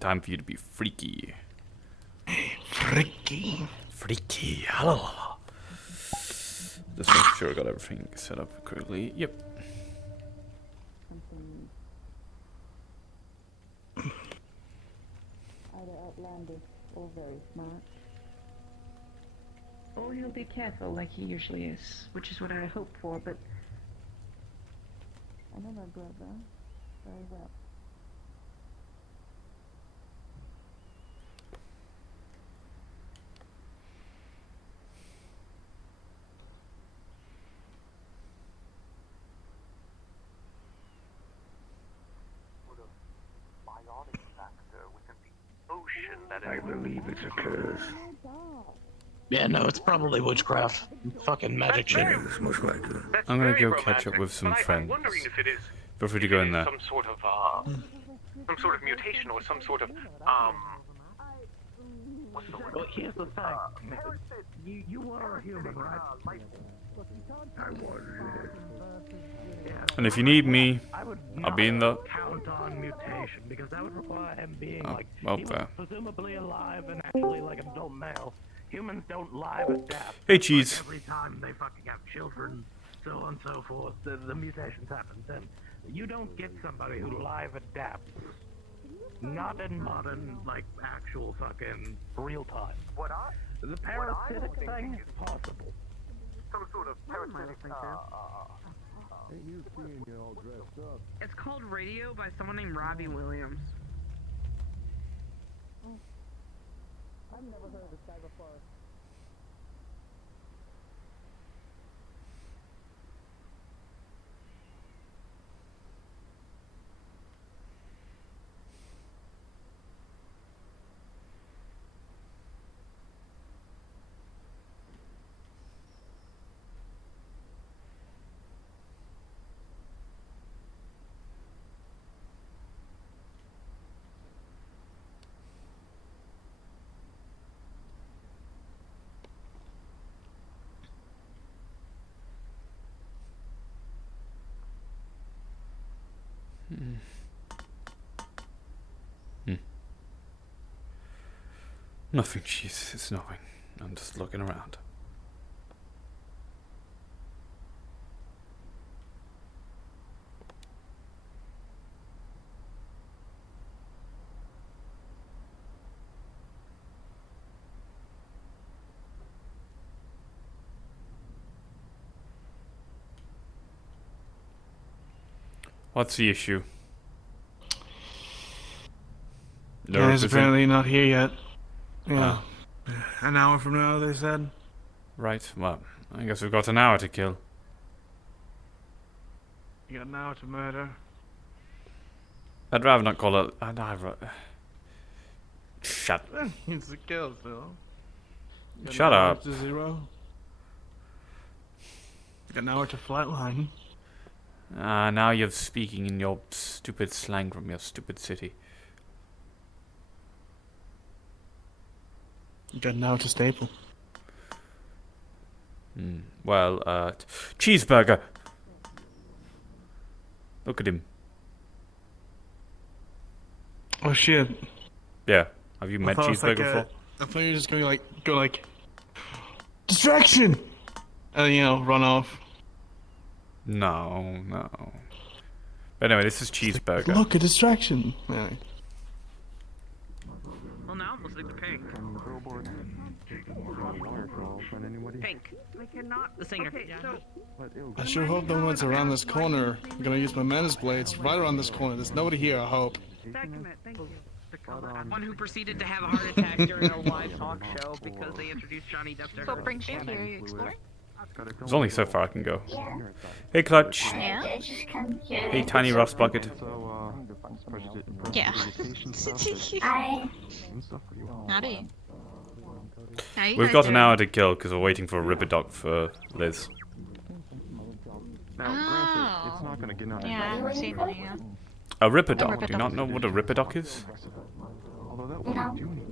Time for you to be freaky. Freaky. Freaky. Hello. Just make sure I got everything set up correctly. Yep. Either outlandish or very smart. Or he'll be careful like he usually is, which is what I hope for, but... I know my brother very well. I believe it's a curse. Yeah, no, it's probably witchcraft. Fucking magic shit. It's most likely. I'm gonna go catch up with some friends. I'm wondering if it is. Feel free to go in there. Some sort of mutation or some sort of What's the word? Well, here's the fact. You are a human, right? I was. And if you need me, I would I'll be in the... count on mutation, because that would require him being Oh, like... well, he was fair. presumably alive and actually like an adult male. Humans don't live adapt. Hey, cheese. Every time they fucking have children, so on and so forth, the mutations happen. Then you don't get somebody who live adapts. Not in modern, like, actual fucking real time. The parasitic thing is possible. Some sort of parasitic It's called Radio by someone named Robbie Williams. I've never heard of a cyber. Nothing, cheese. It's nothing. I'm just looking around. What's the issue? He's apparently not here yet. Yeah. Ah. An hour from now, they said. Right, well, I guess we've got an hour to kill. You got an hour to murder. I'd rather not call it... I'd rather... Shut... It's a kill, still. Shut up. To 0. You got an hour to flatline. Now you're speaking in your stupid slang from your stupid city. You got an hour to staple. Well, cheeseburger! Look at him. Oh shit. Yeah. Have you met cheeseburger before? I thought you were just going to go like... Distraction! And you know, run off. No. But anyway, this is cheeseburger. Look, a distraction. Yeah. Well, now it looks like the pink. Pink. I cannot. The singer. Okay, so I sure hope no one's around this corner. I'm gonna use my menace blades right around this corner. There's nobody here, I hope. document. Thank you. One who proceeded to have a heart attack during a live talk show because they introduced Johnny Depp to her. What brings you here? Are you exploring? There's only so far I can go. Yeah. Hey, Clutch. Yeah? Hey, Tiny Rust Bucket. Yeah. Hi. Howdy. How you We've guys got an doing? hour to kill because we're waiting for a Ripperdoc for Liz. Oh. Yeah, I haven't seen that yet. A Ripperdoc? A Do you not know what a Ripperdoc is?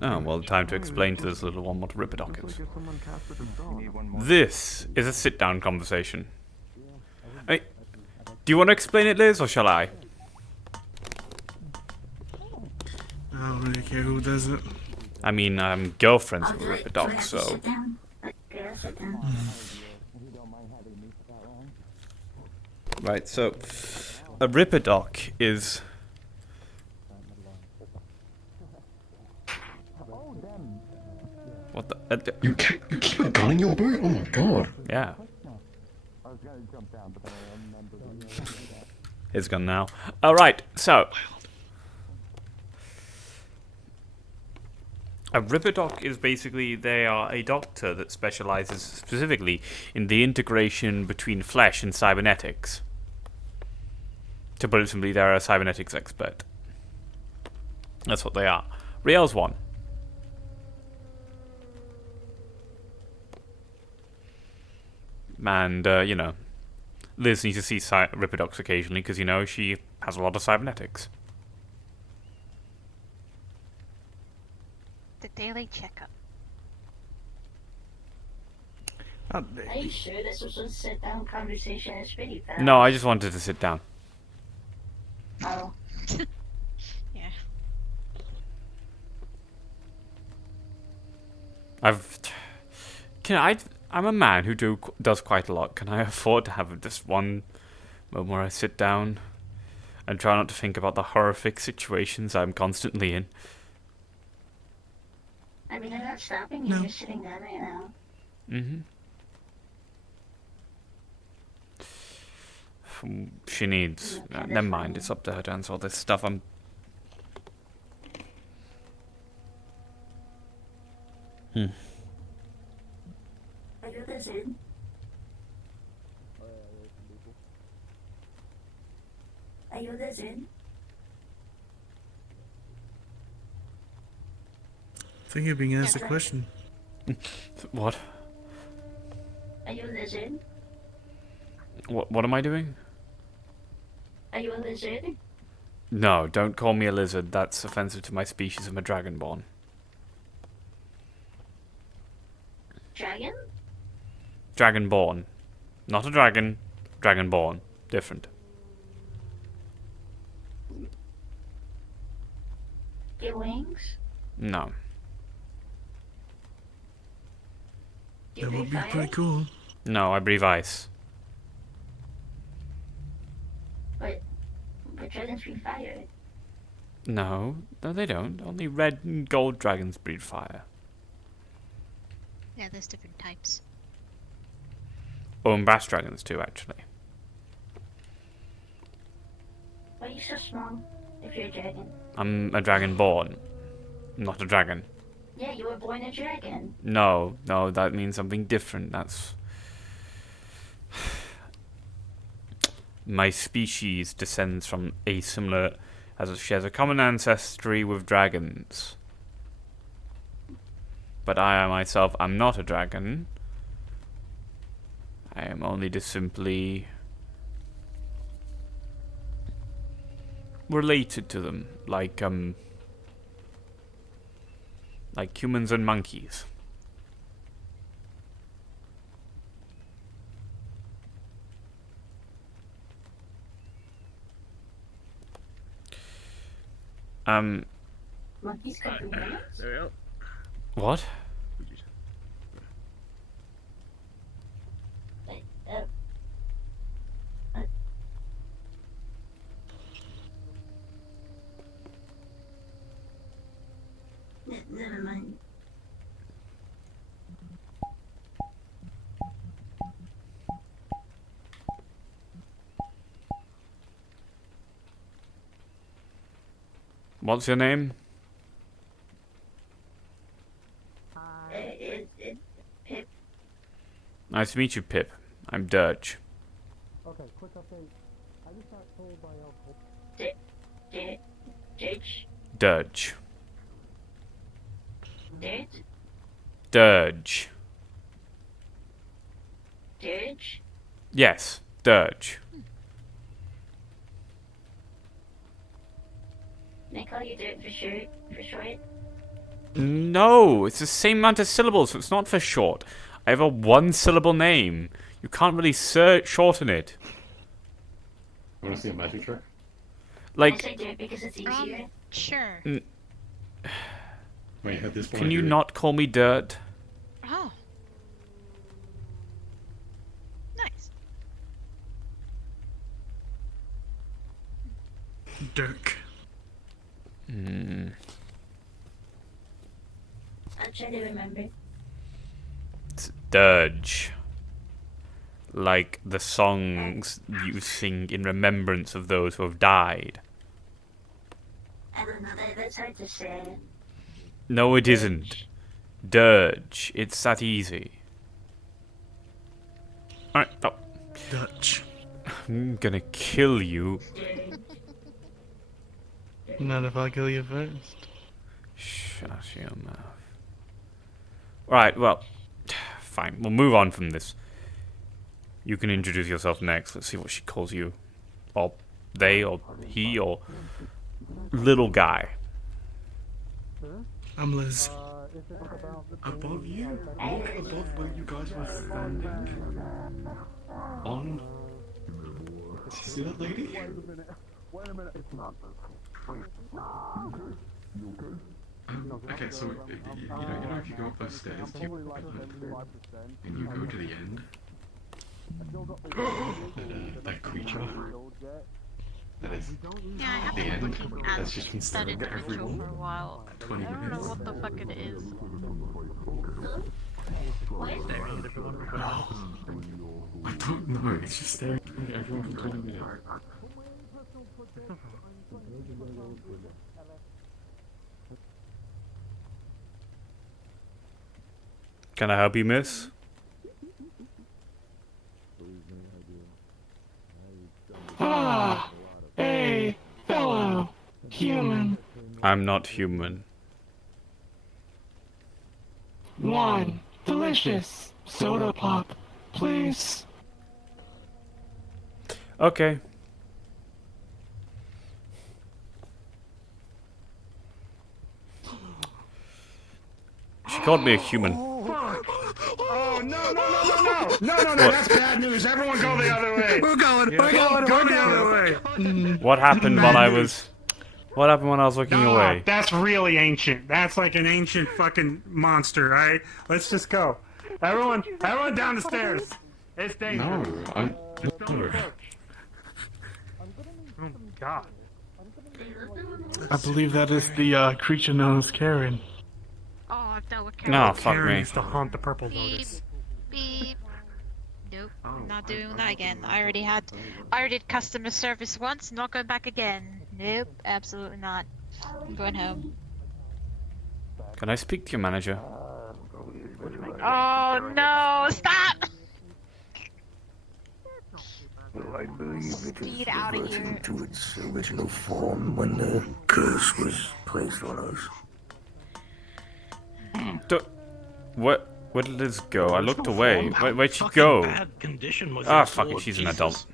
Oh, well, time to explain to this little one what a Ripperdoc is. This is a sit-down conversation. Hey, do you want to explain it, Liz, or shall I? I don't really care who does it. I mean, I'm girlfriends with a Ripperdoc, so... Right, so... A Ripperdoc is... What the... You keep a gun in your boot? Oh my god. Yeah. His gun now. Alright, so... A Ripperdoc is basically, they are a doctor that specializes specifically in the integration between flesh and cybernetics. To put it simply, they're a cybernetics expert. That's what they are. Riel's one. And, you know, Liz needs to see Ripperdocs occasionally because, you know, she has a lot of cybernetics. The daily checkup. Are you sure this was a sit-down conversation? It's pretty fast. No, I just wanted to sit down. Oh. Yeah. I'm a man who does quite a lot. Can I afford to have just one moment where I sit down and try not to think about the horrific situations I'm constantly in? I mean, I'm not stopping you. No. You're sitting down right now. She needs... never mind, it's up to her to answer all this stuff. Are you listening? Are you listening? I think you're being asked a question. What? Are you a lizard? What am I doing? Are you a lizard? No, don't call me a lizard. That's offensive to my species. I'm a dragonborn. Dragon? Dragonborn. Not a dragon. Dragonborn. Different. Get wings? No. Do you That would breathe be fire? pretty cool. No, I breathe ice. But dragons breathe fire. No, they don't. Only red and gold dragons breathe fire. Yeah, there's different types. Oh, and brass dragons too, actually. Why are you so small if you're a dragon? I'm a dragonborn, not a dragon. Yeah, you were born a dragon. No, that means something different. That's... My species descends from a similar... shares a common ancestry with dragons. But I myself am not a dragon. I am only just simply... related to them, like humans and monkeys. Monkeys come from humans? There we go. What? Wait, never mind. What's your name? Pip. Nice to meet you, Pip. I'm Dirge. Okay, quick update. I just got told by Dirge? Dirge. Dirge? Dirge. Dirge? Yes, Dirge. Can I call you Dirge for short? No, it's the same amount of syllables, so it's not for short. I have a one-syllable name. You can't really shorten it. You want to see a magic trick? I say Dirge because it's easier. Sure. Wait, had this Can you not call me Dirt? Oh. Nice. Dirk. Hmm. I'll try to remember. It's Dirge. Like the songs you sing in remembrance of those who have died. I don't know, that's hard to say. No, it isn't. Dirge. It's that easy. Alright, oh. Dutch. I'm gonna kill you. Not if I kill you first. Shut your mouth. Right, well, fine. We'll move on from this. You can introduce yourself next. Let's see what she calls you. Or they, or he, or little guy. I'm Liz. Above you? Above where you guys were standing. On. See that lady? Wait a minute. It's not the. Okay, so you know if you go up those stairs, and you go to the end, that creature, that is Yeah, I the haven't end. looking That's at just been studied staring at ritual everyone for a while. at 20 I don't know minutes. what the fuck it is. No, I don't know. It's just staring at everyone for 20 minutes. Can I help you, miss? Ah, a fellow human. I'm not human. One delicious soda pop, please. Okay. She called me a human. Oh, no, that's bad news. Everyone go the other way. We're going Go the other way. What happened while I was... What happened when I was looking away? That's really ancient. That's like an ancient fucking monster, alright? Let's just go. Everyone down the stairs. It's dangerous. No, I'm no. Oh god. I believe that is the creature known as Karen. Oh, I've dealt with Karen. No, fuck Karen me. used to haunt the purple Beep. lotus. Beep. Nope, not doing that again. I already did customer service once, not going back again. Nope, absolutely not. I'm going home. Can I speak to your manager? Oh no, stop! I believe it is Speed out of reverting here. to its original form when the curse was placed on us. Where did Liz go? I looked away. Where'd she go? Ah, fuck it, she's an adult.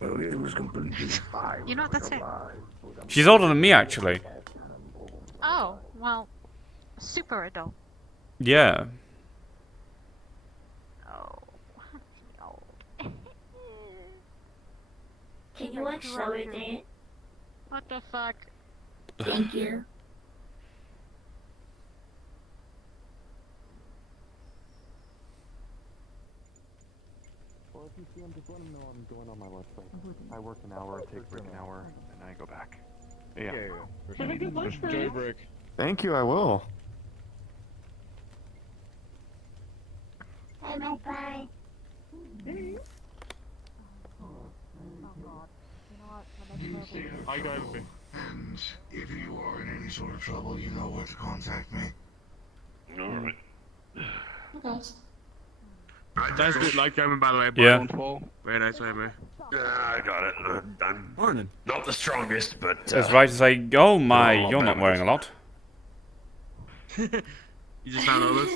Well, it was completely fine. You know what, that's it. She's older than me, actually. Oh, well, super adult. Yeah. Oh, Can you walk slower there? what the fuck? Thank you. Well, if you see him, just let him know I'm going on my lunch break. I work an hour, take break an hour, and I go back. Yeah. Have a good lunch break. Thank you, I will. Bye, bye, bye. I got it. And if you are in any sort of trouble, you know where to contact me. Alright. That's good luck driving, by the way. Yeah. Very nice way, man. I got it. I'm not the strongest, but... As right as I... Oh my, you're not wearing a lot. You just found all this?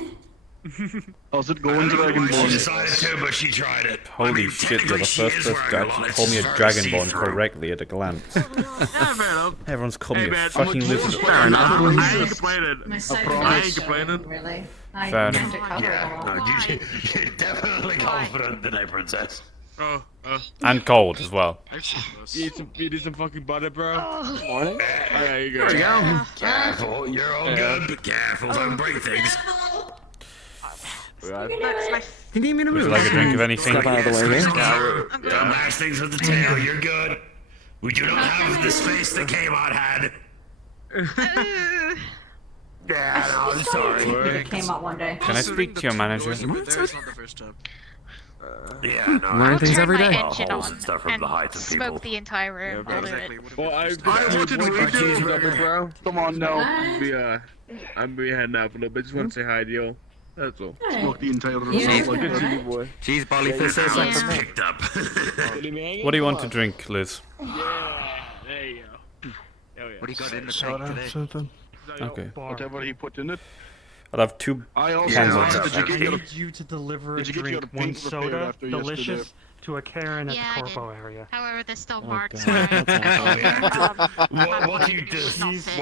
How's it going, She Dragonborn? decided to, but she tried it. Holy shit, you're the first person to actually call me a Dragonborn correctly at a glance. Yeah, fair enough. Everyone's called Hey, me a man, fucking lizard. Fair enough. I ain't complaining. I ain't complaining. Fair enough. Yeah, no, you're definitely confident today, princess. And cold as well. You need some fucking butter, bro. Morning. There you go. There we go. Careful, you're all good, but careful, don't break things. That's my You need me to Would move? you like a drink of anything? Step out of the way here. Don't mash things with the tail, you're good. We do not have the space that Kmart had. Yeah, no, I'm sorry. Came out one day. Can I speak to your manager? Yeah, no. I'll things turn every my day. engine Holes on and stuff from the heights of smoke people. the entire room. I'll do it. Well, What did we do? bro. Come on, no. I'm be heading out for a little bit. Just want to say hi to you. That's all. Smoke the entire room. Yeah. Sounds like Good to see it. you, boy. Jeez, Bolly, for Yeah. sounds picked up. What do you want to drink, Liz? Yeah, there you go. Hell yeah. What do you got in the Soda, tank today? something. Okay. Whatever he put in it. I'll have 2 I also cans of asked, did you get your, Need you to deliver a did you get your drink, one paint repaired soda, after delicious, yesterday? to a Karen at Yeah, the I did. corpo area. However, there's still Oh, marks God. where What do you feel is delicious?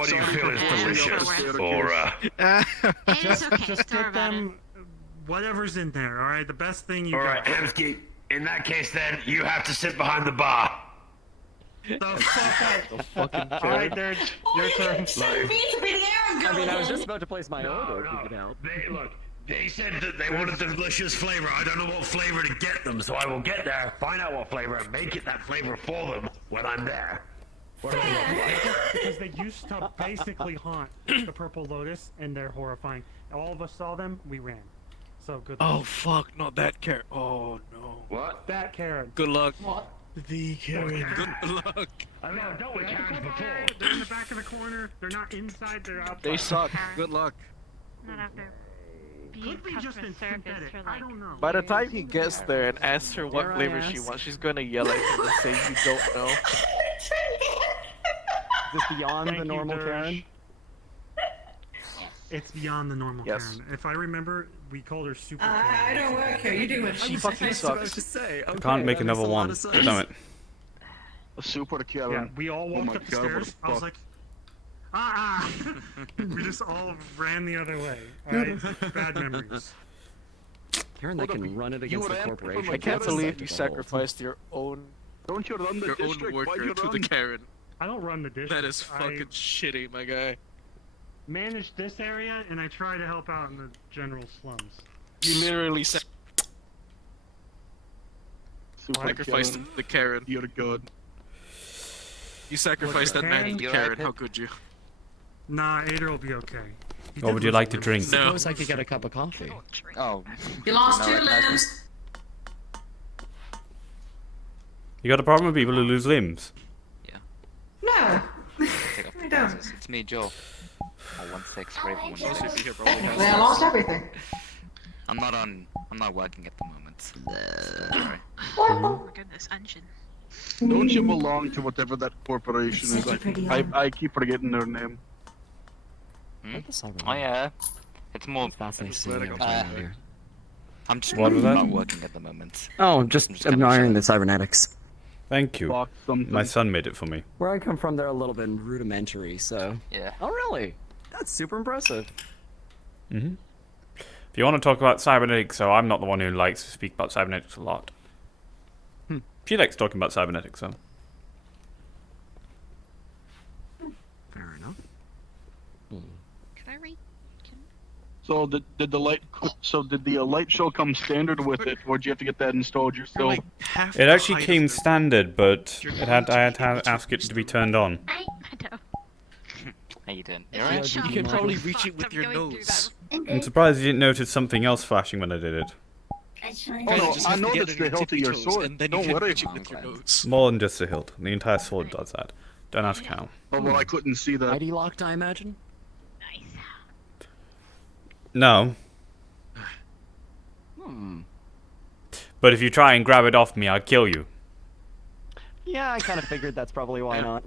Or, It's okay. Just Don't worry get about it. them whatever's in there, alright? The best thing you Alright, got. Hemsky, in that case then, you have to sit behind the bar. The fuck out. Alright, Dirge, your turn. I mean, I was just about to place my order if you could help. They said that they wanted the delicious flavor. I don't know what flavor to get them, so I will get there, find out what flavor, and make it that flavor for them when I'm there. Because they used to basically haunt the Purple Lotus, and they're horrifying. All of us saw them, we ran. So good luck. Oh fuck, not that carrot. Oh no. What? That Karen. Good luck. What? The carrot. Good luck. I've never dealt with Karens before. They're in the back of the corner. They're not inside. They're outside. They suck. Good luck. Not after being Could be just customer in service synthetic. for I like. don't know. By the time he gets there and asks her what Dare I flavor she ask? wants, she's gonna yell at him and say you don't know. Is this beyond Thank the you, normal Dirge. Karen? It's beyond the normal Yes. Karen. If I remember, we called her Super I Karen. don't work here. You do what She she fucking says. sucks. I can't make another one. Damn it. A super Karen. Yeah, we all walked my up the God, what stairs. the I was fuck? like, we just all ran the other way. Alright? Bad memories. Karen that can run it against the ran from corporation. a I can't Karen believe that- you sacrificed your own Don't you run the district? Why you run? Karen. I don't run the district. That is fucking shitty, my guy. I manage this area, and I try to help out in the general slums. You literally Super sacrificed Karen. the Karen. You're good. You sacrificed that man Karen? Karen. How could you? Nah, Ader will be okay. He What did would you lose like a to limb. drink? No. Suppose I could get a cup of coffee. Oh. You lost 2 limbs. You got a problem with people who lose limbs? No. Take off I the don't. glasses. It's me, Joe. 1-6, Raven 1-6. Well, I lost everything. I'm not working at the moment. Sorry. Oh my goodness, engine. Don't you belong to whatever that corporation is? Such a pretty I keep forgetting their name. Oh yeah. It's more Fascinating seeing everything out here. I'm just What was that? not working at the moment. Oh, just admiring the cybernetics. Thank you. Fuck something. My son made it for me. Where I come from, they're a little bit rudimentary, so. Yeah. Oh, really? That's super impressive. Hmm. If you want to talk about cybernetics, so I'm not the one who likes to speak about cybernetics a lot. She likes talking about cybernetics, so. Fair enough. Can I read? So did the light? So did the light show come standard with it, or do you have to get that installed yourself? It actually came standard, but I had to ask it to be turned on. I know. How you doing? It's You alright? a shock. You can probably Fuck, reach it with I'm your going through nose. I'm surprised you didn't notice something else flashing when I did it. Oh no, I know that's the hilt of your sword. And then Don't you can worry. reach it with your nose. More than just the hilt. The entire sword does that. Don't ask how. Oh well, I couldn't see that. ID locked, I imagine? Nice. No. But if you try and grab it off me, I'll kill you. Yeah, I kind of figured that's probably why not.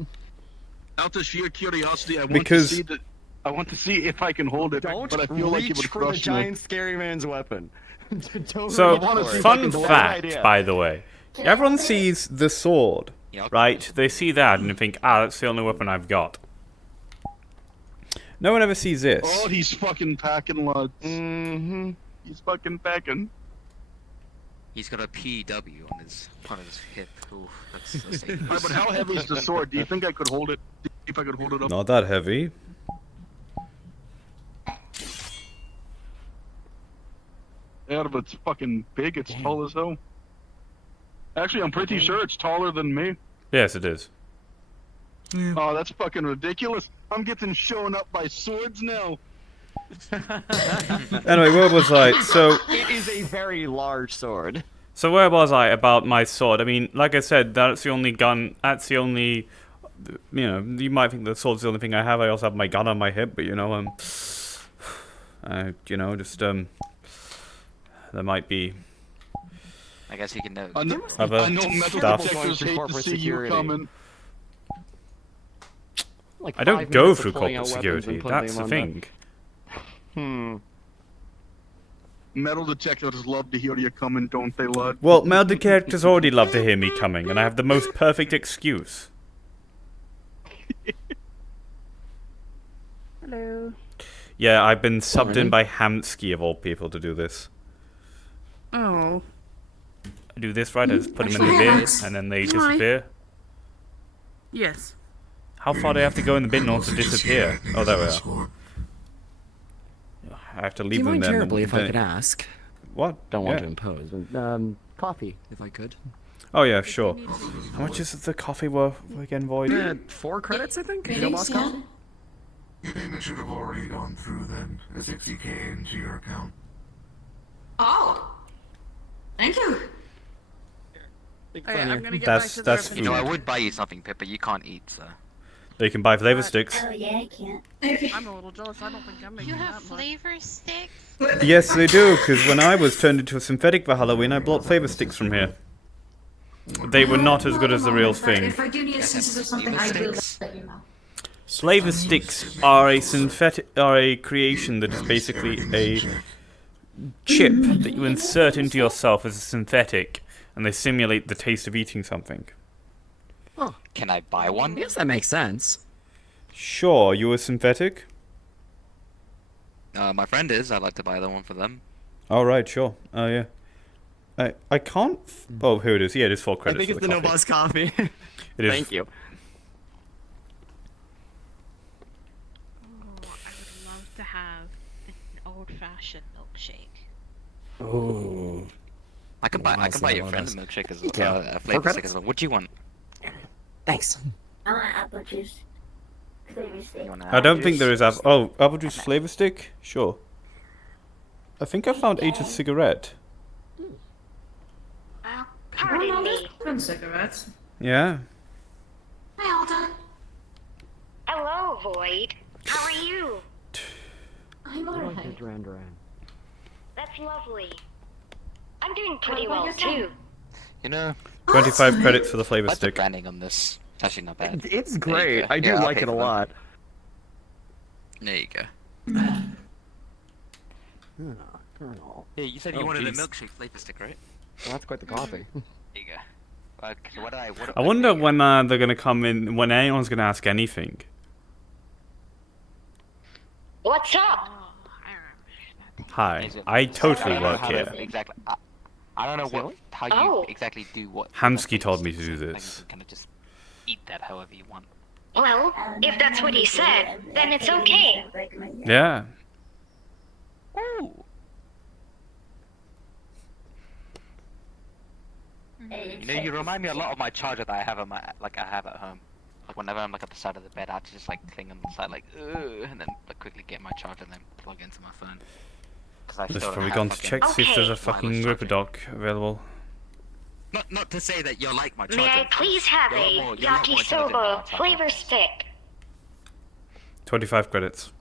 Out of sheer curiosity, I want Because- to see that. I want to see if I can hold it, Don't but I feel like it reach would for the crush me. giant scary man's weapon. Don't So, reach for it. fun Bad fact, idea. by the way. Everyone sees the sword, Yep. right? They see that and they think, that's the only weapon I've got. No one ever sees this. Oh, he's fucking packing, lads. Mm-hmm. He's fucking packing. He's got a PW on his hip. Ooh, that's dangerous. Alright, but how heavy is the sword? Do you think I could hold it? If I could hold it up? Not that heavy. Yeah, but it's fucking big. It's tall as hell. Actually, I'm pretty sure it's taller than me. Yes, it is. Oh, that's fucking ridiculous. I'm getting shown up by swords now. Anyway, where was I? So It is a very large sword. So where was I about my sword? I mean, like I said, that's the only gun. That's the only. You know, you might think the sword's the only thing I have. I also have my gun on my hip, but you know, just there might be. I guess you can know. I know metal stuff. detectors hate to see you coming. I don't go through corporate security. That's the thing. Metal detectors love to hear you coming, don't they, lad? Well, metal detectors already love to hear me coming, and I have the most perfect excuse. Hello. Yeah, I've been subbed in by Hamsky of all people to do this. Oh. I do this right, I just put them in the bin, and then they disappear. Yes. How far do I have to go in the bin in order to disappear? Oh, there we are. I have to leave Do you them mind there. terribly if I could ask? What? Don't want Yeah. to impose. Coffee, if I could. Oh yeah, sure. How much is the coffee worth again, Void? 4 credits, I think. Really? Yeah. Your payment should have already gone through then, a 60K into your account. Oh. Thank you. Okay, I'm gonna get That's- back to that's the You know, I would buy you something, Pip, but you can't eat, so. They can buy flavor sticks. Oh yeah, I can't. I'm a little jealous. I don't think I'm making You have that much. flavor sticks? Yes, they do, because when I was turned into a synthetic for Halloween, I bought flavor sticks from here. They were not as good as the real thing. If I do need assistance with something, I will let you know. Flavor sticks are a creation that is basically a chip that you insert into yourself as a synthetic, and they simulate the taste of eating something. Oh, can I buy one? Yes, that makes sense. Sure, you a synthetic? My friend is. I'd like to buy the one for them. All right, sure. Oh yeah. I can't. Oh, here it is. Yeah, it is 4 I credits. think it's for the the No coffee. Buzz coffee. It is. Thank you. Oh, I would love to have an old-fashioned milkshake. Oh. I can buy your friend a milkshake as well. A flavor stick as well. What do you want? Thanks. I want apple juice. Flavor stick. I don't think there is apple juice flavor stick. Sure. I think I found a cigarette. Pardon me. Good cigarettes. Yeah. Hi, Alta. Hello, Void. How are you? I'm alright. That's lovely. I'm doing pretty well too. You know, 25 credits for the flavor what's the stick. branding on this? It's actually not bad. It's There you great. go. I do Yeah, I'll like pay it a for that. lot. There you go. Yeah, you said you wanted a milkshake flavor stick, right? Well, that's quite the coffee. There you go. So what I wonder when they're gonna come in. When anyone's gonna ask anything. What's up? Hi, I totally don't know work how to here. Exactly. I don't know how you Oh. exactly do what. Hamsky told me to do this. Kind of just eat that however you want. Well, if that's what he said, then it's okay. Yeah. Ooh. You know, you remind me a lot of my charger that I have at home. Like whenever I'm at the side of the bed, I have to just cling on the side and then quickly get my charger and then plug into my phone. Because I Just still probably don't gone have to check to see if there's a fucking Ripper dock available. Not to say that you're like my charger. May I please have You're a lot more intelligent than yakisoba my charger. flavor stick? 25 credits.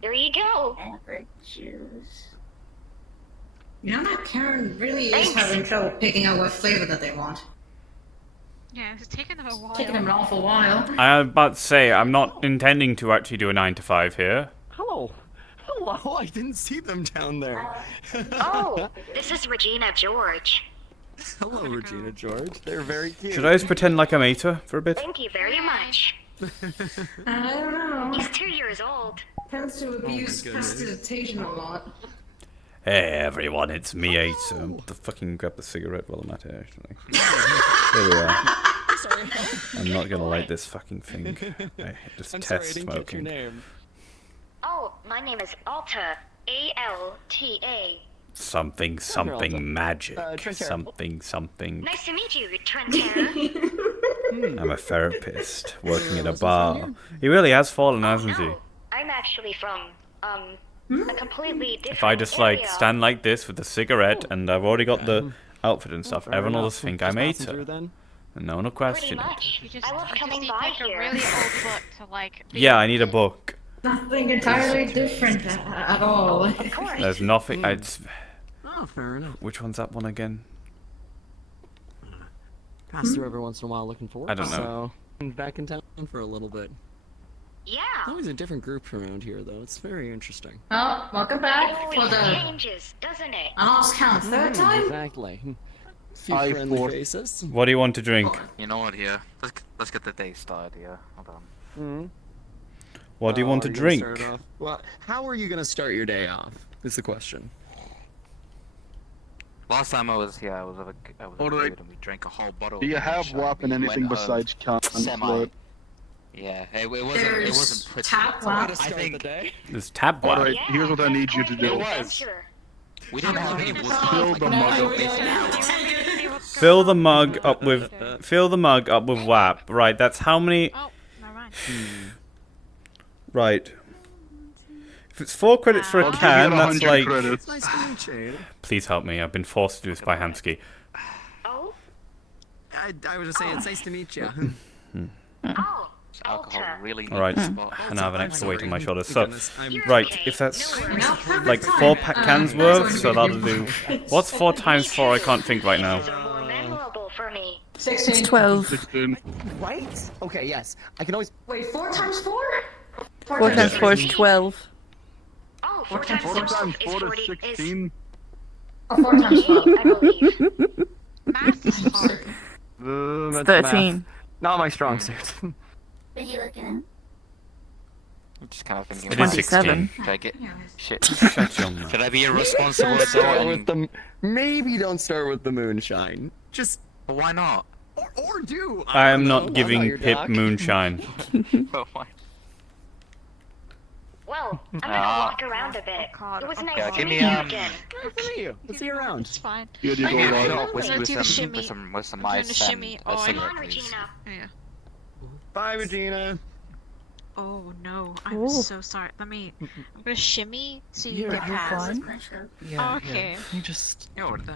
There you go. Apple juice. You know that Karen really is Thanks. having trouble picking out what flavor that they want. Yeah, it's taken them a while. Taking them an awful while. I'm about to say, I'm not intending to actually do a 9 to 5 here. Hello. Hello, I didn't see them down there. Oh, this is Regina George. Hello, Regina George. They're very cute. Should I just pretend like I'm Ater for a bit? Thank you very much. I don't know. He's 2 years old. Tends to abuse prestidigitation a lot. Hey everyone, it's me, Ace. To fucking grab the cigarette while I'm at it, actually. There we are. Sorry. I'm not gonna light this fucking thing. I just I'm test sorry, I didn't get your smoking. name. Oh, my name is Alta. A-L-T-A. Something, something magic. Trentera. Something, something. Nice to meet you, Trentera. I'm a therapist working in a bar. He really has fallen, hasn't he? I'm actually from, a completely different If I just like stand like this with a cigarette and I've already got the outfit and stuff, everyone will just think I'm Aita. And no one will question it. You just, I love you just coming need by like here. a really old book to like. Be Yeah, I need a book. Nothing entirely different at all. Of course. There's nothing. It's, Oh, fair enough. which one's that one again? Pass through every once in a while looking for it. I don't know. So, I'm back in town for a little bit. Yeah. There's always a different group around here, though. It's very interesting. Oh, welcome back It for always the changes, doesn't it? I lost count third time. Exactly. Few I friendly thought- faces. What do you want to drink? You know what? Here, let's get the day started here. Hold on. Hmm. What do you want to are gonna drink? start off- Well, how are you gonna start your day off? Is the question. Last time I was here, I was with a Alright. dude and we drank a whole bottle. Do you of have moonshine. WAP and We anything went home besides can semi. Yeah, it wasn't. It There's wasn't pretty. tap So WAP. To start the day. There's tap wap. Alright, here's what I need you to do. we didn't have any. Fill the mug up. Fill the mug up with WAP. Right, that's how many. Oh, never mind. Right. If it's 4 credits for a I'll give can, you that's 100 like. credits. Nice to meet you. Please help me. I've been forced to do this by Hansky. Oh? I was just saying, it's nice to meet you. Oh, Alcohol really. All right, needs to and I have an extra weight on my shoulders. Thank So, goodness, I'm- right, if that's Now, perfect like time. 4 cans worth, so sorry. that'll do. What's 4 times 4? I can't think right now. These are more memorable for me. 16. 12. 16. Right? Okay, yes. I can always. Wait, 4 times 4? 4 times 4 is 12. Oh, 4 times 4 4 times is 4 is 40 16. Oh, 4 times 12. I believe. Math is hard. That's 13. math. Not my strong suit. What are you looking at? I'm just kind of thinking. It is 27. 16. Should I get shit? Shut your mouth. Should I be irresponsible Don't start and with the. Maybe don't start with the moonshine. Just. But why not? Or do. I am don't know. not giving your Pip doc. moonshine. But why? Well, I'm gonna walk around a bit. God. It was Okay, nice Yeah, to give meet me you again. Nice to meet you. Let's see you around. It's fine. Here you I go, need to Ryan. fill up with, I'm gonna do the shimmy. with some I'm doing mice the shimmy. and Oh, a I- cigarette, Come on, please. Regina. Yeah. Bye, Regina. Oh no, I'm Ooh. so sorry. I'm gonna shimmy so you Yeah, get you're past. fine. Oh, okay. You just. Yeah, what the?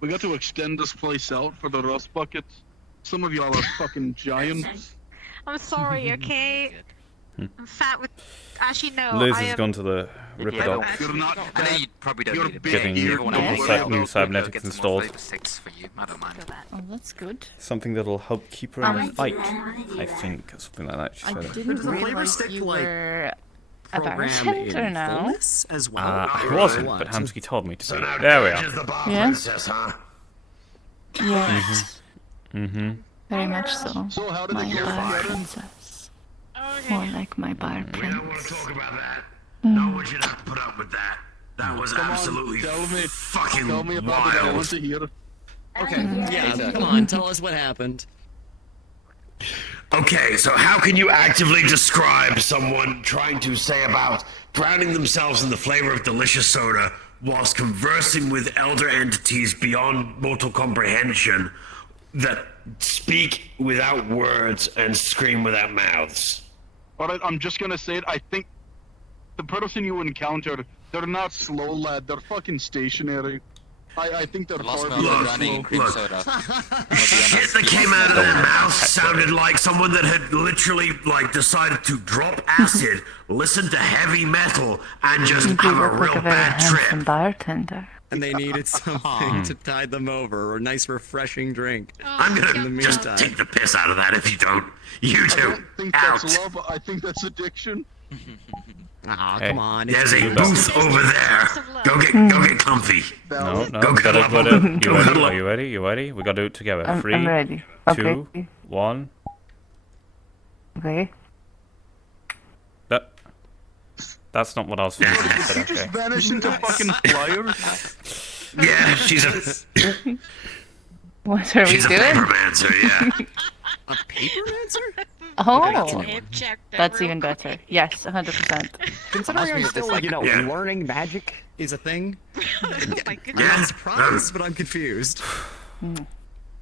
We got to extend this place out for the rust buckets. Some of y'all are fucking giants. I'm sorry, okay? I'm fat with. Actually, no. Liz I has am... gone to the Ripper Yeah, Doc. You're not I know fat. you probably don't You're need it. big. Getting You're Everyone new else big. will new go cybernetics get some more installed. flavor sticks for you. I don't mind. Oh, that's good. Something that'll help keep her in a fight. I think, or something like that. She I said. didn't Does the flavor realize stick, you like, were a Program bartender in now. fullness as well. I wasn't, but Hamsky told me to So be. now There we Dodge are. is the bar Yeah. princess, huh? Yes, Mm-hmm. very much so. So how did My it go, bar Karen? princess. More like my bar We don't want prince. to talk about that. No one should have to put up with that. That was Come on, absolutely tell me. fucking Tell me about it. I want wild. to hear. Okay, yeah, come on, tell us what happened. Okay, so how can you actively describe someone trying to say about drowning themselves in the flavor of delicious soda whilst conversing with elder entities beyond mortal comprehension that speak without words and scream without mouths? Alright, I'm just gonna say it. I think the person you encountered, they're not slow, lad. They're fucking stationary. I think they're Lost far Mellow beyond drowning in slow. cream look. soda. Shit that came out of their mouth sounded like someone that had literally, like, decided to drop acid, listen to heavy metal, and just You have a look like real a very bad handsome trip. bartender. And they needed something to tide them over, or a nice refreshing drink. I'm In the gonna just meantime. take the piss out of that if you don't. You I two, don't think out. that's love. I think that's addiction. Aw, Hey. come on. It's There's a good. booth over there. Go get comfy. comfy. No, no. Go We gotta cuddle put up. it. You Go ready? cuddle Are up. you ready? You ready? We gotta do it together. I'm 3, ready. 2, Okay. 1. Okay. That's not what I was thinking. Did But you just okay. vanish into fucking flyers? Yeah, she's a What are we she's a doing? papermancer. Yeah. A papermancer? Oh, Okay, that's even better. Yes, 100%. Considering I'm still, like, you know, Yeah. learning magic is a thing. my I'm surprised, but I'm confused.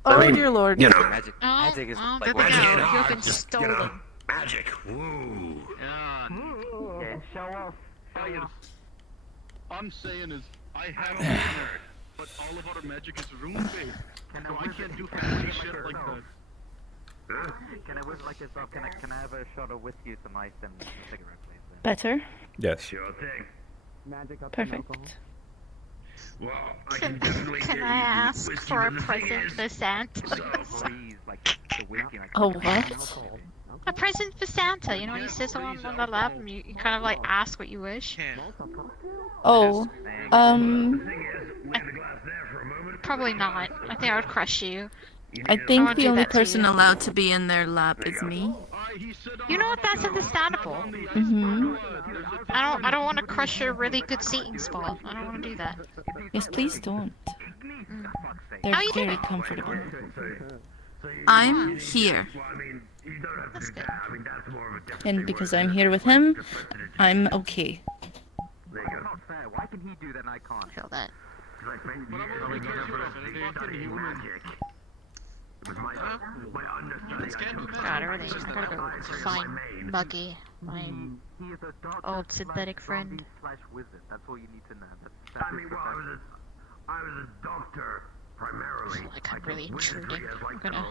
Oh dear lord. You know, Magic, Oh, magic is oh, like there we what go. it is. You've been just, you stolen. know, magic. Woo. Yeah, show off. I'm saying is, I have a hammer, but all of our magic is rune-based, so I can't do fancy shit like that. Can I whip like this up? Can I have a shot of whiskey, some ice, and a cigarette, please? Better. Yes. Sure thing. Magic up Perfect. Well, I can definitely Can get I you ask whiskey, for a but the thing present is- for Santa? Please, like the whiskey. Like, Oh what? A present for Santa. You know when you sit on the lap and you kind of like ask what you wish. Oh, Probably not. I think I would crush you. I I think won't the do only that to person you. allowed to be in their lap is me. You know what? That's understandable. Mm-hmm. I don't want to crush your really good seating spot. I don't want to do that. Yes, please don't. They're Oh, you very didn't. comfortable. I'm here. That's good. And because I'm here with him, I'm okay. not fair. Why can he do that and I can't? Feel that. God, everything. I gotta go find Muggy, my He is a doctor old synthetic friend. / wizard. That's all you need to know. I mean, well, I was a doctor primarily. Like I'm really intruding. I'm gonna.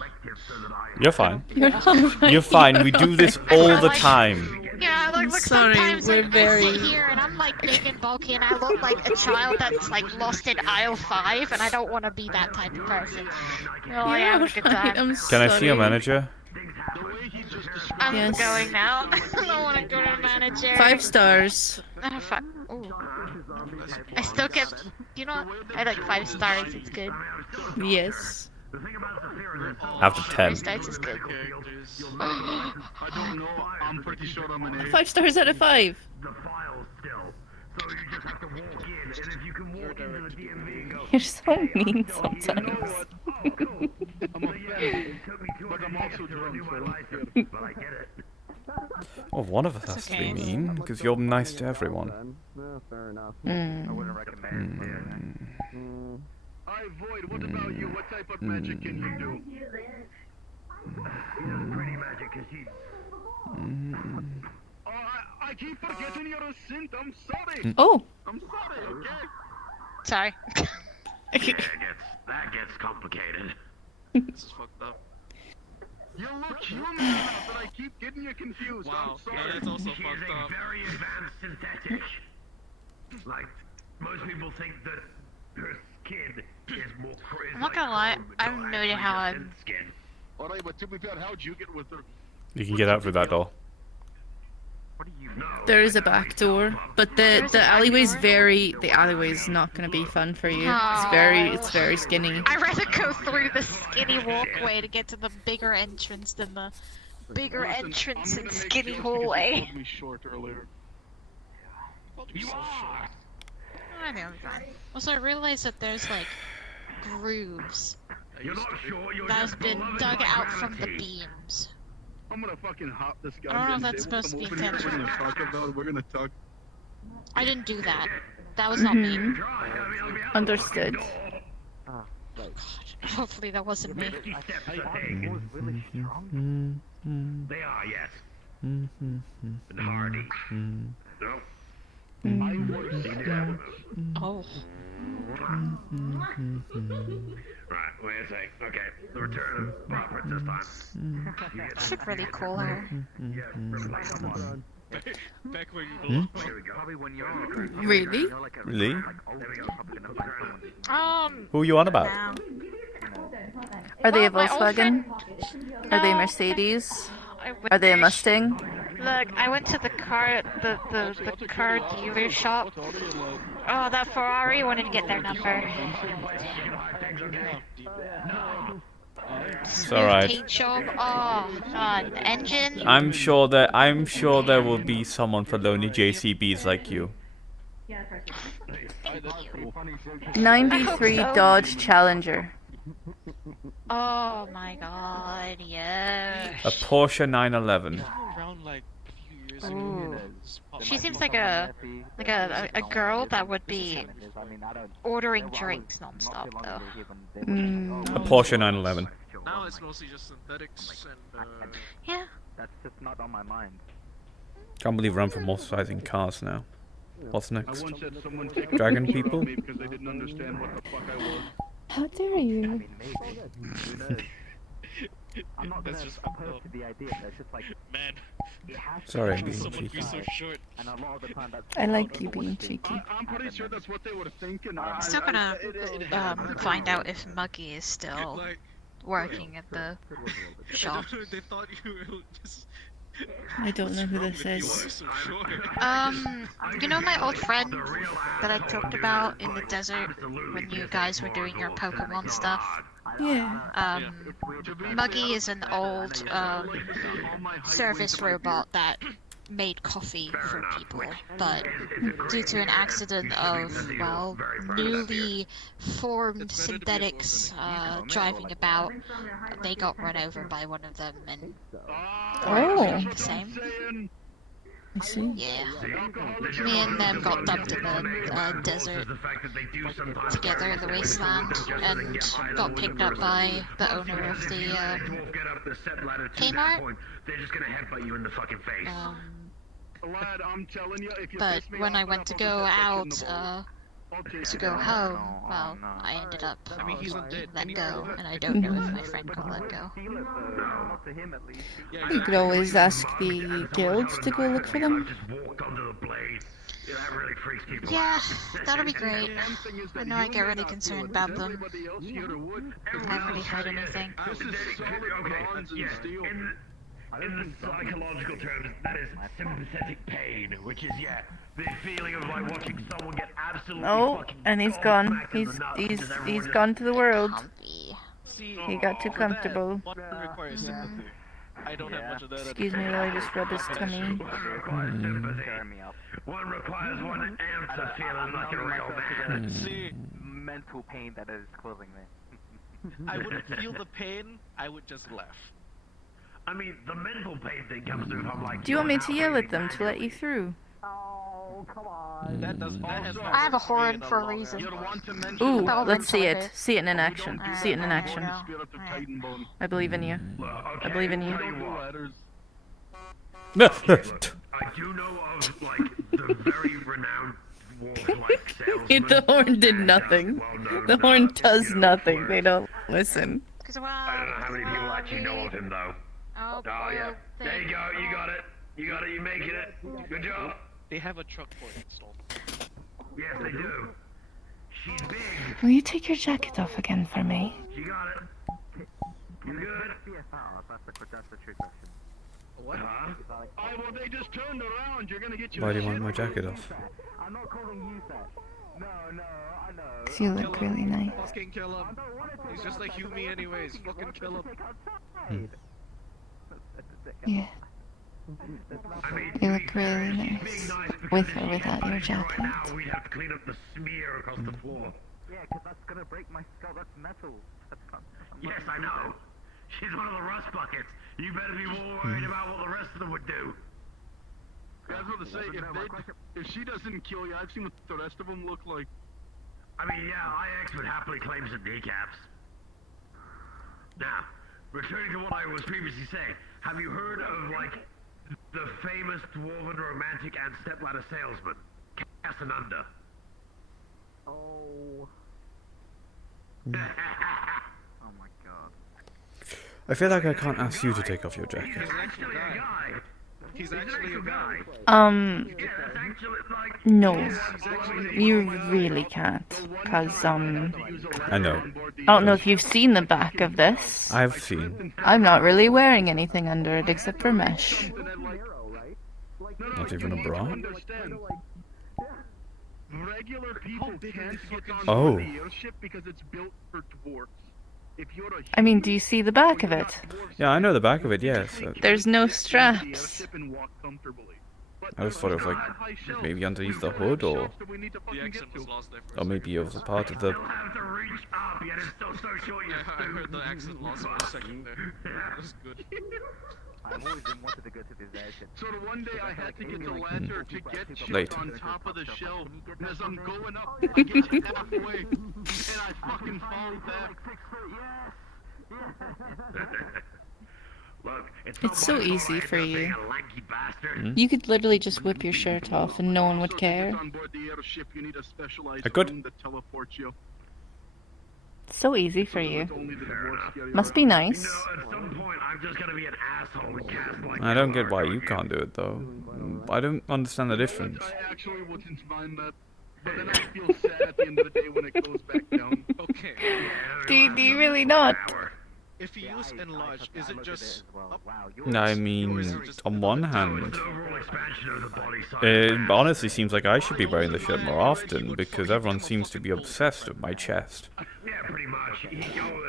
You're fine. You're not fine. You're fine. We do this all the time. Yeah, like Sorry, sometimes we're I very- sit here and I'm like big and bulky and I look like a child that's like lost in aisle 5 and I don't want to be that type of person. Oh, yeah, have a good Right, time. I'm Can I see your sorry. manager? I'm Yes. going now. I don't want to go to the manager. 5 stars. Ooh. I still get. You know, I like 5 stars. It's good. Yes. After 10. 5 stars is good. I don't know, I'm pretty sure I'm an 8. 5 stars out of 5. You're so mean sometimes. I'm a fan, but I'm also drunk, so I don't care. But I get it. Well, one of us has to be mean, because you're nice to everyone. Fair enough. Mm. I wouldn't recommend. Hi, Void, what about you? What type of magic can you do? Pretty magic, cause he. Oh, I keep forgetting you're a synth. I'm sorry. Oh. I'm sorry, okay? Sorry. That gets complicated. This is fucked up. You look human enough, but I keep getting you confused. Wow, I'm sorry. yeah, that's also She fucked is a up. very advanced synthetic. Like, most people think that her skin is more crazy. I'm not gonna lie. I have no idea how I'm. Alright, but to be fair, how'd you get with her? You can get out through that door. There is a back door, but the alleyway's very. The alleyway's not gonna be fun for you. It's very skinny. I'd rather go through the skinny walkway to get to the bigger entrance than the bigger entrance and skinny hallway. You me short earlier. You are. I think I'll be fine. Also, I realized that there's like grooves You're not sure you're that just has been beloved dug by out from the gravity. beams. I'm gonna fucking hop this guy. I don't know if that's supposed to be intentional. We're gonna talk. I didn't do that. That was not me. Understood. Hopefully that wasn't me. 50 steps a day. They are, yes. And hardy. No? Oh. Right, wait a sec. Okay, the return of Bar Princess time. I should really call her. Back where you Hmm? belong. Here we go. Probably when you're Really? Really? Who are you on about? Are they a Well, my old Volkswagen? friend- Are they a No. Mercedes? I Are they a wish. Mustang? Look, I went to the car dealer shop Oh, that Ferrari wanted to get their number. It's alright. Paint job. Oh, God. Engine. I'm sure there will be someone for lonely JCBs like you. 93 Dodge Challenger. Oh my God, yeah. A Porsche 911. Ooh. She seems like a girl that would be ordering drinks non-stop though. A Porsche 911. Now it's mostly just synthetics and yeah. That's just not on my mind. Can't believe we're emphasizing cars now. What's I next? once had someone take Dragon a picture people? of me because they didn't understand what the fuck I was. How dare you? I'm not That's gonna just oppose to the idea, but it's just like, man. Sorry, I'm being Someone cheeky. be so short. and a lot of the time that's I like you being cheeky. I'm pretty sure that's what they were thinking. I'm still gonna find out if Muggy is still Like, working at the shop. they thought you were just. I don't know who this You are is. so short. You know my old friend that I talked about in the desert when you guys were doing your Pokemon stuff? Yeah. Muggy is an old service robot that made coffee for people, but due to an accident of, well, newly formed synthetics driving about, they got run over by one of them and Oh. the same. I see. Yeah. Me and them got dumped in the desert together in the wasteland and got picked up by the owner of the Kmart. They're just gonna headbutt you in the fucking face. Lad, I'm telling you, if you But piss me when off, I went to I'll go just out in the balls. to go home, well, I ended up I mean, he's undead. let go, and I don't know if my friend got let go. not to him at least. You could always ask the guild to go look for them. Yeah, that'll be great. I know I get really concerned about them. I haven't really heard anything. This is solid bronze and steel. In the psychological terms, that is sympathetic pain, which is, yeah, the feeling of like watching someone get absolutely Oh, fucking and he's gone. smacked in He's the nuts he's because he's everyone gone to the world. See, He got too for that, comfortable. one requires sympathy. I don't have much of that. Excuse me while I just rub his tummy. One requires sympathy. One requires one answer feeling like a real man. See, Mental pain that is causing me. I wouldn't feel the pain. I would just laugh. I mean, the mental pain thing comes through if I'm like. Do you want me to yell at them to let you through? Oh, come on. That does. That has I have a horn for a reason. Ooh, That'll let's see mental it. it. See it in action. See it in action. I believe in you. I believe in you. I do know of like the very renowned dwarf-like salesman. The horn did nothing. The horn does nothing. They don't listen. I don't know how many people actually know of him though. Oh, Yeah. There you go. You got it. You got it. You're making it. Good job. They have a truck for it installed. Yes, they do. She's big. Will you take your jacket off again for me? You got it. You good? That's the true question. What? Huh? Oh, well, they just turned around. You're gonna get you. Why do you want my jacket off? I'm not calling you that. No, I know. Cause you look really nice. Fucking kill him. He's just like you, me, anyways. Fucking kill him. Yeah. You look really nice. With or without your jacket. Now we'd have to clean up the smear across the floor. Yeah, because that's gonna break my skull. That's metal. That's not, Yes, I know. She's one of the rust buckets. You better be more worried about what the rest of them would do. I was about to say, if she doesn't kill you, I've seen what the rest of them look like. I mean, yeah, IX would happily claim some kneecaps. Now, returning to what I was previously saying, have you heard of, like, the famous dwarven romantic and stepladder salesman, Casananda? Oh. Oh my god. I feel like I can't ask you to take off your jacket. He's actually a guy. No. You really can't. Cause, I know. I don't know if you've seen the back of this. I've seen. I'm not really wearing anything under it except for mesh. Not even a bra? Regular people can't get on Oh. board the airship because it's built for dwarfs. If you're a I mean, do you see the back of it? Yeah, I know the back of it, yes. There's no straps. I just thought it was like maybe underneath the hood or The accent was lost there for or maybe it was a part of the. I heard the accent lost for a second there. That was good. I've always been wanted to go to this airship. So one day I had to get the ladder to get shit Late. on top of the shelf. And as I'm going up, I get to halfway, and I fucking fall back. Look, It's so easy for you. lanky bastard. You could literally just whip your shirt off and no one would care. On board the airship, you need a specialized I could. room that teleports you. So easy for you. Only the dwarves get it. Must be nice. At some point, I'm just gonna be an asshole and cast like. I don't get why you can't do it though. I don't understand the difference. I actually wouldn't mind that. But then I feel sad at the end of the day when it goes back down. Okay. Do you really not? If you use enlarge, is it just up? No, I mean, on one hand, it honestly seems like I should be wearing the shirt more often because everyone seems to be obsessed with my chest.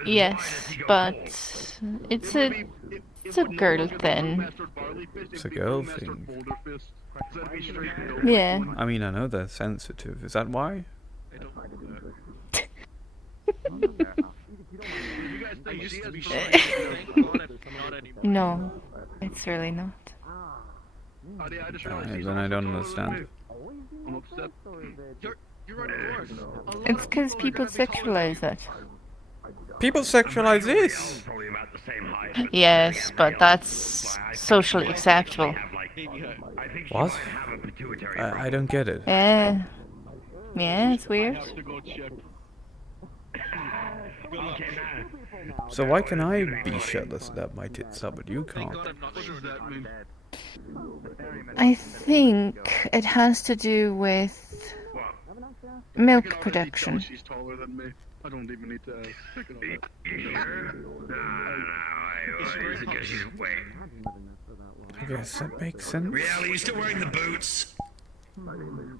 Yes, but it's a girl thing. It's a girl thing. Yeah. I mean, I know they're sensitive. Is that why? I used to be sure, thank God I'm not anymore. No, it's really not. Then I don't understand. I'm upset. You're on yours. It's because people sexualize it. People sexualize this. Yes, but that's socially acceptable. What? I don't get it. Yeah. Yeah, it's weird. So why can I be shirtless and have my tits up, but you can't? I think it has to do with milk production. She's taller than me. I don't even need to pick it up. I guess that makes sense. Riel, are you still wearing the boots?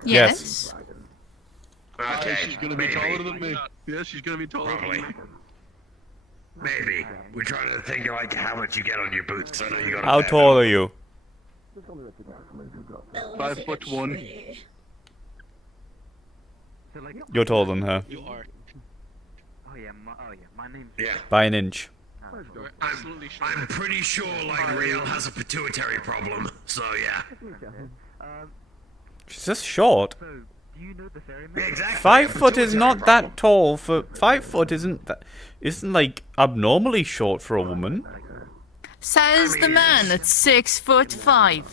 Yes. Okay, She's gonna be taller than me. Yeah, she's gonna be taller Probably. than me. Maybe. We're trying to think like how much you get on your boots, 'cause I know you got a How fair tall bit. are you? 5'1". You're taller than her. You are. My name's. Yeah. By an inch. You're absolutely sure. I'm pretty sure like Riel has a pituitary problem, so yeah. She's just short. Yeah, exactly. 5 foot is not that tall for 5 foot isn't like abnormally short for a woman. Says the man that's 6'5".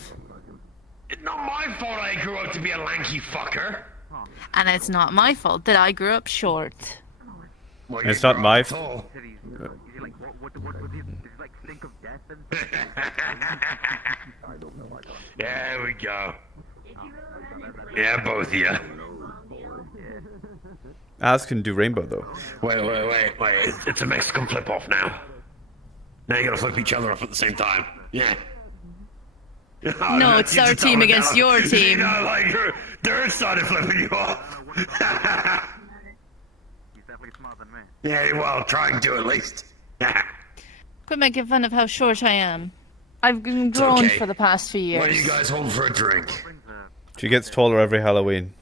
It's not my fault I grew up to be a lanky fucker. And it's not my fault that I grew up short. Well, It's you not grew my up fault. tall. There we go. Yeah, both of you. Az can do rainbow though. Wait. It's a Mexican flip off now. Now you gotta flip each other off at the same time. Yeah. No, it's our team against your team. You know, like, they're started flipping you off. Yeah, well, try and do at least. Quit making fun of how short I am. I've been grown okay. for the past few years. Why are you guys home for a drink? She gets taller every Halloween.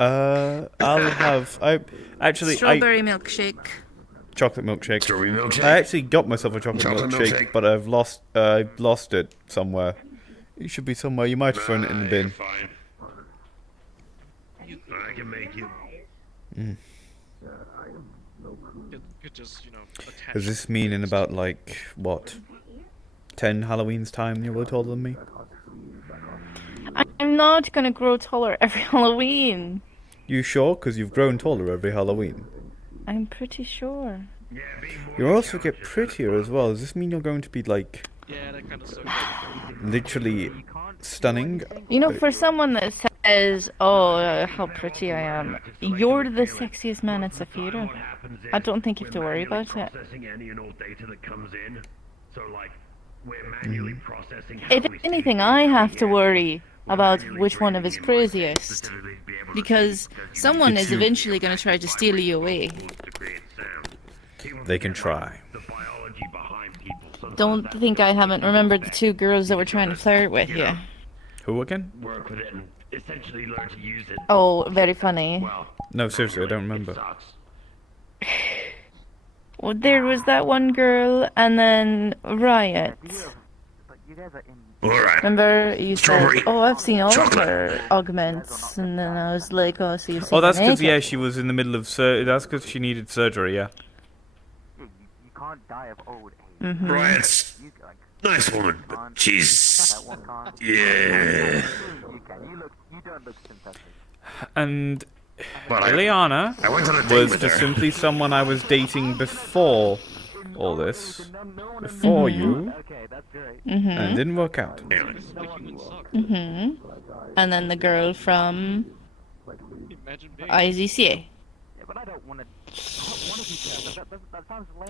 I'll have Strawberry milkshake. chocolate milkshake. Strawberry milkshake? I actually got myself a chocolate milkshake, but I've lost it somewhere. It should be somewhere. You might have thrown it in the bin. Fine. I can make you. Could just, attach. Does this mean in about like what 10 Halloween's time you're taller than me? I'm not gonna grow taller every Halloween. You sure? Because you've grown taller every Halloween. I'm pretty sure. You also get prettier as well. Does this mean you're going to be like Yeah, that kind of sucks. literally stunning? You know, for someone that says, "Oh, how pretty I am," you're the sexiest man at Saphira. I don't think you have to worry about it. If anything, I have to worry about which one of is craziest. Because someone is eventually going to try to steal you away. They can try. Don't think I haven't remembered the two girls that were trying to flirt with you. Who again? Work with it and essentially learn to use it. Oh, very funny. No, seriously, I don't remember. Well, there was that one girl, and then Riot. Alright. Remember you Strawberry said, "Oh, I've seen all of chocolate." her augments," and then I was like, "Oh, so you've seen Oh, that's her because, naked." yeah, she was in the middle of that's because she needed surgery, yeah. You can't die of old age. Mhm. Riot's nice woman, but she's... Yeah. You don't look synthetic. And But Ileana I went on a date was with just her. simply someone I was dating before all this. Before you. And it didn't work out. Mhm. And then the girl from IZCA.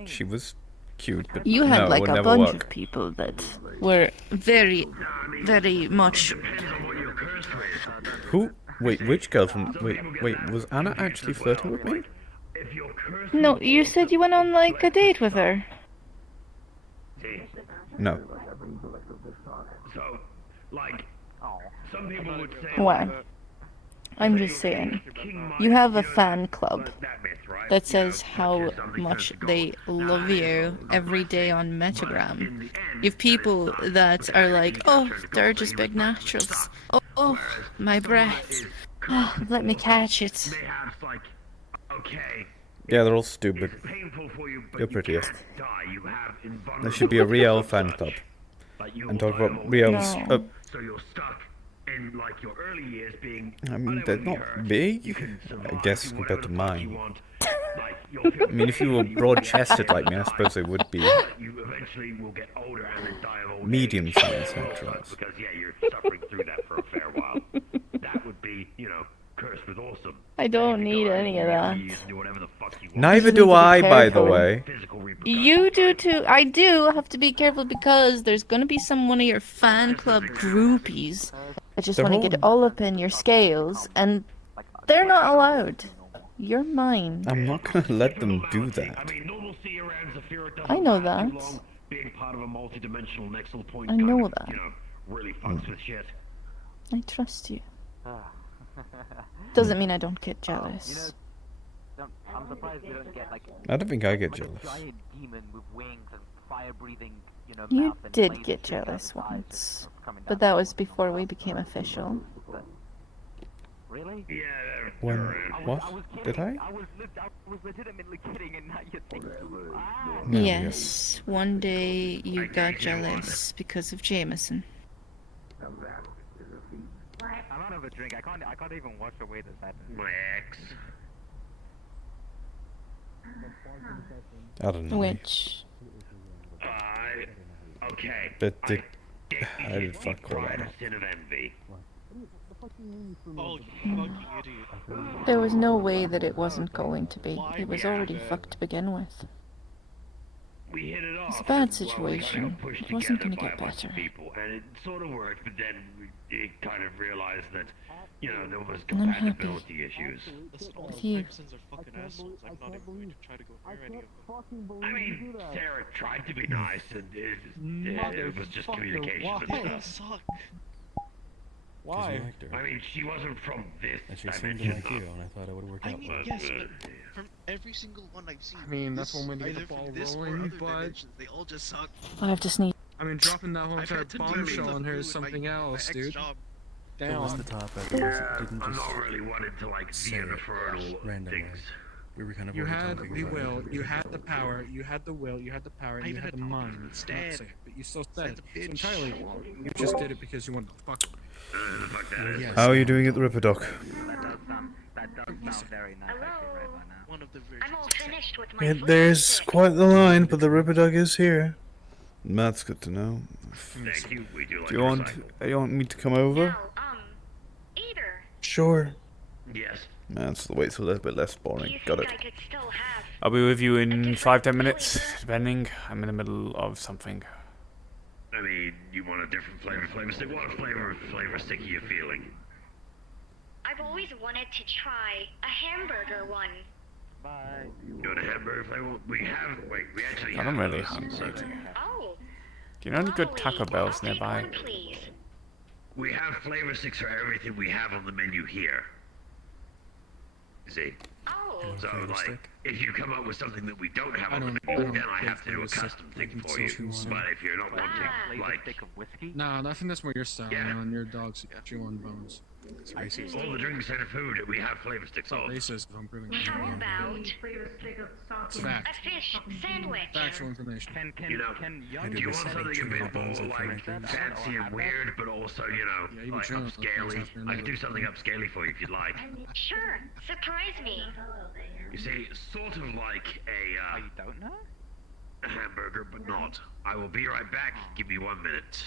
She was cute, but You had no, it like would a never bunch work. of people that were very, very much. Who? Wait, which girl from... Wait, was Anna actually flirting with me? No, you said you went on like a date with her. No. So, like, some people would say... Well, I'm just saying, you have a fan club that says how much they love you every day on Metagram. You have people that are like, "Oh, they're just big naturals. Oh, my breath. Oh, let me catch it." Yeah, they're all stupid. You're prettiest. There should be a real fan club. And talk about real... No. So you're stuck in, like, your early years being... I mean, they're not big, I guess, compared to mine. I mean, if you were broad-chested like me, I suppose they would be. You eventually will get older and then die of old age. Medium-sized naturals. Because, yeah, you're suffering through that for a fair while. That would be, you know, cursed with awesome. I don't need any of that. Neither do I, by the way. You do too. I do have to be careful because there's gonna be one of your fan club groupies that just They're want to get all up in your scales, and they're not allowed. You're mine. I'm not gonna let them do that. I know that. Being part of a multi-dimensional nexal point I know that. you know, really fucks with shit. I trust you. Doesn't mean I don't get jealous. I'm surprised we don't get like. I don't think I get like a jealous. giant demon with wings and fire-breathing, you know, You mouth and did lasers get shooting out jealous its eyes once, that's coming but down. that was before we became official. Really? Yeah. When? What? Did I? I was legitimately kidding, and now you're thinking. No, Yes, one day you got jealous because of Jameson. I'm out of a drink. I can't even wash away the sadness. My ex. I don't know. Which? Okay. But I did fuck all that up. Sin of envy. Oh, you fucking idiot. There was no way that it wasn't going to be. It was already fucked to begin with. We hit it off. It's a bad Well, we situation. got pushed It wasn't together going to get by a bunch of better. people, and it sort of worked, but then we kind of realized that, you know, there was And I'm happy. compatibility issues. Listen, all With those you. Texans are fucking assholes. I'm not even going to try to go near any of them. I mean, Sarah tried to be nice, and it was just communication and Why? They stuff. suck. Why? I mean, she wasn't from this And she seemed to dimension. like you, and I thought it would work I out mean, well. yes, but from every single one I've seen, I mean, that's this, one way to get the either from ball this or rolling, other but- dimensions, they all just suck. I have to sneeze. I mean, dropping that whole I've entire had to do bombshell stuff on her too is with something my else, dude. ex-job. It was the Damn. top at the Yeah, didn't I'm just not really wanting to, like, be say it infertile randomly. things. We were kind of You over had talking the about will, it. you had the power, you had the will, you had the power, and I you even had the had mind. power Not instead. say it, but you still said it. Instead So of bitch. entirely, you just did it because you wanted to fuck. Fuck that. Yes. How are you doing at the Ripper Doc? That does sound very nice actually right by now. One of the I'm all virgins. finished with my Yeah, food. there's quite the line, but the Ripper Dog is here. That's good to know. Thank you. We do like Do you want me to come over? Eater. Sure. Yes. That's the way it's a little bit less boring. Got it. I could still have. I'll be with you in 5-10 minutes, depending. I'm in the middle of something. I mean, you want a different flavor stick? What flavor stick are you feeling? I've always wanted to try a hamburger one. Bye. You want a hamburger flavor? We actually God, have I'm really those, hungry. so- Oh, Do you know any good Taco Bells nearby? please. We have flavor sticks for everything we have on the menu here. You see? Oh. So, like, if you come up with something that we don't have on the menu, then I have to do a custom thing for you. But if you're not wanting, like, No, I think that's more your style, man. Your dog's chewing bones. all the drinks and food, we have flavor sticks. It's racist if I'm proving it. How about It's fact. a fish sandwich? Factual information. You know, do you want something a bit more, like, fancy and weird, but also, you know, like, upscaly? I can do something upscaly for you if you'd like. Sure. Surprise me. You see, sort of like a, you don't know? a hamburger, but not. I will be right back. Give me 1 minute.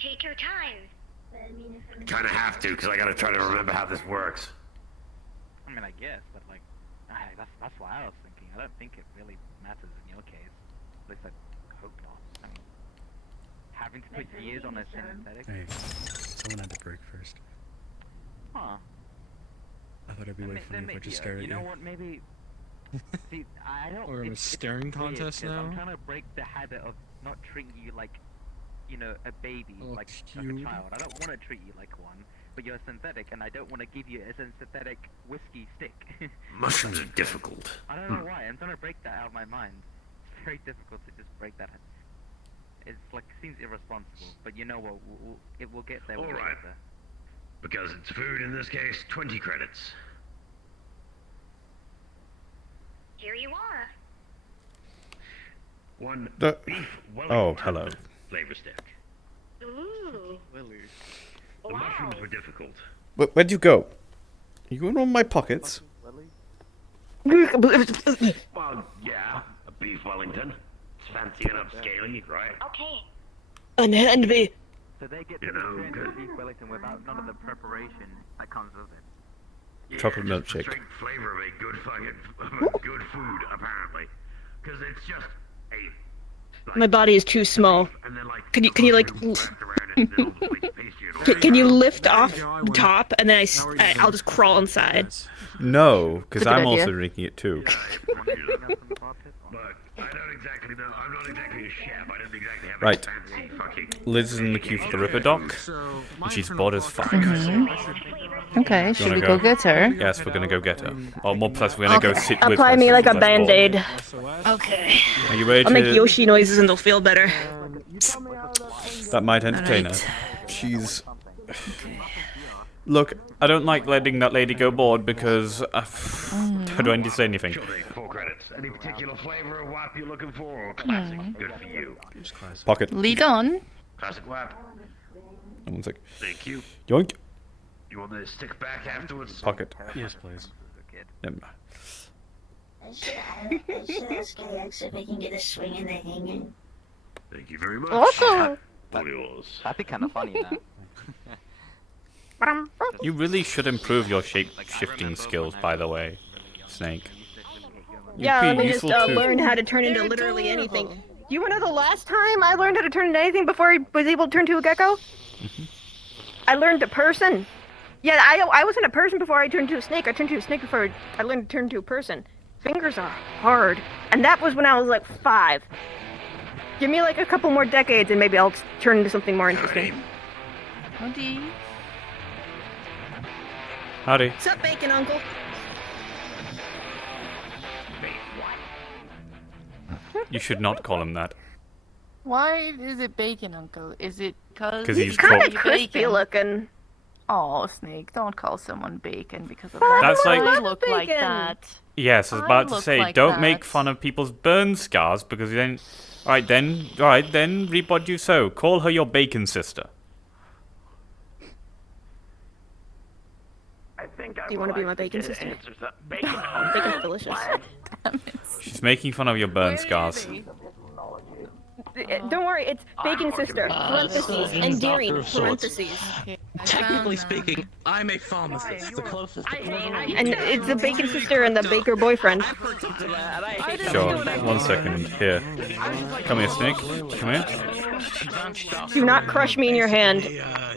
Take your time. Kinda have to, because I gotta try to remember how this works. I mean, I guess, but like, that's why I was thinking. I don't think it really matters in your case. At least I hope not. I mean, having to put years on a synthetic. Hey, someone had to break first. Huh. I thought it'd be way funny if I just stared at you. You know what? Maybe. See, I don't. We're in a staring contest now. I'm trying to break the habit of not treating you like, you know, a baby, like a child. I don't want to treat you like one, but you're synthetic, and I don't want to give you a synthetic whiskey stick. Mushrooms are difficult. I don't know why. I'm trying to break that out of my mind. It's very difficult to just break that. It's like seems irresponsible, but you know what? It will get there. All right. Because it's food in this case, 20 credits. Here you are. One The- beef Oh, hello. flavor stick. Ooh. The mushrooms were difficult. Where'd you go? You going on my pockets? Well, yeah, a beef Wellington. It's fancy and upscaling, right? Okay. Unhand me. So they get You to know, experience good. beef Wellington without none of the preparation that comes with it. Yeah, Chocolate just the milkshake. straight flavor of a good fucking good food, apparently. Because it's just a My body is too small. and then like Can you like? Can you lift off the top and then I'll just crawl inside? No, because That's a good I'm idea. also drinking it too. But I don't exactly know. I'm not exactly a chef. I don't exactly have Right. a fancy fucking. Liz is in the queue for the Ripper Doc, and she's bored as fuck. Okay, You should wanna we go get her? Yes, we're gonna go get her. Or more plus, we're gonna go sit with her. Apply me so like she's a less bored. band-aid. Okay. Are you ready I'll make to... Yoshi noises and they'll feel better. That might entertain her. She's... Look, I don't like letting that lady go bored because... how do I need to say anything? 4 credits. Any particular flavor of WAP you're looking for, or classic? Good for you. Pocket. Lead on. Classic WAP. One sec. Thank you. Yoink. You want the stick back afterwards? Pocket. Yes, please. Never mind. I should ask Alex if I can get a swing in the hanging. Thank you very much. Awesome. All yours. That'd be kind of funny now. You really should improve your shape-shifting skills, by the way, Snake. You'd Yeah, be let me just useful too. learn how to turn into literally anything. You wanna know the last time I learned how to turn into anything before I was able to turn to a gecko? I learned to person. Yeah, I wasn't a person before I turned to a snake. I turned to a snake before I learned to turn to a person. Fingers are hard. And that was when I was like 5. Give me like a couple more decades and maybe I'll turn into something more interesting. Howdy. Howdy. Sup, bacon uncle? You should not call him that. Why is it bacon, Uncle? Is it because 'Cause he's Kind called- of crispy looking. Oh, Snake, don't call someone bacon because of that. That's like- I look like bacon. that. Yes, I was I about to look say, like don't that. make fun of people's burn scars because then... Alright then, reap what you sow. Call her your bacon sister. Do you want to be my bacon sister? Bacon's delicious. She's making fun of your burn scars. Don't worry, it's bacon sister, parentheses, endearing, parentheses. Technically speaking, I'm a pharmacist. The closest. And it's the bacon sister and the baker boyfriend. Sure. 1 second. Here. Come here, Snake. Come here. Do not crush me in your hand.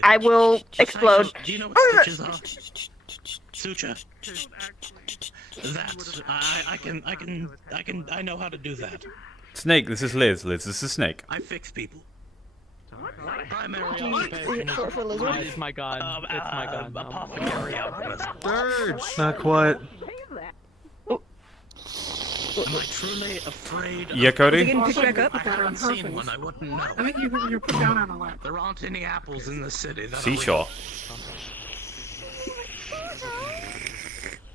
I will explode. Do you know what stitches are? Suture. That I know how to do that. Snake, this is Liz. Liz, this is Snake. I fix people. For lizard? It's my gun. It's my gun. Birds. Not quite. Am I truly afraid? Yeah, Cody? Is he getting picked back up? I haven't seen one. I wouldn't know. I think you're put down on a lap. There aren't any apples in the city. Seashore.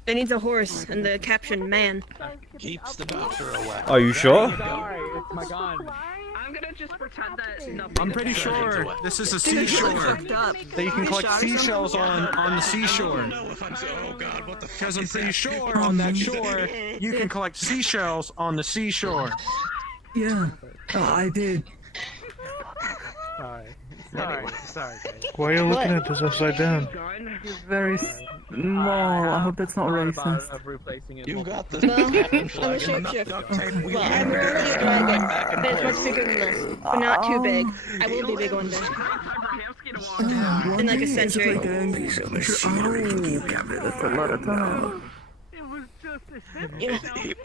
It needs a horse and the caption man. Keeps the doctor away. Are you sure? Sorry, it's my gun. I'm gonna just pretend that nothing. I'm pretty sure this is a seashore. That you can collect seashells on the seashore. Because I'm pretty sure on that shore you can collect seashells on the seashore. Yeah, I did. Sorry, guys. Why are you looking at this upside down? You're very small. I hope that's not racist. You got this. No, I'm a shapeshifter. Well, I'm really a dragon, but it's much bigger than this. But not too big. I will be big one day. In like a century. That's a lot of time.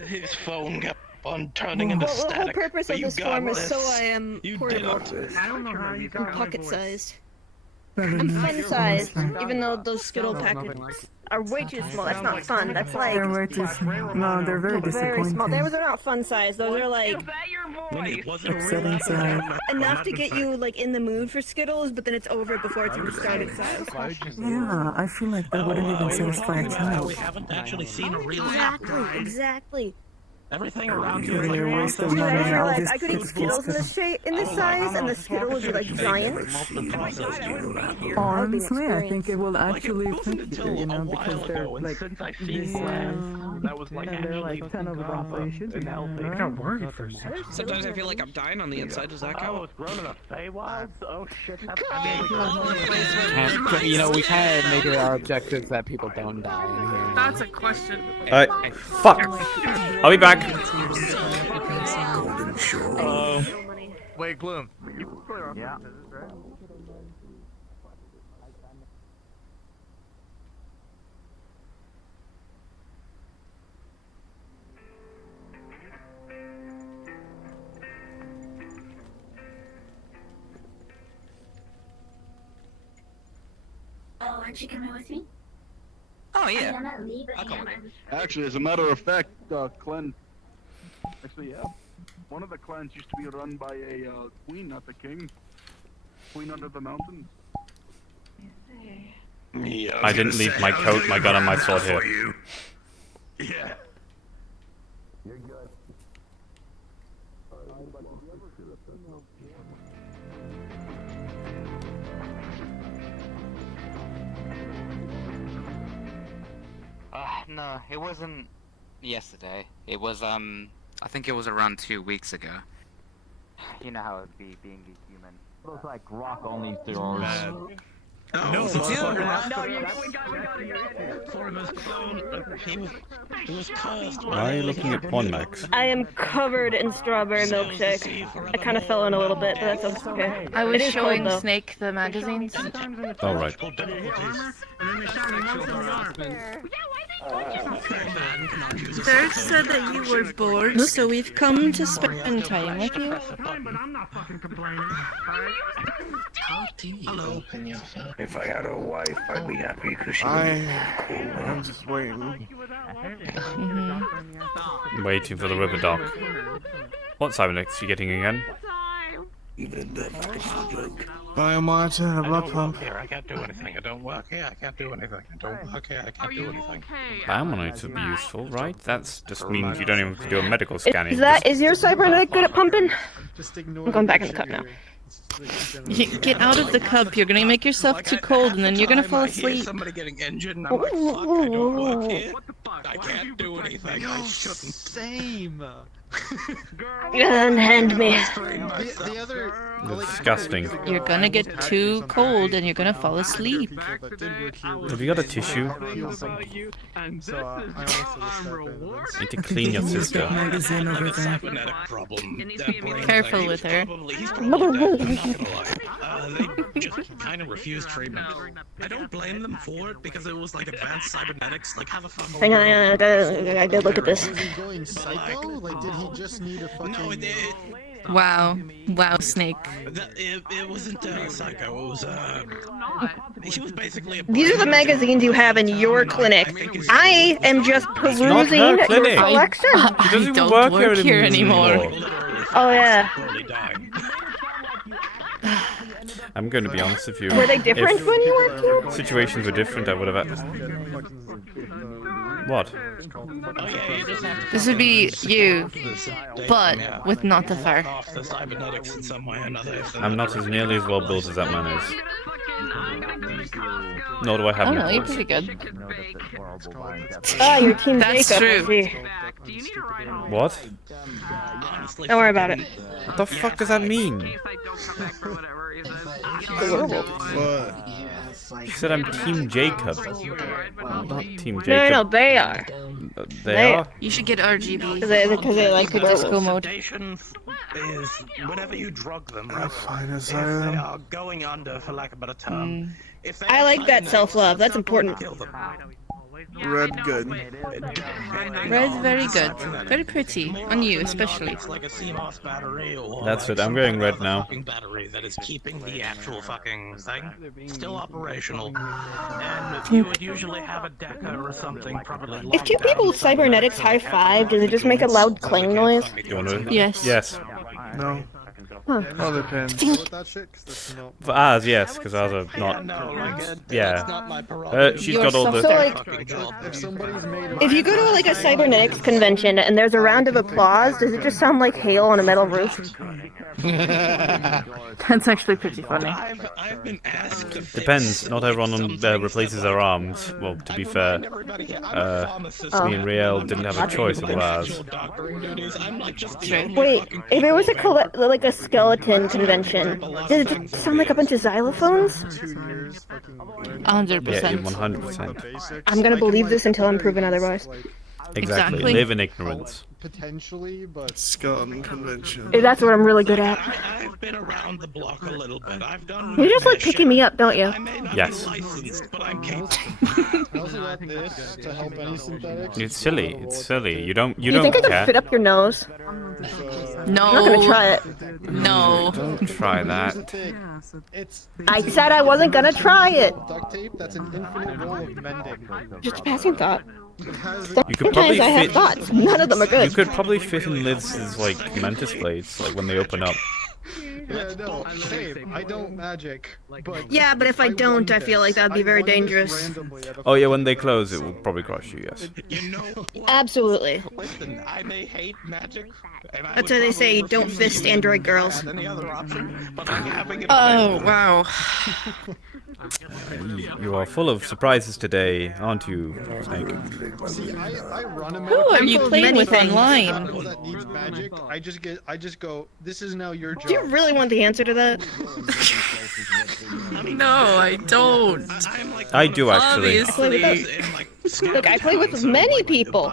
His phone kept on turning into The whole static. purpose of this form is so I am portable. I don't know how you I'm pocket-sized. I'm fun-sized, even though those Skittle packets are way too small. That's not fun. That's like... They're way too small. No, they're very disappointing. small. Those are not fun-sized. Those are like... Upsetting size. enough to get you like in the mood for Skittles, but then it's over before it's even started size. Yeah, I feel like that wouldn't even satisfy a child. We haven't actually seen a real Exactly. Everything around You're here. really a waste of Dude, money. I feel I'll like just I could eat keep Skittles in this size, and the Skittle would be like giant. Honestly, I think it will actually fit you, you know, because they're like this size. That was like And they're like 10 of them, so you should be healthy. I got worried for a second. Sometimes I feel like I'm dying on the inside. Does that count? it's grown enough. Feywilds? Oh shit, that's And, you know, we kind of make it our objective that people don't die in here. That's a question. Fuck. I'll be back. Wait, Gloom. Yeah. Oh, aren't you coming with me? Oh yeah. I'm not leaving. I'll come with Actually, as a matter of fact, clan. Actually, yeah. One of the clans used to be run by a queen, not the king. Queen under the mountains. Yeah, I didn't leave my coat, my gun, and my sword here. Yeah. You're good. No, it wasn't yesterday. It was, I think it was around 2 weeks ago. You know how it'd be being a human. Those like rock-only doors. No, we got he was cursed. Why are you looking at porn, Max? I am covered in strawberry milkshake. I kind of fell in a little bit, but that's okay. I was It is showing cold, though. Snake the magazines. All right. Dirk said that you were bored, so we've come to spend time with you. I'm not fucking complaining. Hello. If I had a wife, I'd be happy because she I'm just waiting. Waiting for the river dock. What cybernetics are you getting again? even that joke. Biomarker, a blood pump. Here, I can't do anything. I don't work here. I can't do anything. I don't work here. I can't do anything. Biomonites would be useful, right? That's just means you don't even have to do a medical scanning. Is your cybernetic good at pumping? I'm going back in the cup now. You get out of the cup, you're gonna make yourself too cold and then you're gonna fall asleep. Somebody getting injured and I'm like, fuck, I don't work here. I can't do anything. I shouldn't. Same. Unhand me. The other. Disgusting. You're gonna get too cold and you're gonna fall asleep. Have you got a tissue? Need to clean your sister. Careful with her. They just kind of refused treatment. I don't blame them for it because it was like advanced cybernetics. Like, how the fuck? Hang on, I did look at this. Was he going psycho? Like, did he just need a fucking... No, Wow. Wow, Snake. It wasn't psycho. It was he was basically. These are the magazines you have in your clinic. I am just perusing your collection. He doesn't even work here anymore. Oh yeah. I'm going to be honest with you. Were they different If when you worked here? situations were different, I would have. What? This would be you, but with not the fur. I'm not as nearly as well built as that man is. Nor do I have I don't know, nipples. you're pretty good. Ah, your team That's Jacob. true. See. What? Don't worry about it. What the fuck does that mean? She said I'm Team Jacob. I'm not Team Jacob. No, they are. They are? You should get RGB. Because they like disco mode. Is whenever you drug them, right? As If they are going under, for lack of a better term. If they I are like that cybernetics, self-love. That's important. kill them. Red good. Red's very good. Very pretty. On you, especially. It's like a CMOS battery or That's like it, I'm some going kind of red now. fucking battery that is keeping the actual fucking thing still operational. And you would usually have a deca or something probably. If two people with cybernetics high five, does it just make a loud clang noise? You want to? Yes. Yes. No. Huh. Oh, depends. With that shit, 'cause that's not... For ours, yes, because ours are not. Yeah. She's got all the. So, like, If somebody's made if you go to like a cybernetics convention and there's a round of applause, does it just sound like hail on a metal roof? That's actually pretty funny. I've been asked. Depends. Not everyone replaces their arms. Well, to be fair, me and Riel didn't have a choice of ours. Wait, if it was like a skeleton convention, does it just sound like a bunch of xylophones? 100%. Yeah, 100%. I'm gonna believe this until I'm proven otherwise. Exactly. Live in ignorance. Potentially, but... Skeleton convention. That's what I'm really good at. I've been around the block a little bit. I've done. You just like picking me up, don't you? Yes. But I'm capable. I also got this to help any synthetics. It's silly. It's silly. You don't. You You don't think I could care. fit up your nose? No. I'm not gonna try it. No. Don't try that. I said I wasn't gonna try it. Duct tape, that's an infinite roll of mending. Just a passing thought. You could Sometimes probably I have fit. thoughts. None of them are good. You could probably fit in Liv's like mantis blades, like when they open up. Yeah, no, same. I don't magic, but... Yeah, but if I don't, I feel like that'd be very dangerous. Oh yeah, when they close, it will probably crush you. Yes. You know, Absolutely. listen, I may hate magic. And I That's why they say don't fist android girls. any other option, but I'm having it. Oh, wow. You are full of surprises today, aren't you, Snake? See, I run a Who are you playing with online? that needs magic. I just go, this is now your job. Do you really want the answer to that? No, I don't. I do actually. Obviously. Look, I play with many people,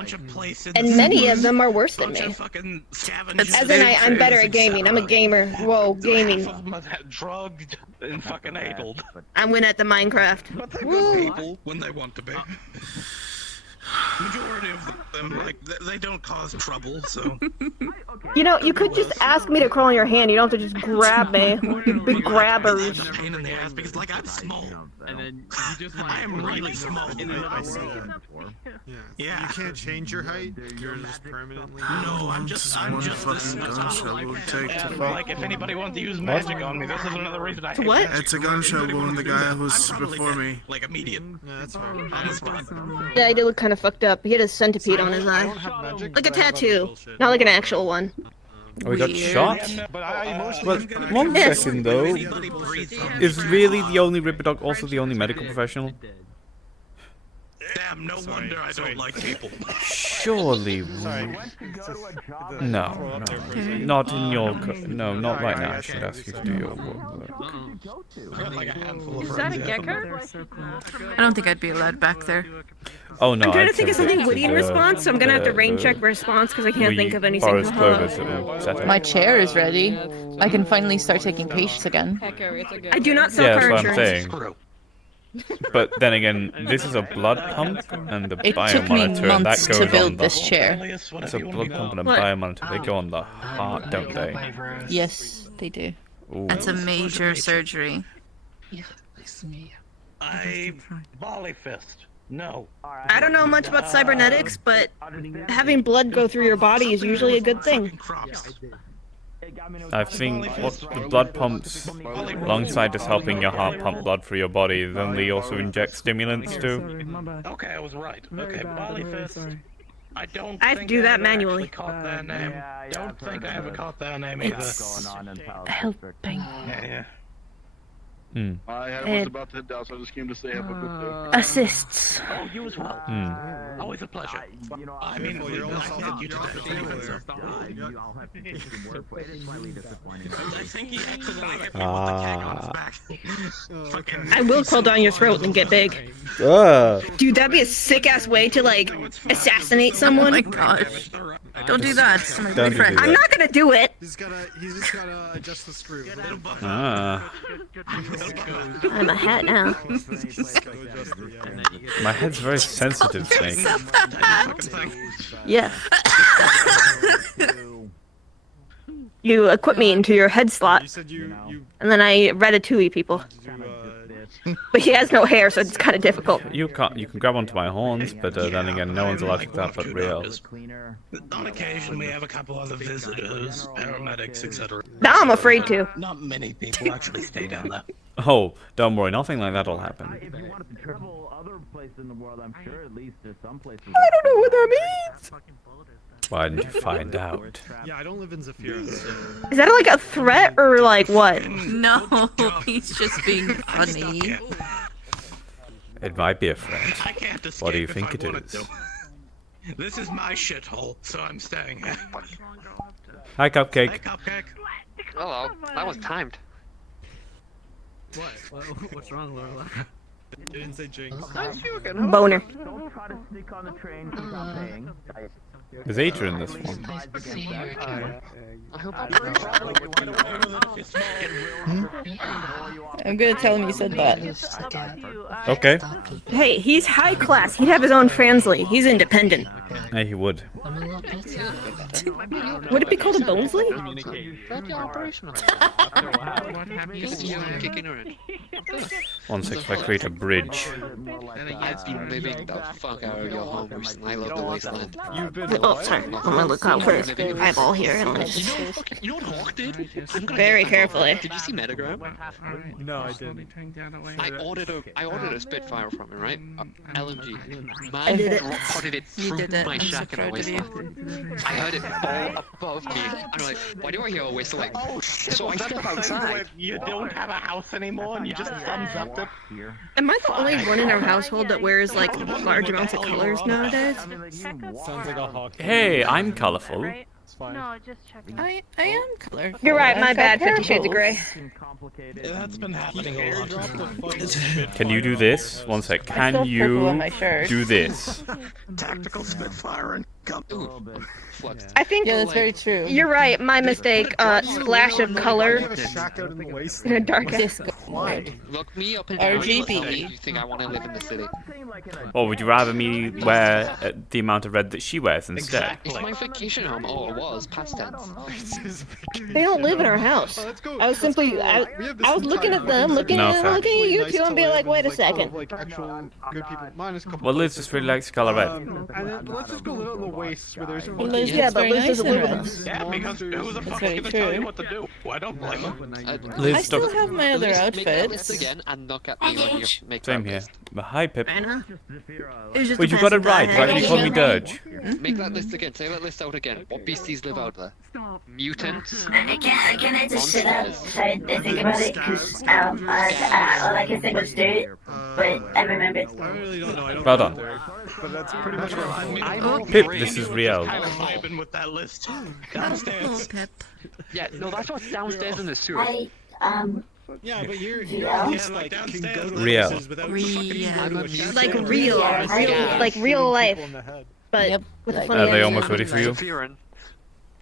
and many of them are worse than me. As in, I'm better at gaming. I'm a gamer. Whoa, gaming. Drugged and fucking abled. I win at the Minecraft. Woo. People when they want to be. Majority of them, like, they don't cause trouble, so. You know, you could just ask me to crawl on your hand. You don't have to just grab me. You big grabbers. Pain in the ass because, like, I'm small. And then you just I am really small. Yeah. You can't change your height. You're just permanently. No, I'm just this gunshot would take to and, fuck. like, if anybody wants to use magic on me, this is another reason I hate What? magic. It's a gunshot wound. The guy who's I'm probably before dead, me. like immediate. Yeah, that's fine. On the spot. Yeah, he did look kind of fucked up. He had a centipede on his eye. Like a tattoo. Not like an actual one. Oh, we got Weird. shot? But I mostly Well, just get one Yes. second though. Is really the only Ripper Dog also the only medical professional? Damn, no wonder I don't like people. Surely. No, not in your. No, not right now. I should ask you to do your work. Is that a gecko? I don't think I'd be allowed back there. Oh no! I'm trying to I'd think of send it something to witty in the- response, so I'm gonna have to rain the- check response because I can't think of anything. Forest Clovers that will set up. My chair is ready. I can finally start taking patients again. I do not sell Yeah, car that's what I'm insurance. saying. But then again, this is a blood pump and a It took me biomonitor, and that months goes to on build the. this chair. It's a blood pump and a What? biomonitor. They go on the heart, don't they? Yes, they do. Ooh. That's a major surgery. I volley fist. No. I don't know much about cybernetics, but having blood go through your body is usually a good thing. I think what the blood pumps, alongside just helping your heart pump blood through your body, then they also inject stimulants too. Okay, I was right. Okay, volley fist. I don't. I have to do that manually. Caught their name. Don't think I ever caught their name either. Helping. Yeah. I was about to head down, so I just came to say have a good day. Assists. Oh, you as well. Always a pleasure. I mean, I think you I think he accidentally hit me with the keg on his back. I will crawl down your throat and get big. Dude, that'd be a sick ass way to like assassinate someone. Oh my gosh. Don't do that to my Don't do boyfriend. that. I'm not gonna do it. He's just gotta adjust the screw. Ah, I'm a hat now. my head's very sensitive, Snake. Yeah. You equip me into your head slot, and then I ratatouille people. But he has no hair, so it's kind of difficult. You can grab onto my horns, but then again, no one's allowed to do that but real. On occasion, we have a couple other visitors, paramedics, etc. Now I'm afraid to. Not many people actually stay down there. Oh, don't worry, nothing like that'll happen. If you want to travel other places in the world, I'm sure at least there's some places. I don't know what that means. Why didn't you find out? Yeah, I don't live in Zafira, so... Is that like a threat or like what? No, he's just being funny. It might be a threat. I can't escape What do you if think I it wanted is? to. This is my shithole, so I'm staying here. Hi, Cupcake. Hey, Cupcake. Hello, that was timed. What? What's wrong, Lola? You didn't say jinx. Boner. Don't try to sneak on the train without paying. There's Aether in this one. I'm gonna tell him you said that. Okay. Hey, he's high class. He'd have his own Fransley. He's independent. Yeah, he would. Would it be called a Bonesley? One sec, if I create a bridge. I've been living the fuck out of your home recently. I love the wasteland. Oh, sorry. I'm gonna look out for his eyeball here. And You know what Hawk did? very carefully. Did you see Metagram? No, I didn't. I ordered a Spitfire from him, right? LMG. I did it. Man potted it You through did it. my I'm so shack in a proud of you. wasteland. I heard it all above me. I'm like, why do I hear a whistle? Like, Oh shit, so I was that step the thing outside. where you don't have a house anymore and you just thumbs up it? Am I the only one in our household that wears like large amounts of colors nowadays? Sounds like a hawk. Hey, I'm colorful. It's fine. No, just check. I am colorful. You're right. My I've bad. got 50 Shades of Grey. That's been happening a lot. Can you do this? One sec. I Can still have purple on you my shirt. do this? Tactical Spitfire and come. I think Yeah, that's very true. you're right. My mistake. Splash of color We have a shack out in the waste. in a dark. Disco. Look me up and RGB. You think I want to live in the city? Or would you rather me wear the amount of red that she wears instead? It's my vacation home. Oh, it was past tense. They don't live in our house. I was simply, I was looking at them, looking No, at fair. looking at you two, and being like, wait a second. Like actual good people. Minus a couple. Well, Liz just really likes color red. And then let's just go live out in the wastes where there's. Liz Yeah, is but very Liz nice doesn't in live with red. us. Yeah, because who the That's fuck very is gonna tell you true. what to do? I don't blame him. Liz I still have my other Maybe Make that list fits. again and knock at me when you make Same that here. list. But hi, Pip. Anna? Wait, you got it right. Right, you called me Dirge. Make that list again. Say that list out again. What beasties live out there? Mutants. Can I just shut up? Monsters. Sorry, I think about it, because all I can think was dirt, but I remembered. Well done. But that's pretty much what I'm Pip, this is Riel. Kind of vibing with that list. Oh, Downstairs. Pip. Yeah, no, that's what's downstairs in the sewer. Yeah, but you're Yeah. at least like can go to Real. places without Like real, like real life, but with a funny Are they accent. almost ready for you?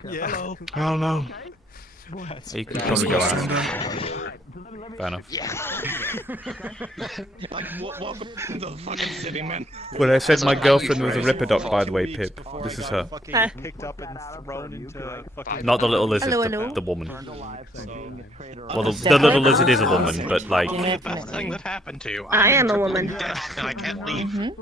Yeah. I don't know. You can probably go out. Fair enough. Welcome to the fucking city, man. When I said my girlfriend was a Ripperdoc, by the way, Pip, this is her. Picked up and thrown into like fucking. Not the little lizard, the woman. Well, the little lizard is a woman, but like. Best thing that happened to you. I am a woman. Death, and I can't leave.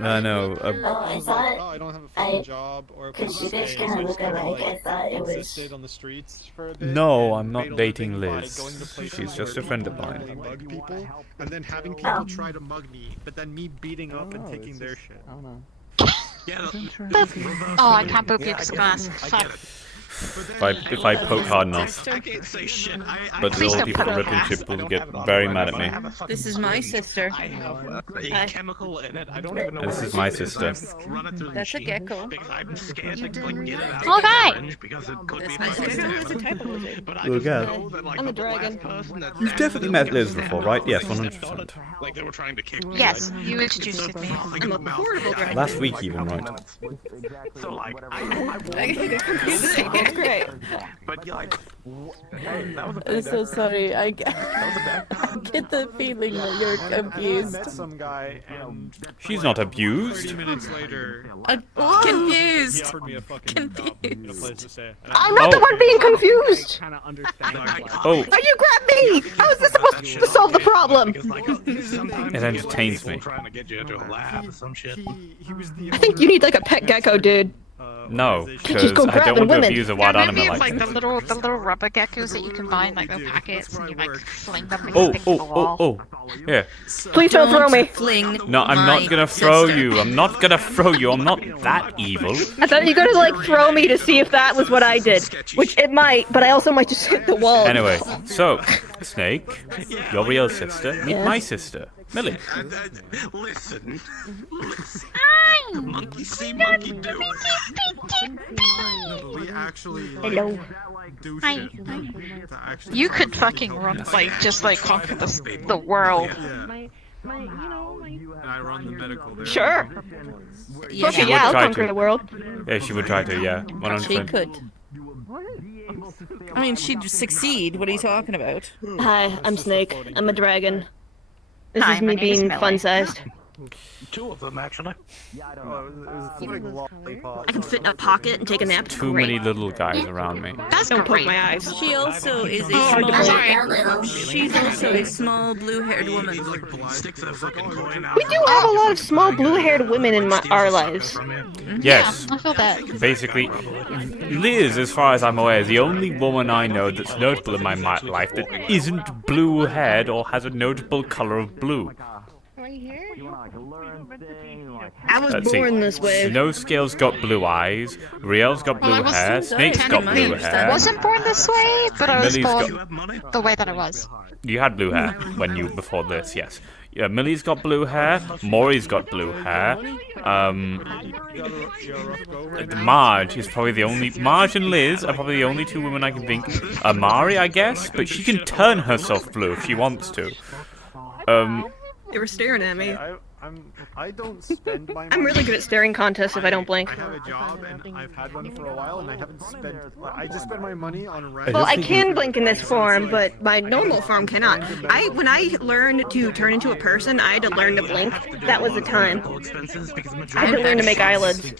I know. I thought, I don't have a fucking job or a place because to you guys stay, kind so of I just look kinda, alike, I like, thought it was... existed on the streets for a bit. No, and I'm not made a dating living by Liz. going to places She's just a where friend of people mine. randomly mug people, and then having people try to mug me, but then me beating up and taking their shit. I don't know. Yeah, Oh, I can't poop you, glass. Fuck. If I poke hard enough. I can't say shit. But the old people at Rip and Chip will get very mad at me. This is my sister. I have a chemical in it. I don't even know. And this is my sister. Run it through the That's a machine gecko. because I'm scared to like, get it out Oh, of the hi. syringe because it could be That's my sister. Who's the type of lizard? But I Little just girl. know that like I'm a the last dragon. person that You've definitely met Liz before, right? Yes, 100%. like they were trying to kick me. Yes, like, you introduced me. I'm a portable dragon. Last week even, right? So like That's great. but you're like I'm so sorry. I get the feeling that you're I confused. met some guy, and She's not abused. 30 minutes later, Confused. he offered me a fucking job and a place to stay. I'm not the one being confused. Kind of understand. Oh, How you grab me? How is this supposed to solve the problem? because like sometimes it entertains people me. trying to get you into a lab or some shit. He was the I think you need like a pet gecko, dude. No, Just because go I don't grabbing want to women. abuse a wild Yeah, animal maybe it's like like this. the little rubber geckos that you can buy in like the packets and you like fling them and Oh, stick to the wall. Here. Please don't throw me. Fling. No, I'm not gonna throw you. I'm not gonna throw you. I'm not that evil. I thought you were gonna like throw me to see if that was what I did, which it might, but I also might just hit the wall. Anyway, so, Snake, your real sister, meet Yeah. my sister, Millie. Listen. Hi! Monkey see, monkey do. We actually Hello. do Hi. shit to actually You could fucking run like just like conquer the world. Yeah. And I run the medical there. Sure. Yeah, She would Yeah, I'll try conquer to. the world. Yeah, she would try to, yeah. 100%. she could. I mean, she'd succeed. What are you talking about? Hi, I'm Snake. I'm a dragon. This Hi, is my me name is being Millie. fun-sized. Two of them actually. Oh, it was like lollipop. I can fit in a pocket and take a nap. Too Great. many little guys around me. That's Don't poke great. my eyes. She also is a I'm small. sorry. She's also a small blue-haired woman. Sticks a fucking coin out. We do have a lot of small blue-haired women in our lives. Yes. I feel that. Basically, Liz, as far as I'm aware, is the only woman I know that's notable in my life that isn't blue-haired or has a notable color of blue. I was Let's born see. this way. No Scale's got blue eyes. Riel's got blue Well, I hair. was Snake's got blue I hair. wasn't born this way, but I was Millie's born the way that I was. You had blue hair when you before this, yes. Yeah, Millie's got blue hair. Maury's got blue hair. Marge is probably the only. Marge and Liz are probably the only two women I can think. Amari, I guess, but she can turn herself blue if she wants to. They were staring at me. I don't spend my money. I'm really good at staring contests if I don't blink. I have a job and I've had one for a while and I haven't spent. I just spend my money on rent. Well, I can blink in this form, but my normal form cannot. When I learned to turn into a person, I had to learn to blink. That was the time. I had to learn to make eyelids.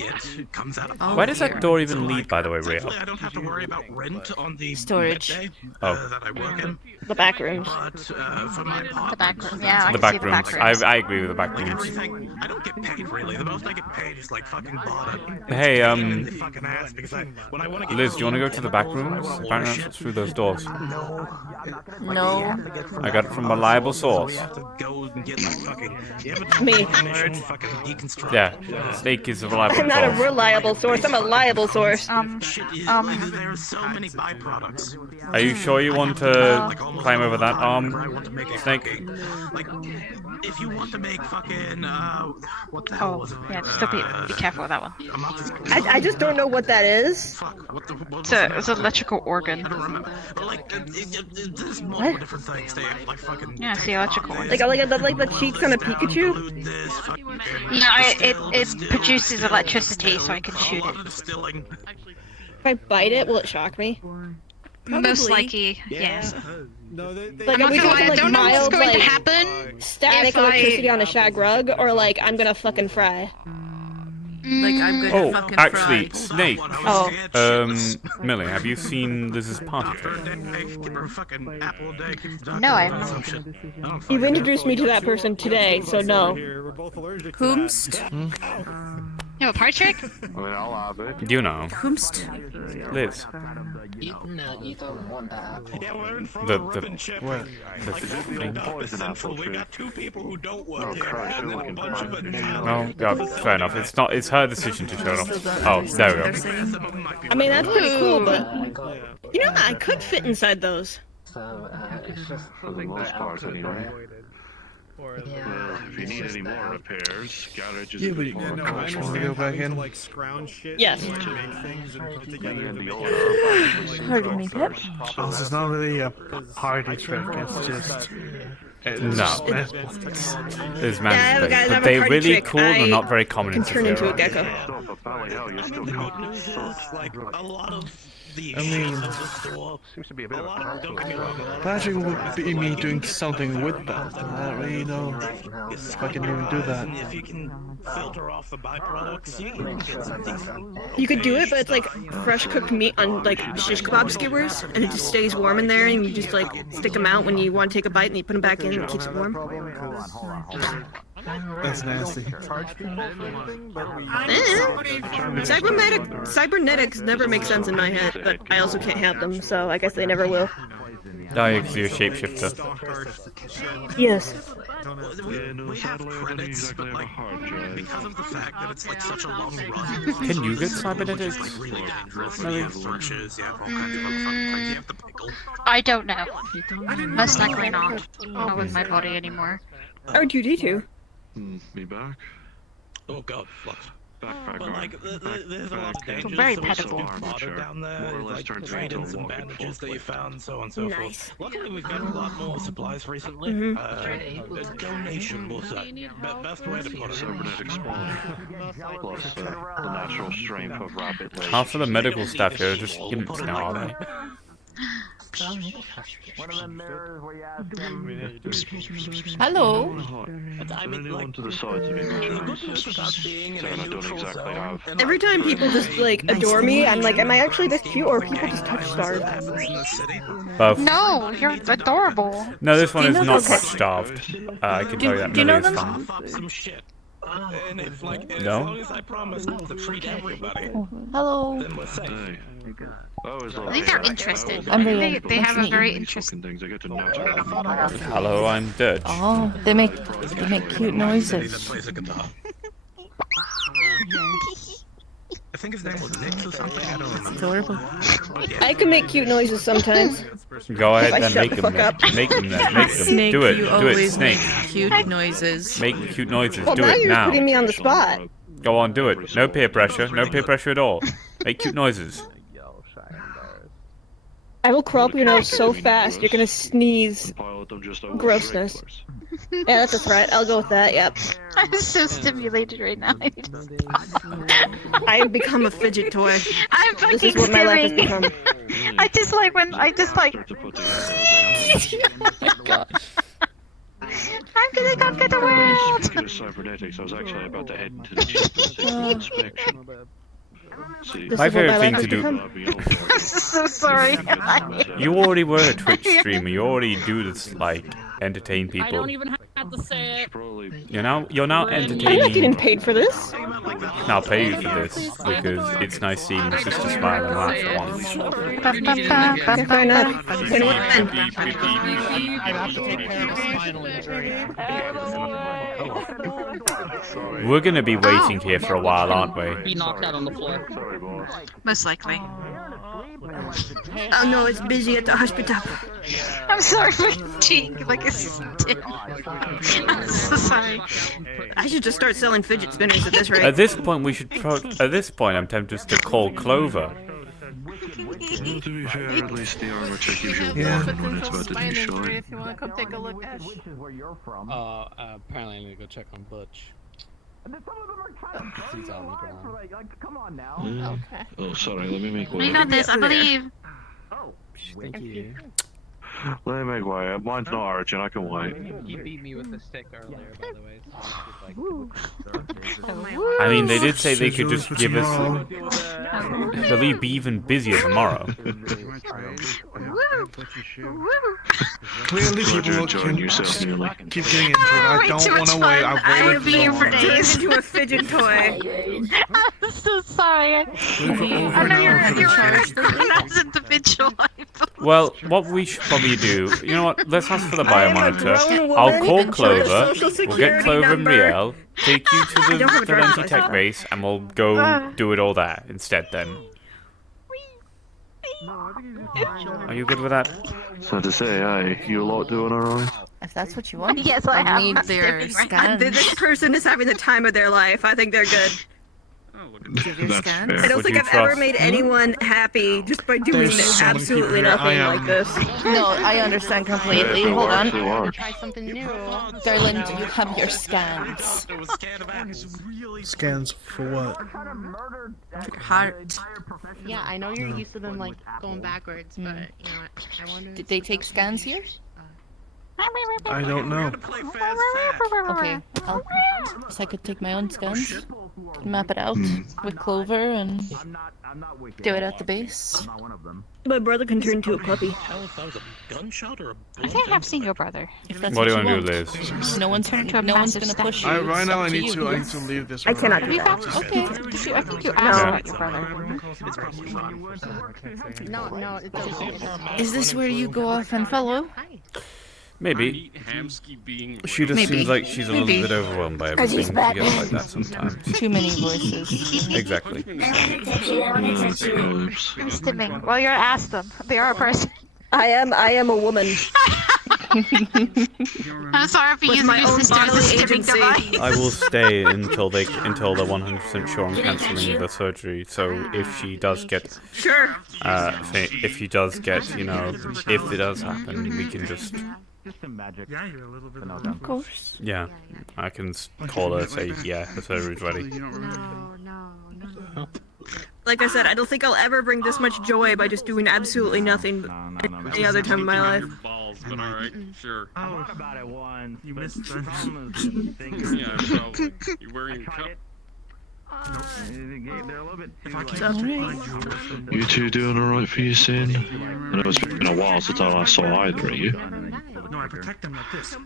Where does that door even lead, by the way, Riel? I don't have to worry about rent on the Storage. day, Oh. that I work in. The back rooms. But for my part, The back room. Yeah, I The can see back the back rooms. rooms. I agree with the back rooms. everything. I don't get paid really. The most I get paid is like fucking bought it. Hey, Fucking ass because when I want to get Liz, do you want to go to the back rooms? Apparently that's through those doors. No. I got it from a reliable source. Me. Yeah, Snake is a reliable I'm not a source. reliable source. I'm a liable source. There are so many byproducts. Are you sure you want to climb over that arm, Snake? Like, if you want to make fucking what the hell was it? Yeah, just be careful with that one. I just don't know what that is. It's an electrical organ. There's multiple different things. They have, like fucking. Yeah, it's the electrical one. Like the cheeks on a Pikachu. No, it produces electricity, so I can shoot it. If I bite it, will it shock me? Most likely, yes. No, Like, are we talking like don't know what's mild, going to like, happen static if I- electricity on a shag rug, or like I'm gonna fucking fry? Like I'm gonna Oh, fucking actually, fry. Snake. Oh. Millie, have you seen Liz's party trick? No, I haven't. You've introduced me to that person today, so no. Whomst? You have a party trick? You know. Whomst? Liz. We got two people who don't work here, and then a bunch of it. Oh, God, fair enough. It's her decision to show it off. Oh, there we go. I mean, that's pretty cool, but you know, I could fit inside those. It's just for the most part, anyway. Well, if you need any more repairs, garages. Yeah, but I want to go back in. Like scrounge shit. Yes. To make things and put together to make Pardon me, Pip. This is not really a party trick, it's just... No. There's Yeah, man's guys, I but have a they're party really trick. cool and I not very common in can turn into a Severo. gecko. Like a lot of the I mean, Seems to be a bit of a problem. Patrick would be me doing something with that, and I don't really know if I can even do that. If you can filter off the byproducts, you can get some decent. You could do it, but it's like fresh cooked meat on like shish kebab skewers, and it just stays warm in there, and you just like stick them out when you want to take a bite, and you put them back in, and it keeps it warm. That's nasty. Cybernetics never make sense in my head, but I also can't have them, so I guess they never will. Oh, yeah, 'cause you're a shapeshifter. Yes. We have credits, but like because of the fact that it's like such a long run. Can you get cybernetics? Like really dangerous. You have searches, you have all kinds of fucking things. You have the pickle. I don't know. Most likely not with my body anymore. R2D2. Me back? Oh god, fuck. Backpack. But like, there's a lot of dangers. Very so petable. Fodder down there, More or less like turns tridents into a and walking bandages that you found, so on and so Nice. forth. Luckily, we've got a lot more supplies recently. A donation, we'll say. Best way to put it. Cybernetic spawn. Plus the natural strength of rapid laser. Half of the medical staff here are just imps now, are they? One of them mirrors where you ask them. Hello. I mean, Anyone to the sides of me, Sarah, I don't exactly have. Every time people just like adore me, I'm like, am I actually this cute, or people just touch starved? Both. No, you're adorable. No, this one Do is you know not this- touch starved. I can tell you that. do you know Millie is them? fine. Some shit. And if like, as No? long as I promise not to treat everybody, Hello. then we're safe. Hey. I think they're interested. I'm I really think they have a very interesting. Things I get to know. Hello, I'm Dutch. Oh, they make cute noises. I think his name was Nick or something. I don't remember. Adorable. I can make cute noises sometimes. Go ahead If I then, shut make the them fuck up. then. Make them then. Make them. Snake, Do it. you Do it, always Snake. make cute noises. Make cute noises. Well, Do now it you're now. putting me on the spot. Go on, do it. No peer pressure. No peer pressure at all. Make cute noises. I will crawl up your nose so fast, you're gonna sneeze grossness. Yeah, that's a threat. I'll go with that, yep. I'm so stimulated right now. I need to stop. I have become a fidget toy. I'm fucking This is what my life has screaming. become. I just like when I just like. Oh my god. I'm gonna conquer the world. Speaking of cybernetics, I was actually about to head into the chip and take an inspection. See, This My is what favorite my thing life to has do. become. I'm so sorry. You already were a Twitch streamer. You already do this, like, entertain people. I don't even have. have to say it. You're now I'm not entertaining. getting paid for this. I'll pay you for this because it's nice seeing the sister smile and laugh at once. Fair enough. We're gonna be waiting here for a while, aren't we? He knocked out on the floor. Most likely. Oh no, it's busy at the hospital. I'm sorry for cheating like a stick. I'm so sorry. I should just start selling fidget spinners at this rate. At this point, we should. At this point, I'm tempted just to call Clover. Well, to be fair, at least the armor check gives you Yeah. 1 minute about the new shore. If you want to come take a look at. Which is where you're from. Apparently I need to go check on Butch. And then some of them are trying to burn He's you on the alive ground. for like, come on now. Okay. Oh, sorry, let me make way. We got this, I believe. Oh, Thank you. Let me make way. Mine's not urgent, I can wait. He beat me with a stick earlier, by the way. I mean, they did say they could just give us. They'll be even busier tomorrow. Clearly, people can keep getting into it. I don't want to wait. I've waited for Turned into a fidget toy. I'm so sorry. I know you're an individual. Well, what we should probably do, you know what? Let's ask for the biomonitor. I'll call Clover. We'll get Clover and Riel. Take you to the Valenti Tech base, and we'll go do it all there instead. Then. Are you good with that? So to say, hey, you lot doing alright? If that's what you want. Yes, I have. need their scans. This person is having the time of their life. I think they're good. That's fair. I don't Would think you I've ever trust- made anyone happy just by doing There's so many absolutely people here. I nothing am- like this. No, I understand completely. Yeah, Hold on. too large. Try something new. Garland, you have your scans. Scans for what? Your heart. Yeah, I know you're used to them like going backwards, but you know what? I wonder. Did they take scans here? I don't know. Okay, so I could take my own scans, map it out with Clover, and do it at the base. My brother can turn into a puppy. That was a gunshot or a I think I've seen your brother. If that's What do you what want to do, want. Liz? No one's Turn into a no one's massive gonna push you. Right now, I It's up need to to. you. I need to leave this. I cannot room. do that. Okay. I think you asked Yeah. about your brother. No, it doesn't. Is this where you go off and follow? Maybe. Hamsky She just Maybe. seems like she's a little Maybe. bit overwhelmed by Cause he's everything. She gets Batman. like that sometimes. Too many voices. Exactly. I'm stimming. Well, you're asked them. They are a person. I am a woman. I'm sorry for With using my your own sister as a bodily stimming agency. device. I will stay until they're 100% sure on cancelling the surgery. So if she does get, Sure. if she does get, you know, if it does happen, we can just, Just some magic. Yeah, you're a little bit. Of course. yeah, I can call her, say, yeah, the surgery's ready. Like I said, I don't think I'll ever bring this much joy by just doing absolutely nothing any other time in my life. balls, but alright, sure. I thought about it once. You but missed the the- problem is the thing Yeah, probably. You wearing your cup? they're a little bit too, If I like, can Alright. find You two doing alright for your sin? I know it's been a while since I last saw either of you. No, I protect them like this.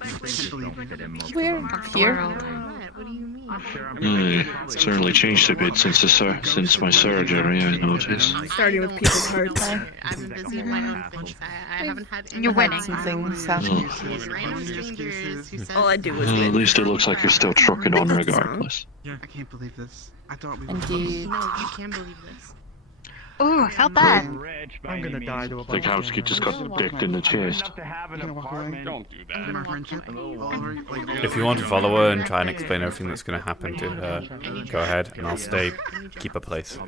We're here. What do you mean? Certainly changed a bit since my surgery, I noticed. Starting with people's hearts. I've been busy with my own things. I haven't had any You're winning. Some things happen. random strangers who said All I do is At win. least it looks like you're still trucking on regardless. I can't believe this. I thought we were. Indeed. no, you can believe this. Ooh, I felt bad. I'm gonna die to a Like Howski just got dicked in the chest. to have an Gonna walk away. apartment. Don't do that. My friendship. If you want to follow her and try and explain everything that's going to happen to her, go ahead, and I'll stay, keep her place.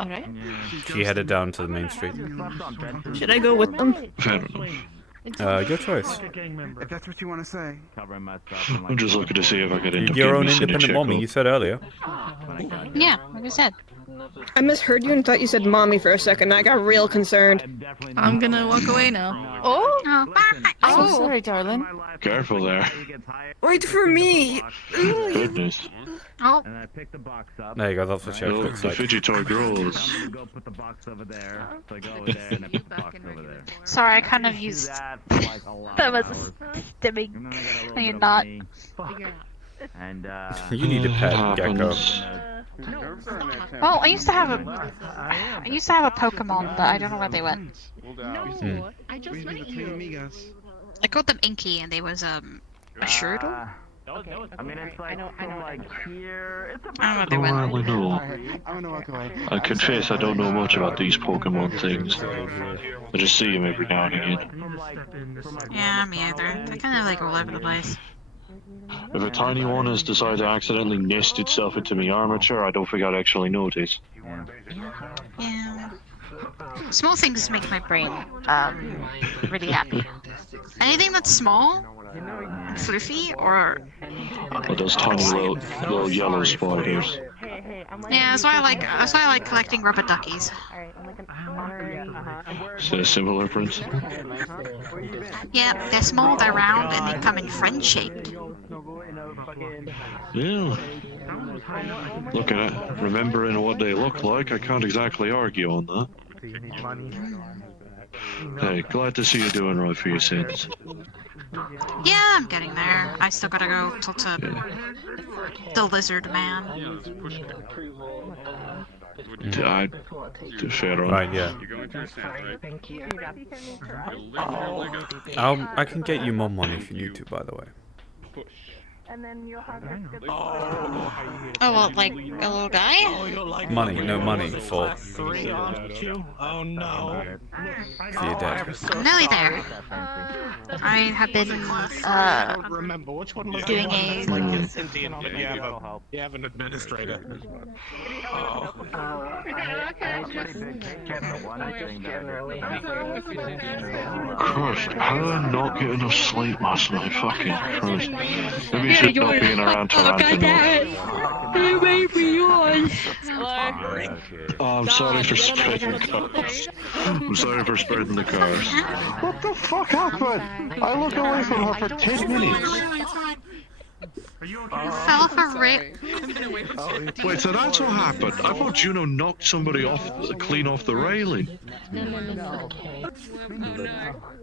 Alright. She headed down to the main street. Should I go with them? Fair enough. Your choice. If that's what you want to say. Covering myself in, like, I'm just looking to see if I could end up Your getting own a independent check mommy, up. you said earlier. Yeah, like I said. I misheard you and thought you said mommy for a second. I got real concerned. I'm gonna walk away now. Oh! I'm so sorry, darling. Careful there. Wait for me! Goodness. Oh. And I pick the box up. There you go, that's what she Right? looks the like. fidget toy grows. I'm gonna go put the box over there. So I go over there and I put the box over there. Sorry, I kind of used. That for like a lot That of was hours. a stimming. And then I got a little No, you're bit of not. money. And You need a pet, Gecko. Oh, I used to have a Pokemon, but I don't know where they went. No, I just met you. I called them Inky, and they was a Shurdle. I mean, it's like from like here. It's I don't know where they went. I don't know. I confess I don't know much about these Pokemon things. I just see them every now and again. Yeah, me either. They're kind of like all over the place. If a tiny one has decided to accidentally nest itself into my armature, I don't think I'd actually notice. Yeah. Small things make my brain really happy. Anything that's small, fluffy, or Those tiny little yellow spiders. yeah, that's why I like collecting rubber duckies. Is that a similar principle? Yeah, they're small, they're round, and they come in friend shaped. Yeah. Looking at remembering what they look like, I can't exactly argue on that. Hey, glad to see you doing right for your sins. Yeah, I'm getting there. I still gotta go talk to the lizard man. Fair on. Right, yeah. I can get you more money if you need to, by the way. And then you'll have Oh, well, like a little guy? Money, no money for... Oh no. For your dad. I'm nearly there. I have been Remember which one was doing the a one that's like Indian? You have an administrator. Christ, how did I not get enough sleep last night? Fucking Christ. Maybe you should stop being around Tarantino. You made me yawn. Oh, I'm sorry for spreading the cars. I'm sorry for spreading the cars. What the fuck happened? I looked away from her for 10 minutes. You fell off a rip. Wait, so that's what happened? I thought Juno knocked somebody off, clean off the railing.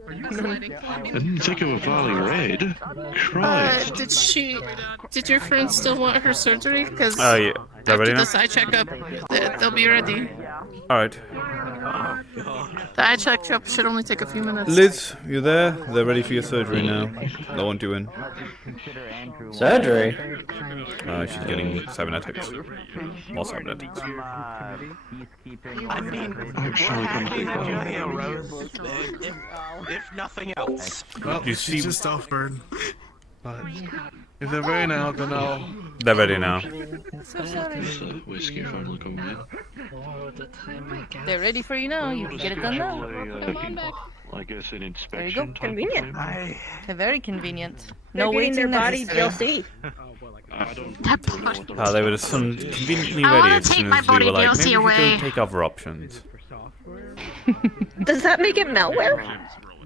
I didn't think of a Valley Red. Christ. Did your friend still want her surgery? Because Oh, yeah. They're ready after now? the side checkup, they'll be ready. Alright. The eye checkup should only take a few minutes. Liz, you there? They're ready for your surgery now. They want you in. Surgery? Uh, She's getting cybernetics. More cybernetics. I mean, if nothing else. Well, You she's see- just offered. But if they're ready now, then I'll... They're ready now. Whiskey finally coming in. They're ready for you now. You can get it done now. I guess an There you inspection. go. Convenient. They're very convenient. They're No getting waiting their body necessary. DLC. They were some conveniently I ready wanna as take soon my as we body were like, DLC maybe we away. could take other options. Does that make it malware?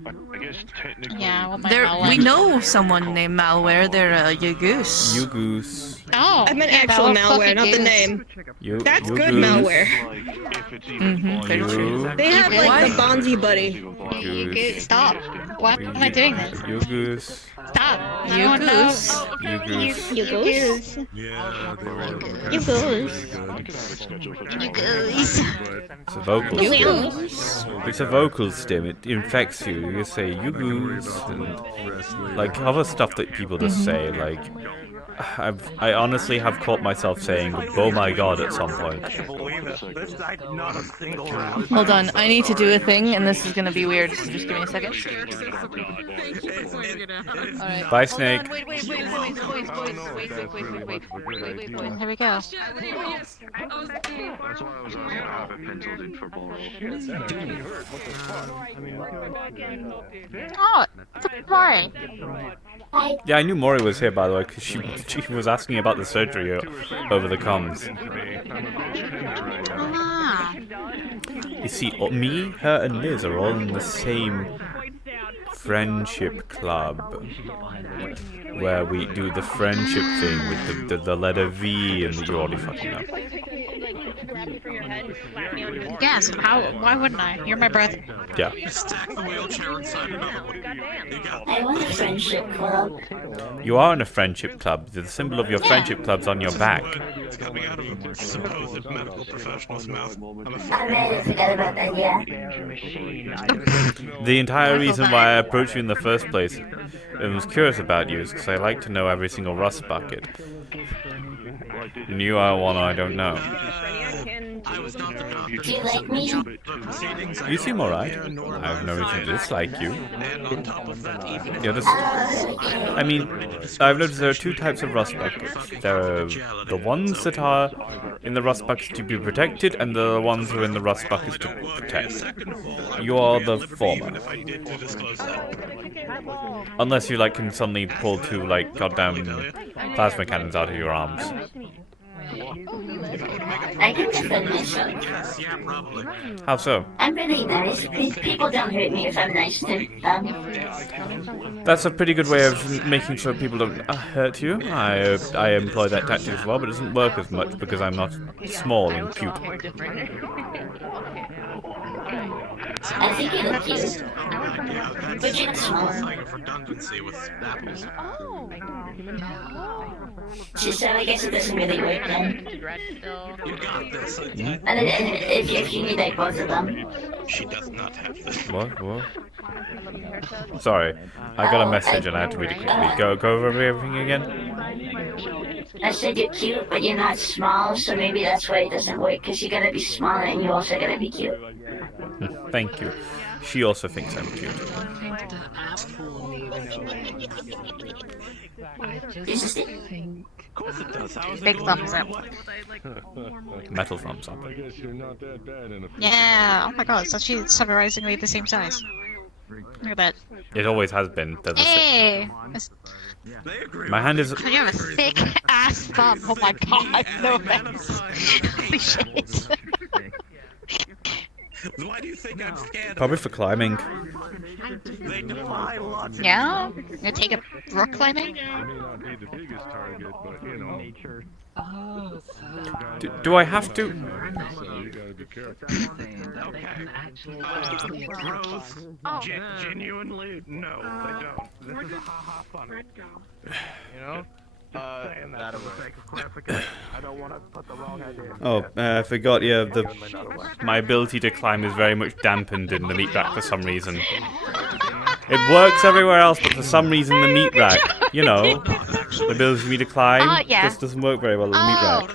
I guess technically. Yeah, I want my There, malware. we know someone named Malware. They're a Yagoose. You goose. Oh, I meant yeah, actual that was malware, fucking not the goose. name. You. That's you good goose. malware. Very true. They have like the Bonzi buddy. You goose. Stop. Why am I doing this? You goose. Stop. You No, no. goose. You goose. You goose. Yeah, they were... You goose. You goose. It's a vocal You stim. goose. It's a vocal stim. It infects you. You say you goose and like other stuff that people just say. Like I honestly have caught myself saying "oh my god" at some point. Not a single round. Hold on, I need to do a thing, and this is gonna be weird. So just give me a second. Alright. Bye, Hold Snake. on, wait, boys. Here we go. That's why I was asking to have it penciled in for borrow. Oh, it's a Mari. Yeah, I knew Mori was here, by the way, because she was asking about the surgery over the comms. Ah. You see, me, her, and Liz are all in the same friendship club where we do the friendship thing with the letter V and you already fucking know. Yes, why wouldn't I? You're my brother. Yeah. Stack the wheelchair inside another one. I want a friendship club. You are in a friendship club. The symbol of your friendship club's on your back. It's coming out of a supposed medical professional's mouth. I really forgot about that, yeah. The entire reason why I approached you in the first place and was curious about you is because I like to know every single rust bucket. And you are one I don't know. Do you like me? You seem alright. I have no reason to dislike you. You're just... I mean, I've noticed there are two types of rust buckets. There are the ones that are in the rust buckets to be protected, and the ones who are in the rust buckets to protect. You are the former. Unless you, like, can suddenly pull two, like, goddamn plasma cannons out of your arms. I can defend myself. How so? I'm really nice. People don't hurt me if I'm nice to them. That's a pretty good way of making sure people don't hurt you. I employ that tactic as well, but it doesn't work as much because I'm not small and cute. I think you look cute. But you're not small. So I guess it doesn't really work then. And if you need like both of them. She does not have this. What? Sorry, I got a message and I had to read it quickly. Go over everything again. I said you're cute, but you're not small, so maybe that's why it doesn't work, because you gotta be smaller and you also gotta be cute. Thank you. She also thinks I'm cute. Big thumbs up. Metal thumbs up. Yeah, oh my god, it's actually surprisingly the same size. Look at that. It always has been. Hey! My hand is... You have a thick ass thumb, oh my god, no offense. Holy shit. Why do you think I'm scared? Probably for climbing. They defy logic. Yeah? You gonna take a rock climbing? Do I have to? Genuinely, no, they don't. This is a ha-ha fun. You know? I don't want to put the wrong idea. Oh, I forgot, yeah, my ability to climb is very much dampened in the meat rack for some reason. It works everywhere else, but for some reason the meat rack, you know, the ability for me to climb just doesn't work very well in the meat rack.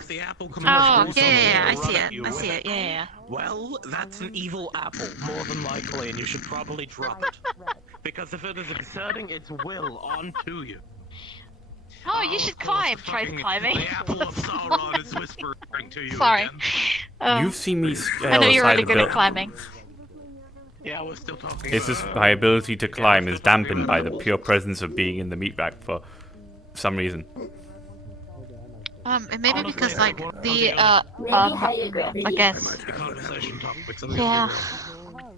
Oh, yeah, I see it, yeah. Well, that's an evil apple, more than likely, and you should probably drop it. Because if it is exerting its will onto you. Oh, you should climb. Try climbing. The apple of Sauron is whispering to you. Sorry. You've seen me scale I know you're really aside good at climbing. Yeah, we're still talking. It's just my ability to climb is dampened by the pure presence of being in the meat rack for some reason. And maybe because like the I guess. Yeah.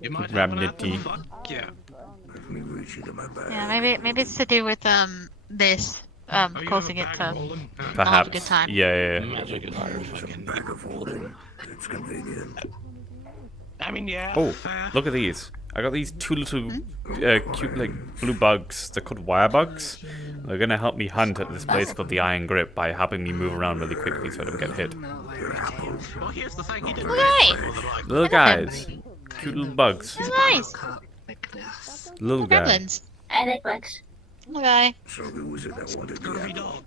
Ramnity. Yeah. Yeah, maybe it's to do with this causing it to Perhaps. not have a good time. Yeah. It's convenient. I mean, yeah. Oh, look at these. I got these two little cute like blue bugs. They're called wire bugs. They're gonna help me hunt at this place called the Iron Grip by helping me move around really quickly so I don't get hit. Well, here's the thing. He didn't Little guys. Cute little bugs. Nice. Little guy. Gremlins. I like bugs. Little guy. So who was it that wanted the apple?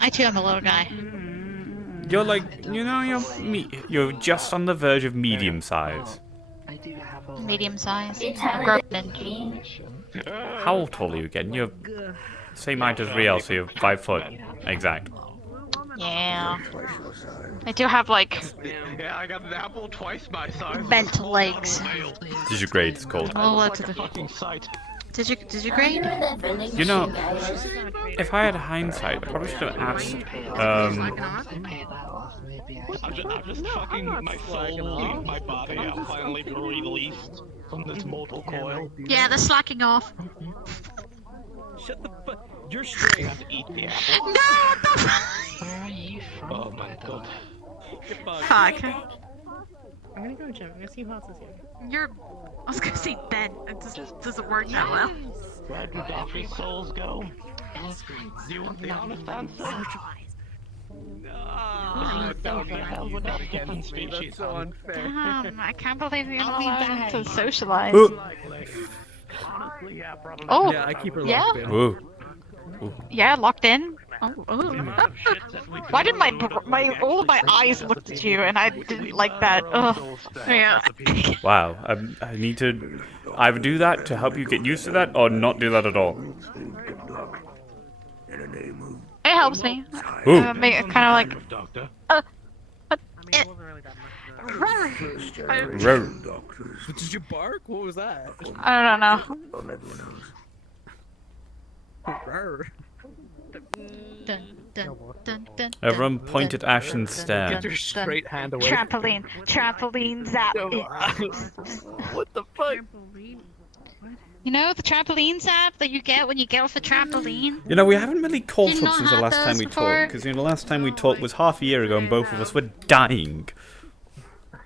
I too am a little guy. You're like, you know, you're just on the verge of medium size. Medium size. Gremlin. How tall are you again? You're same height as Riel, so you're 5 foot. Exact. Yeah. I do have like Yeah, I got an apple twice my size. bent legs. Digigrade, it's called. Oh, to the Did you grade? You know, if I had hindsight, I probably should have asked I'm just fucking my soul leave my body. I'm finally released from this mortal coil. Yeah, they're slacking off. Shut the fuck. You're straight. You have to eat the apple. No, what the fuck? Oh my god. Fuck. I'm gonna go gym. I'm gonna see who else is here. You're. I was gonna say dead. It just doesn't work that well. Where do Daffy's souls go? Do you want the honest answer? No, don't hell with that different species. so unfair. Damn, I can't believe you're not allowed to socialize. Honestly, yeah, probably. Oh, Yeah, I keep her yeah. locked in. Ooh. Yeah, locked in. Oh, why did all of my eyes looked at you and I didn't like that? Ugh. Yeah. Wow. I need to either do that to help you get used to that, or not do that at all. It helps me. Ooh. Make it kind of like. Row. Did you bark? What was that? I don't know. Dun, dun, dun, dun, Everyone point at Ash and stare. Get your straight hand away. Trampoline zap. What the fuck? You know the trampoline zap that you get when you get off a trampoline? You know, we haven't really caught Did you up since not the have last time those we before? talked, because the last time we talked was half a year ago, and both of us were dying.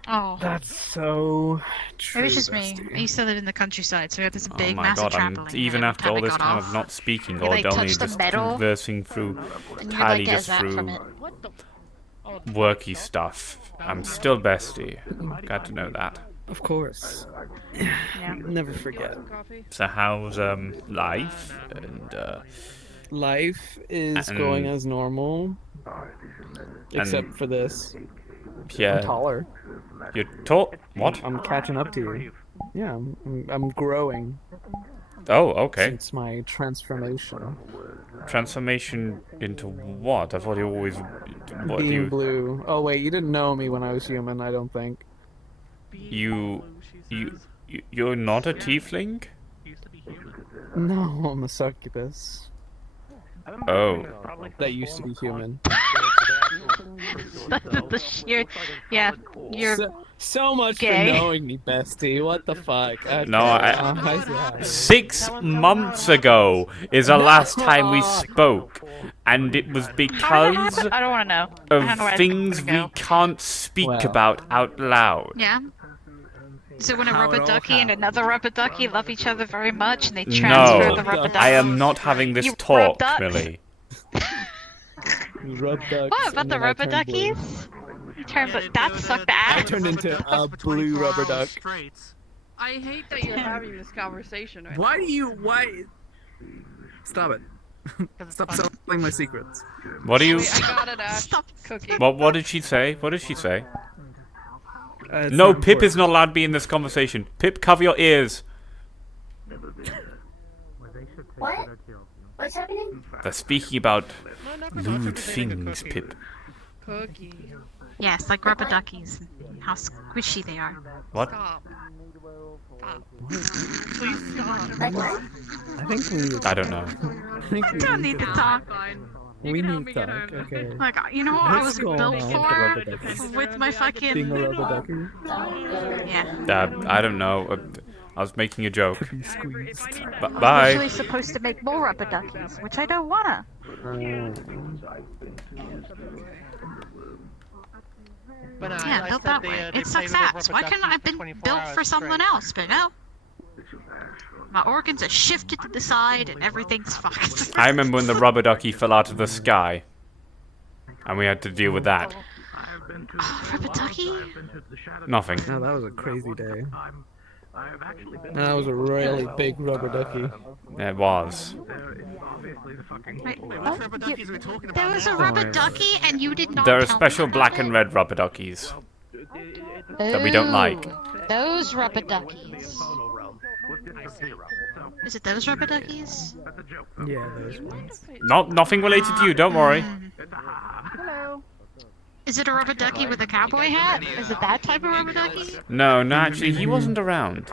Oh. That's so true. Maybe it's just me. bestie. I used to live in the countryside, so we had this Oh big, my massive god, trampoline. even after all this time off. of not speaking, You, or like, only touch the just metal, conversing through, and you, entirely like, get a just zap through from it. worky stuff, I'm still bestie. Got to know that. Of course. Never forget. So how's life and Life is and- going as normal, except for this. yeah, I'm taller. You're tall. What? I'm catching up to you. Yeah, I'm growing. Oh, okay. Since my transformation. Transformation into what? I thought you always. What Being you? blue. Oh wait, you didn't know me when I was human, I don't think. You're not a tiefling? No, I'm a succubus. Oh. That used to be human. The sheer, yeah, you're so much gay. for knowing me, bestie. What the fuck? Okay. No, 6 months ago is the last time we spoke, and it was because I don't want to know. I don't know where of things we can't speak about out loud. Yeah. So when a How rubber it all ducky and another rubber ducky love each other very much, and they transfer No, the rubber ducky. I am not having this You talk, rub ducks. Millie. Rub ducks. What about and the then I rubber turned blue. duckies? You turn, but that sucked the I ass. turned into a blue rubber duck. I hate that you're having this conversation right Why do you? Why? Stop it. Stop selling my secrets. What do you? Wait, I got it, Ash. Cookie. What did she say? What did she say? It's No, not Pip important. is not allowed to be in this conversation. Pip, cover your ears. What? What's happening? They're speaking about lewd things, Pip. Cookie. Yes, like rubber duckies. How squishy they are. What? Stop. Please stop. I think we need to I don't know. I think we Don't need to talk. We need to talk. Okay. Like, you know what I was What's going built on with the rubber duckies? for? With my fucking... Being a rubber ducky. Yeah. I don't know. I was making a joke. I'm Bye. usually supposed to make more rubber duckies, which I don't wanna. Yeah, built that way. It sucks ass. Why couldn't I have been built for someone else, but no? My organs are shifted to the side and everything's fucked. I remember when the rubber ducky fell out of the sky, and we had to deal with that. Rubber ducky? Nothing. Oh, that was a crazy day. That was a really big rubber ducky. It was. Wait, there was a rubber ducky and you did not There are tell special me black about and red rubber duckies that we don't like. Those rubber duckies. Is it those rubber duckies? Yeah, those ones. Nothing related to you. Don't worry. Hello. Is it a rubber ducky with a cowboy hat? Is it that type of rubber ducky? No, actually, he wasn't around.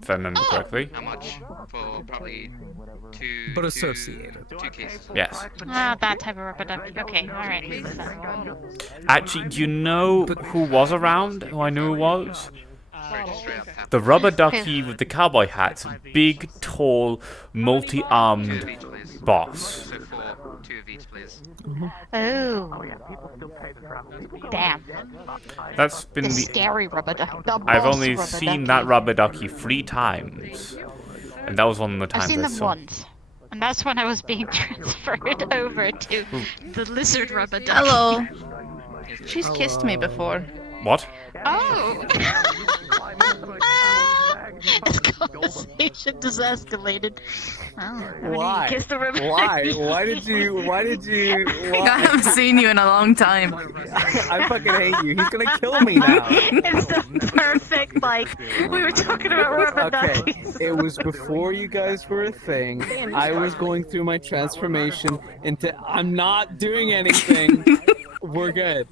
if I remember correctly. How much for probably two? But associated. Two cases. Yes. Ah, that type of rubber ducky. Okay, alright. Actually, do you know who was around? Who I knew was? The rubber ducky with the cowboy hats, big, tall, multi-armed boss. Oh. Damn. That's been the the scary rubber ducky. I've only seen that rubber ducky 3 times, and that was one of the times I've seen I them saw. once, and that's when I was being transferred over to the lizard rubber ducky. Hello. She's kissed me before. What? Oh! This conversation just escalated. Oh, Why? kiss the rubber Why? ducky. Why did you? Why? I haven't seen you in a long time. I fucking hate you. He's gonna kill me now. It's the perfect, like, we were talking about rubber duckies. It was before you guys were a thing. I was going through my transformation into I'm not doing anything. We're good.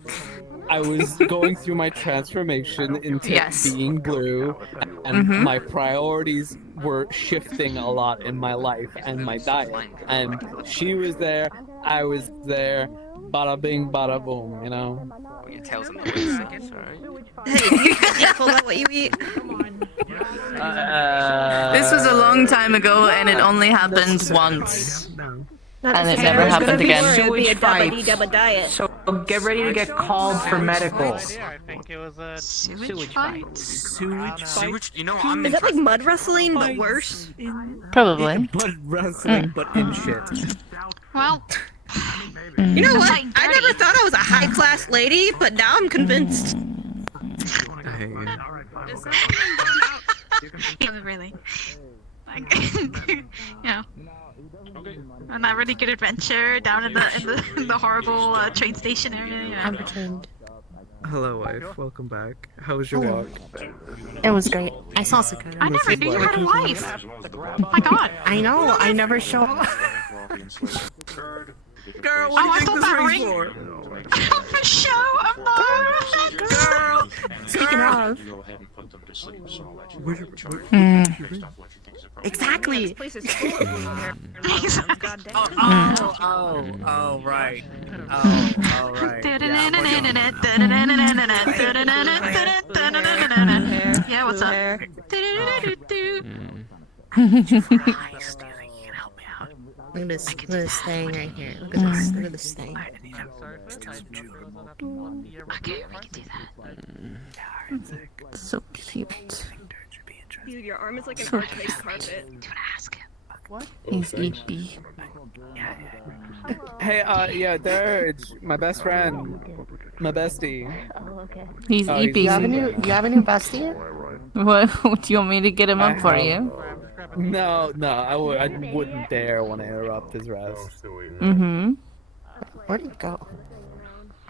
I was going through my transformation into being blue, and my priorities were shifting a lot in my life and my diet. And she was there, I was there, bada bing, bada boom, you know? Your tail's in the way, second, alright? Hey, you careful about what you eat. This was a long time ago, and it only happened once. And it never happened again. Sewage fights. So get ready to get called for medical. I think it was a sewage fight. Sewage? You know, I'm Is that like mud wrestling, but worse? Probably. Mud wrestling, but in shit. Well, you know what? I never thought I was a high-class lady, but now I'm convinced. Yeah, really. Like, you know, on that really good adventure down in the horrible train station area. You know. I'm returned. Hello, wife. Welcome back. How was your walk? It was great. I saw Sakura. I never knew you had a wife. Oh my god. I know. I never show up. Girl, what do you think this ring's for? For show, I'm not. Girl! Speaking of. Exactly. Oh, right. Yeah, what's up? Look at this thing right here. Look at this. Look at this thing. Okay, we can do that. So cute. Dude, your arm is like an arcade carpet. Do you wanna ask him? What? He's EP. Hey, yeah, Dirge, my best friend, my bestie. Oh, okay. He's EP. You have a new bestie? What? Do you want me to get him up for you? No, I wouldn't dare want to interrupt his rest. Mm-hmm. Where'd he go?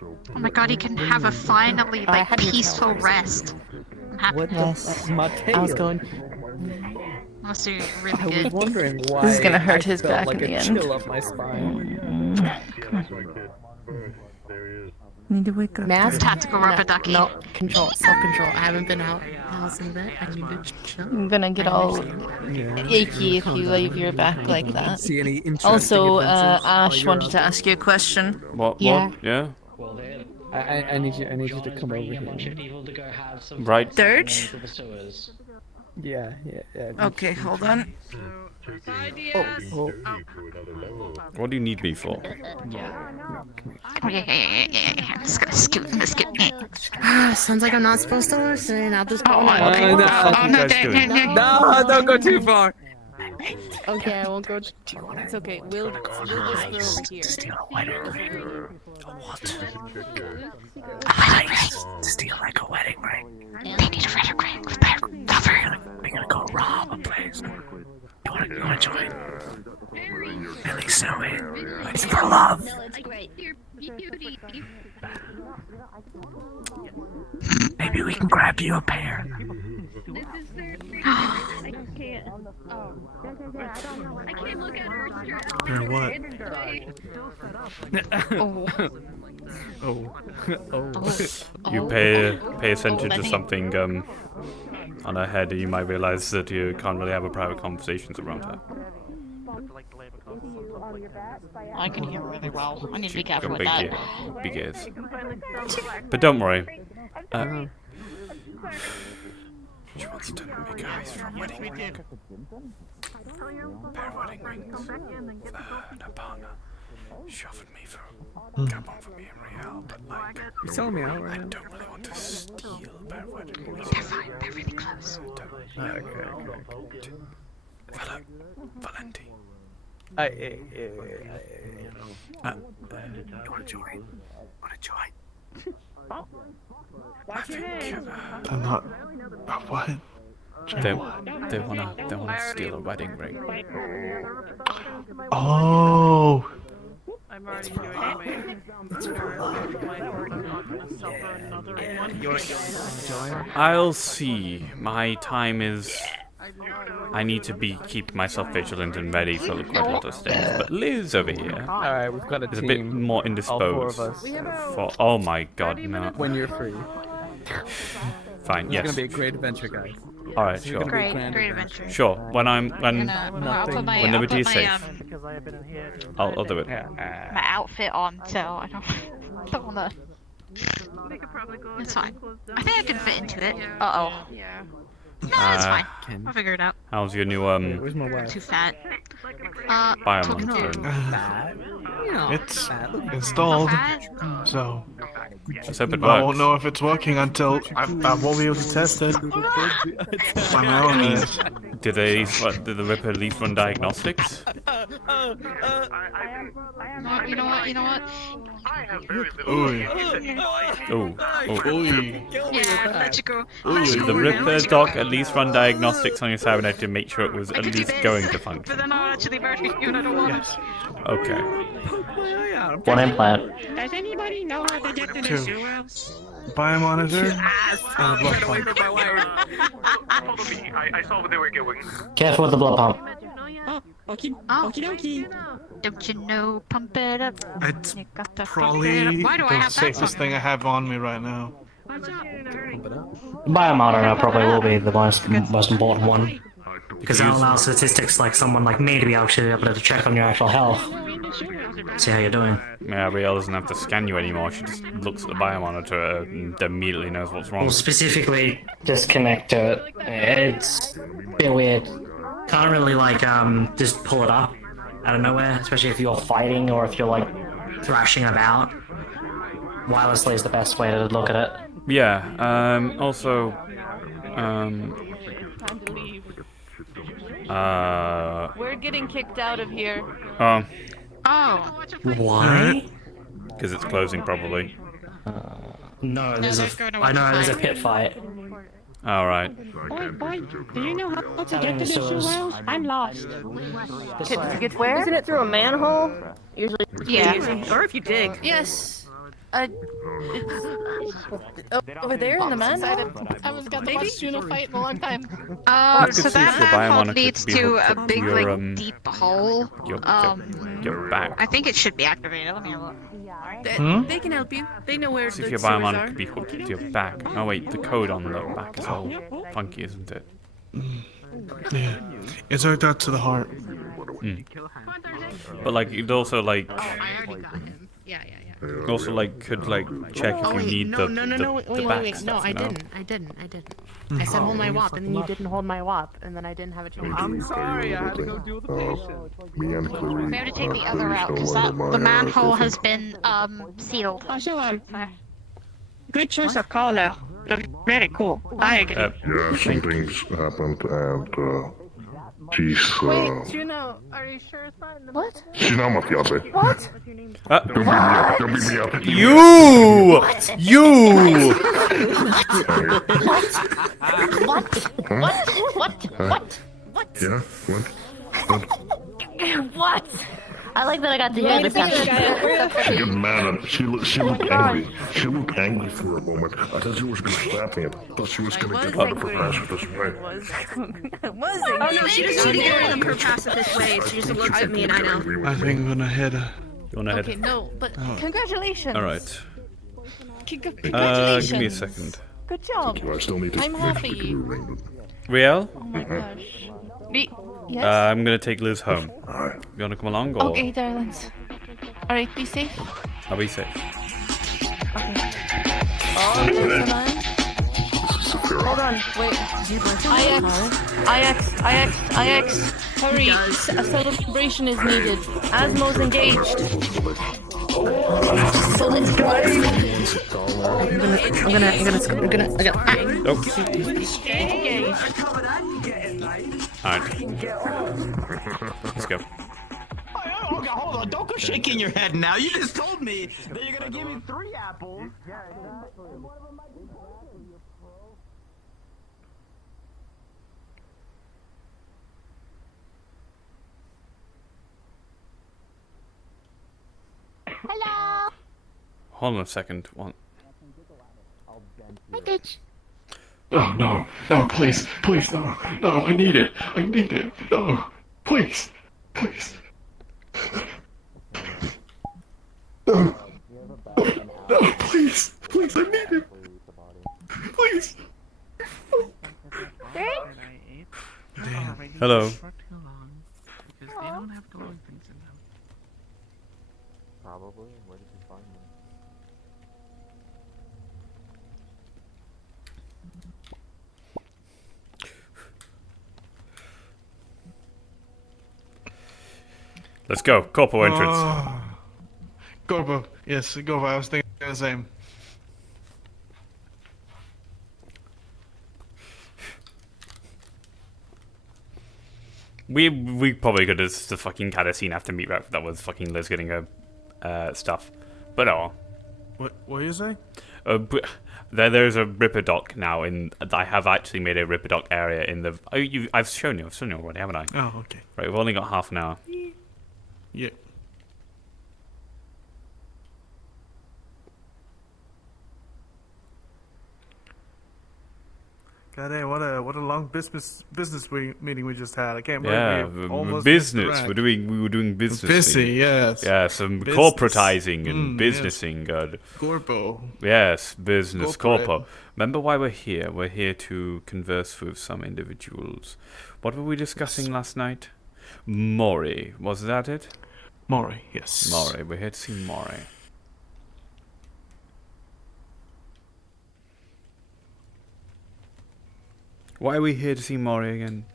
Oh my god, he can have a finally like peaceful rest. I'm happy. What the my tail? I was going. Must do really I good. was wondering why. This is gonna hurt I his felt back like in the a end. chill up my spine. Need to wake up. Mask? Tactical rubber ducky. No, control, self-control. I haven't been out house in a bit. I need to chill. I'm gonna get all achy if you leave your back like that. Also, Ash wanted to ask you a question. What? Yeah. What? Yeah. I need you to come over here. Right. Dirge? Yeah. Okay, hold on. Oh. What do you need me for? Oh yeah. I'm just gonna scoot in this scoot. Sounds like I'm not supposed to listen. I'll just go. No, don't go too far. Okay, I won't go. It's okay. We'll just go over here. To steal a wedding ring. What? To steal like a wedding ring. We need a wedding ring with better cover. We're gonna go rob a place. You wanna join? Really, Zoe? It's for love. No, it's great. You're beauty. Maybe we can grab you a pair. I can't. I can't look at her. Or what? You pay attention to something on her head, and you might realize that you can't really have a private conversations around her. I can hear really well. I need to be careful Got with that. big ears. But don't worry. She wants to make a ice from wedding ring. Pair of wedding rings. Her partner. She offered me for got one for me and Riel, but like You tell me out, I right? don't really want to steal a pair of wedding rings. They're fine. They're really close. Okay. Valenti. You want to join? I think I'm not. What? they wanna steal a wedding ring. Oh. I'm already doing my I'll see. My time is. I need to keep myself vigilant and ready for quite a lot of things. But Liz over here Alright, we've got a is team. a bit more indisposed. All 4 of us. For oh my god, no. When you're free. Fine. It's Yes. gonna be a great adventure, guys. All right. This is Sure. gonna be a Great grand adventure. Sure. When I'll put when Liberty is safe, I'll do it. my outfit on, so I don't wanna. It's fine. I think I can fit into it. Uh-oh. Yeah. No, it's fine. I'll figure it out. How's your new Too fat. biomonitor? It's installed, so Let's hope it I works. won't know if it's working until I won't be able to test it. By my own means. Did the Ripper at least run diagnostics? You know what? Ooh. Yeah, let you go. Did the Ripper doc at least run diagnostics on your cybernetic to make sure it was at least going to But function? they're not actually murdering you, and I don't want to. Okay. One implant. Does anybody know how to get to the 2. zoo house? Biomonitor and a blood pump. I saw what they were doing. Careful with the blood pump. Okie dokie. Don't you know, pump it up. It's You got to probably pump it up. Why do I the have that safest song? thing I have on me right now. Biomonitor probably will be the most important one. Because that Use- allows statistics like someone like me to be actually able to check on your actual health. See how you're doing. Yeah, Riel doesn't have to scan you anymore. She just looks at the biomonitor and immediately knows what's wrong. Well, specifically disconnect to it. It's a bit weird. Can't really like just pull it up out of nowhere, especially if you're fighting or if you're like thrashing about. Wirelessly is the best way to look at it. Yeah. Also. We're getting kicked out of here. Oh. Why? Because it's closing, probably. No, there's I know there's a pit fight. All right. Oi, boy, do you know how to get to the zoo house? I'm lost. To get where? Isn't it through a manhole? Usually. Yeah. Or if you dig. Yes. It's over there in the man. I haven't got to watch Juno fight in a long time. So see if that the manhole biomonitor leads could be to a hooked up to big, your, like, deep hole. Your back. I think it should be activated. Let me have a look. They can help you. They know where See the if your sewers biomonitor are. could be hooked to your back. Oh wait, the code on the back is all funky, isn't it? Yeah. It's hooked up to the heart. But like, it also like. I already got him. Yeah. Also, like, could like check if you need the No, the back wait. stuff, No, you know? I didn't. I said hold my WAP, and then you didn't hold my WAP, and then I didn't have a chance. I'm sorry, I had to go deal with the patient. We have to take the other route, because the manhole has been, sealed. Oh, so, good choice of color. Looks very cool. I agree. Yeah, some things happened and she's Wait, Juno, are you sure it's not in the... What? she's not my fiance. What? Don't beat me up. Don't beat me up. You! Yeah. What? I like that I got to hear this. She got mad. She looked angry. She looked angry for a moment. I thought she was gonna slap me. I thought she was gonna get out of her pacifist way. Oh no, she doesn't get out of her pacifist way. She just looks at me and I know. I think I'm gonna head You wanna Okay, head? no, but Oh. congratulations. All right. Congratulations. Give me a second. Good job. I still need to I'm happy. Riel? Oh my gosh. Yes? I'm gonna take Liz home. You wanna come along, or? Okay, darlings. Alright, be safe. I'll be safe. Oh, there's the man. Hold on, wait. IX. Hurry, a celebration is needed. Asmo's engaged. So let's go. I'm gonna. Nope. Engaged. Alright. Let's go. Okay, hold on. Don't go shaking your head now. You just told me that you're gonna give me 3 apples. Hello. Hold on a second. One. Hi, bitch. Oh, no. No, please. Please, no. No, I need it. I need it. No. Please. Please. No. No, please. Please, I need it. Please. Hello. Because they don't have glowing things in them. Probably. Where did you find them? Let's go. Corpo entrance. Corpo. Yes, go. I was thinking the same. We probably could have just fucking had a scene after meet rep that was fucking Liz getting her stuff, but oh. What are you saying? There's a Ripper dock now in. I have actually made a Ripper dock area in the. I've shown you already, haven't I? Oh, okay. Right, we've only got half an hour. Yeah. God damn, what a long business meeting we just had. I can't believe we almost business. We were doing business. Busy, yes. Yeah, some Business. corporatizing and Yes. businessing. Good. Corpo. Yes, business Corporate. corpo. Remember why we're here? We're here to converse with some individuals. What were we discussing last night? Mori, was that it? Mori, yes. Mori, we're here to see Mori. Why are we here to see Mori again?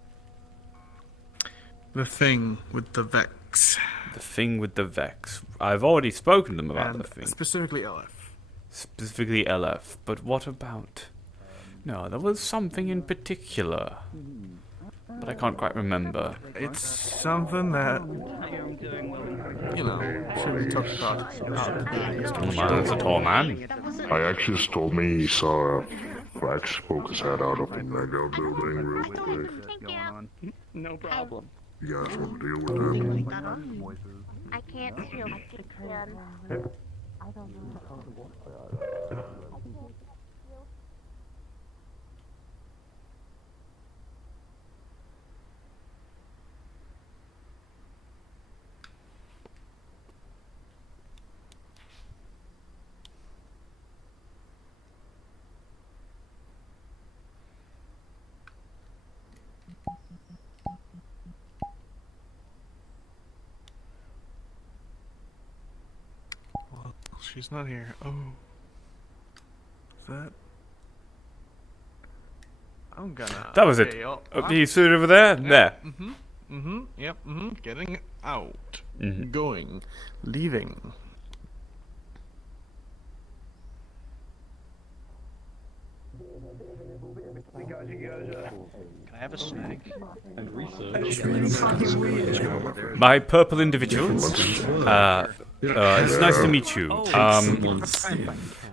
The thing with the Vex. The thing with the Vex. I've already spoken to them about And the thing. specifically LF. Specifically LF. But what about... No, there was something in particular. But I can't quite remember. It's something that, you know, should be talked about. Oh, man, that's a tall man. IX just told me he saw Flex poke his head out of the mega building real quick. No problem. You guys want to deal with him? I can't feel my skin. I don't know. Well, she's not here. Oh. Is that? I'm gonna. That was it. Okay, You see it over there? Yeah. There. Yep. Getting out. Mhm. Going. Leaving. Can I have a snack? And research. My purple individual. It's nice to meet you.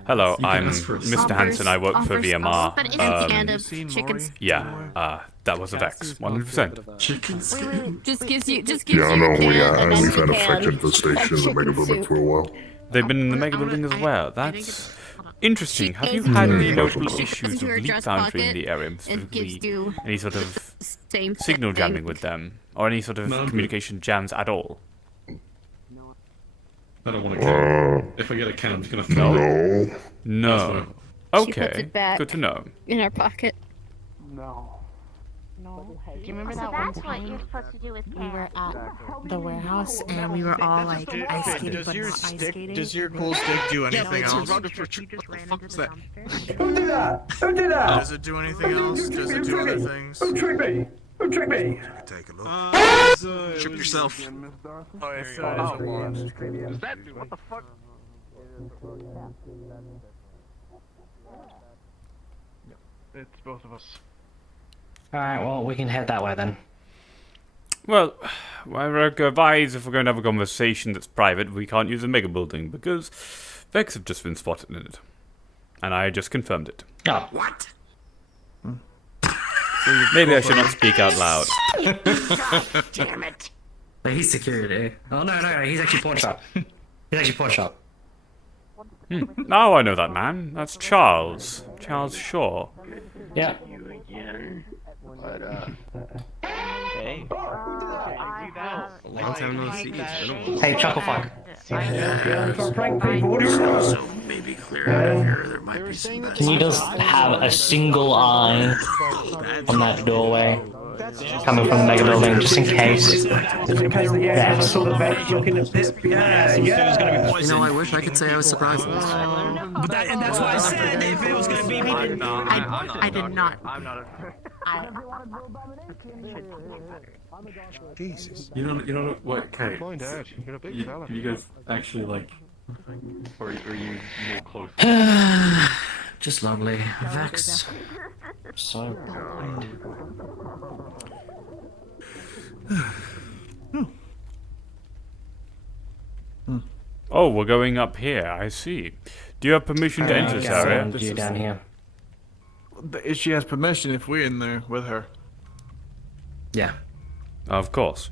Hello, I'm Mr. Hansen. I work for VMR. But isn't the end of chickens? Yeah, that was a Vex, 100%. Chicken Just gives you Yeah, I know. a can, We've and then had you affected the can station in the chicken mega building soup. for a while. They've been in the mega building as well. That's interesting. Have you had any notable issues with Leap Foundry in the area, specifically any sort of signal jamming with them, or any sort of communication jams at all? I don't want to count. If I get a count, I'm just gonna throw it. No. She puts Okay. it back Good to know. in our pocket. No. No. Do you remember So that one that's what you're time supposed to do with we were cats. at the warehouse and we were all like ice skating, Does but your not ice stick, skating? does your cool stick do anything else? What the fuck is that? Who did that? Who did that? Does it do anything else? Does it do other things? Who tricked me? Who tricked me? Take a look. Trip yourself. Oh, it's There you go. Is that what the fuck? It's both of us. Alright, well, we can head that way then. Well, I advise if we're going to have a conversation that's private, we can't use the mega building because Vex have just been spotted in it. And I just confirmed it. Oh. What? Maybe I should not speak out loud. God damn it. But he's security. Oh, no, he's actually pawn shop. He's actually pawn shop. Now I know that man. That's Charles. Charles Shaw. Yeah. Hey. Long time no see. Hey, Chucklefuck. So maybe clear out of here. There might be some. Can you just have a single eye on that doorway coming from the mega building, just in case? Yes. You know, I wish I could say I was surprised. But that's why I said if it was gonna be me. I did not. Jesus. You don't know what, okay. Blind Dad, you're a big You, fella. you guys actually like, or are you more close? Just lovely. Vex. So blind. Oh, we're going up here. I see. Do you have permission to enter this area? You down here. She has permission if we're in there with her. Yeah. Of course.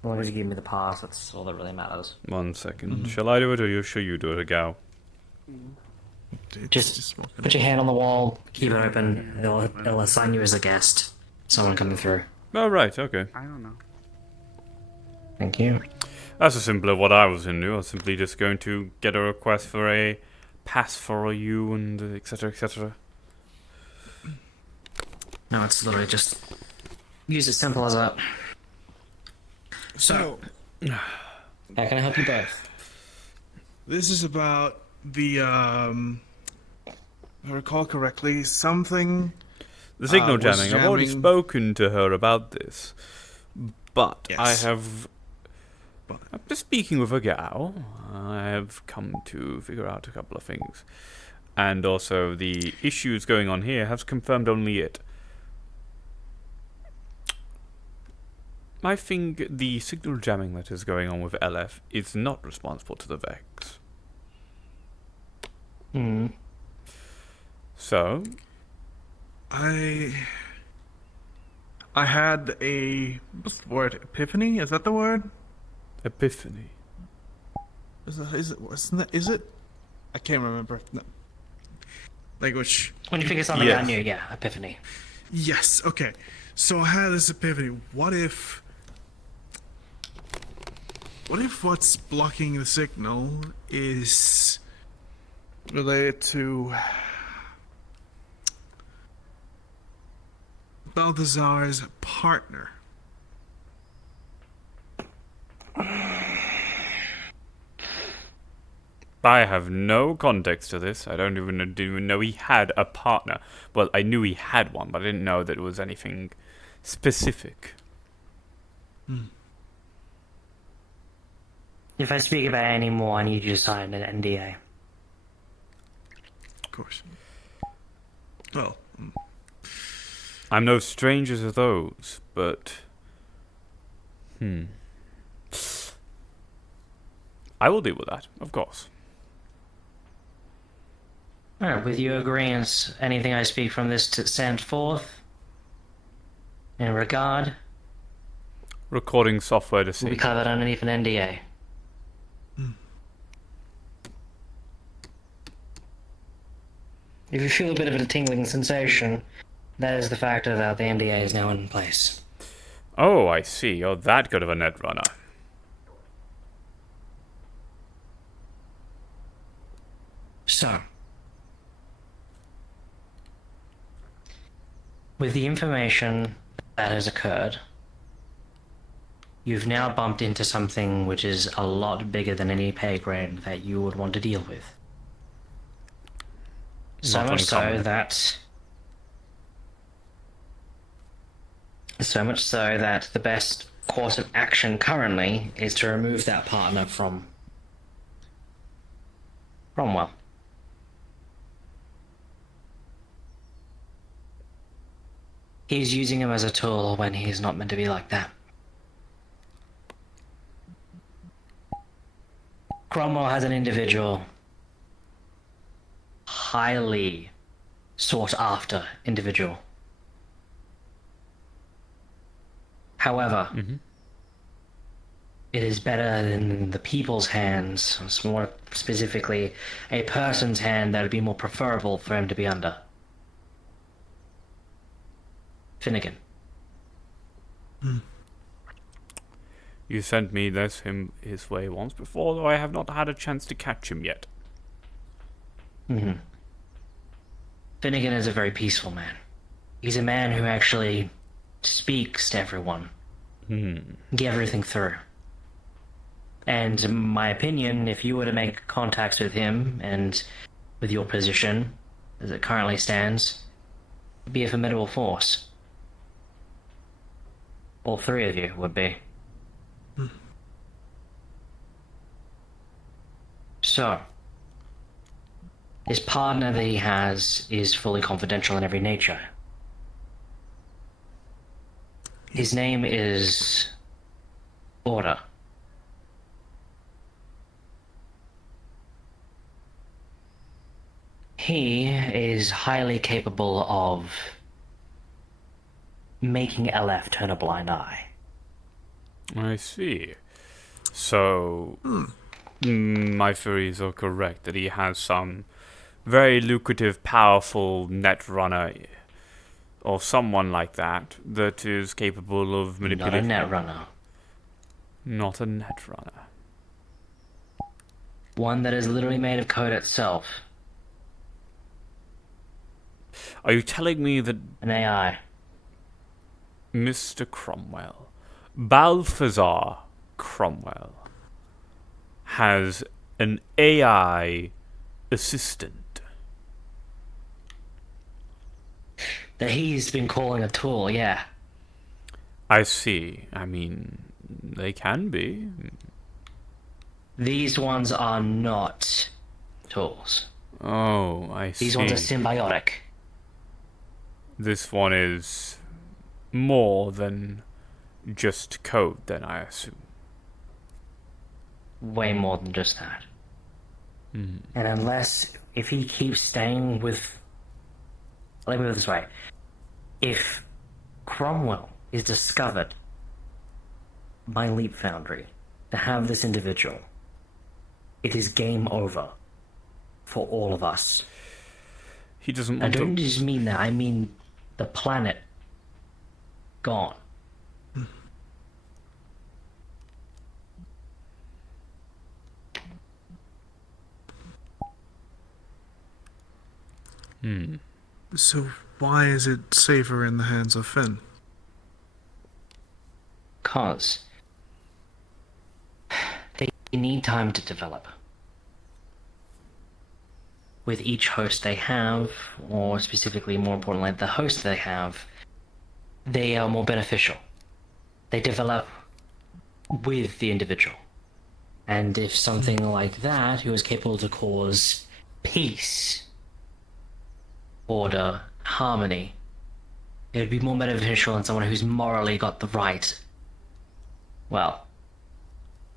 As long as you give me the pass, that's all that really matters. 1 second. Shall I do it, or shall you do it, Gal? Just put your hand on the wall, keep it open, it'll assign you as a guest. Someone coming through. Oh, right, okay. I don't know. Thank you. That's a simple of what I was going to do. I was simply just going to get a request for a pass for you and etc, etc. No, it's literally just use it simple as that. So, how can I help you both? this is about the, if I recall correctly, something... The signal was jamming. I've already jamming- spoken to her about this. But Yes. I have... After speaking with a gal, I have come to figure out a couple of things. And also, the issues going on here has confirmed only it. I think the signal jamming that is going on with LF is not responsible to the Vex. Hmm. So? I had a... what's the word? Epiphany? Is that the word? Epiphany. Is it? I can't remember. No. Language. When you figure something out new, yeah, epiphany. Yes, okay. So I had this epiphany. What if what's blocking the signal is related to Balthazar's partner? I have no context to this. I don't even know he had a partner. Well, I knew he had one, but I didn't know that it was anything specific. If I speak about it anymore, I need you to sign an NDA. Of course. Well, I'm no stranger to those, but... I will deal with that, of course. Alright, with your agreeance, anything I speak from this to send forth in regard Recording software to will see. be covered underneath an NDA. If you feel a bit of a tingling sensation, that is the factor that the NDA is now in place. Oh, I see. You're that good of a net runner. So, with the information that has occurred, you've now bumped into something which is a lot bigger than any pay grade that you would want to deal with. So Not much so uncommon. that the best course of action currently is to remove that partner from Cromwell. He's using him as a tool when he's not meant to be like that. Cromwell has an individual, highly sought after individual. However, it is better in the people's hands, more specifically a person's hand that would be more preferable for him to be under. Finnegan. You sent me his way once before, though I have not had a chance to catch him yet. Finnegan is a very peaceful man. He's a man who actually speaks to everyone. Get everything through. And in my opinion, if you were to make contacts with him and with your position, as it currently stands, it'd be a formidable force. All three of you would be. So, this partner that he has is fully confidential in every nature. His name is Order. He is highly capable of making LF turn a blind eye. I see. So, my theories are correct that he has some very lucrative, powerful netrunner or someone like that that is capable of manipulating. Not a netrunner. Not a netrunner. One that is literally made of code itself. Are you telling me that an AI, Mr. Cromwell, Balthazar Cromwell, has an AI assistant that he's been calling a tool? Yeah. I see. I mean, they can be. These ones are not tools. Oh, I see. These ones are symbiotic. This one is more than just code, then, I assume. Way more than just that. And if he keeps staying with... Let me put it this way. If Cromwell is discovered by Leap Foundry to have this individual, it is game over for all of us. He doesn't I want don't to... just mean that, I mean the planet gone. So why is it safer in the hands of Finn? Because they need time to develop. With each host they have, or specifically, more importantly, the host they have, they are more beneficial. They develop with the individual. And if something like that, who is capable to cause peace, order, harmony, it would be more beneficial than someone who's morally got the right, well,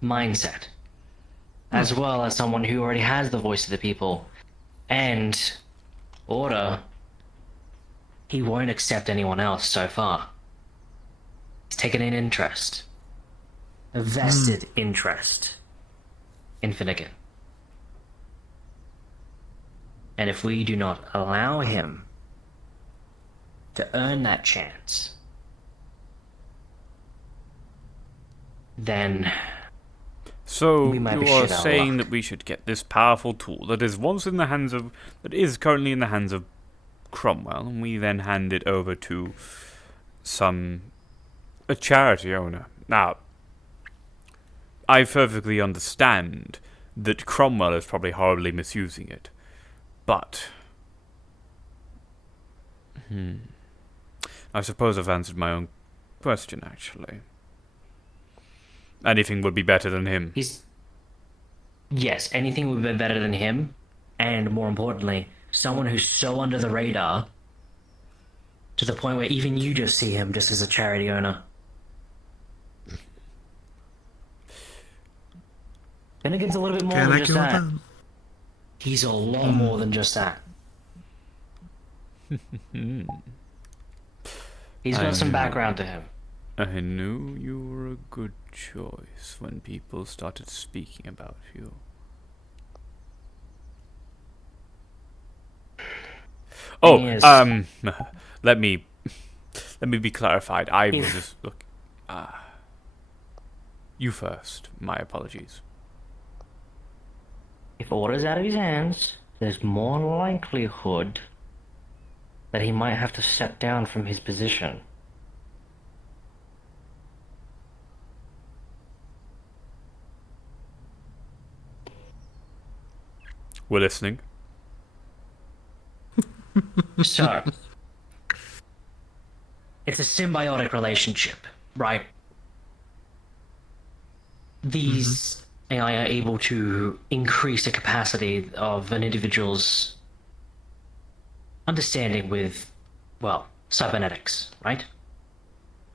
mindset. As well as someone who already has the voice of the people. And Order, he won't accept anyone else so far. He's taken an interest. A vested interest in Finnegan. And if we do not allow him to earn that chance, then So we might you be are shit out of saying luck. that we should get this powerful tool that is currently in the hands of Cromwell, and we then hand it over to a charity owner. Now, I perfectly understand that Cromwell is probably horribly misusing it, but I suppose I've answered my own question, actually. Anything would be better than him. Yes, anything would be better than him, and more importantly, someone who's so under the radar to the point where even you just see him just as a charity owner. Finnegan's a little bit more Can than I just kill that. them? He's a lot more than just that. He's got some background to him. I knew you were a good choice when people started speaking about you. Oh, Yes. let me be clarified. I was just look. You first. My apologies. If order's out of his hands, there's more likelihood that he might have to step down from his position. We're listening. So, it's a symbiotic relationship, right? These AI are able to increase the capacity of an individual's understanding with, well, cybernetics, right?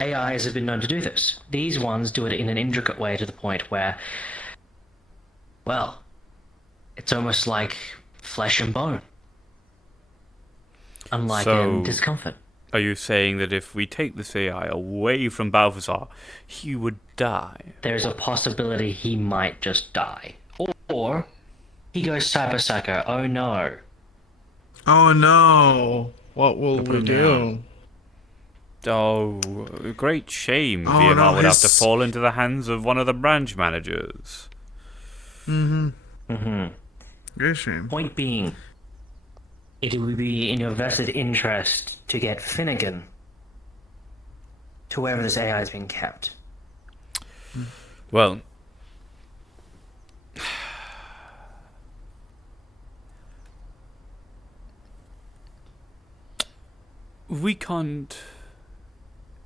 AIs have been known to do this. These ones do it in an intricate way to the point where, well, it's almost like flesh and bone. Unlike in discomfort. Are you saying that if we take this AI away from Balthazar, he would die? There's a possibility he might just die. Or he goes cyber psycho. Oh no. Oh no. What will we do? Oh, great shame. Oh, VMR no, would have to fall into the hands of one of the branch managers. Great shame. Point being, it would be in your vested interest to get Finnegan to wherever this AI is being kept. Well, we can't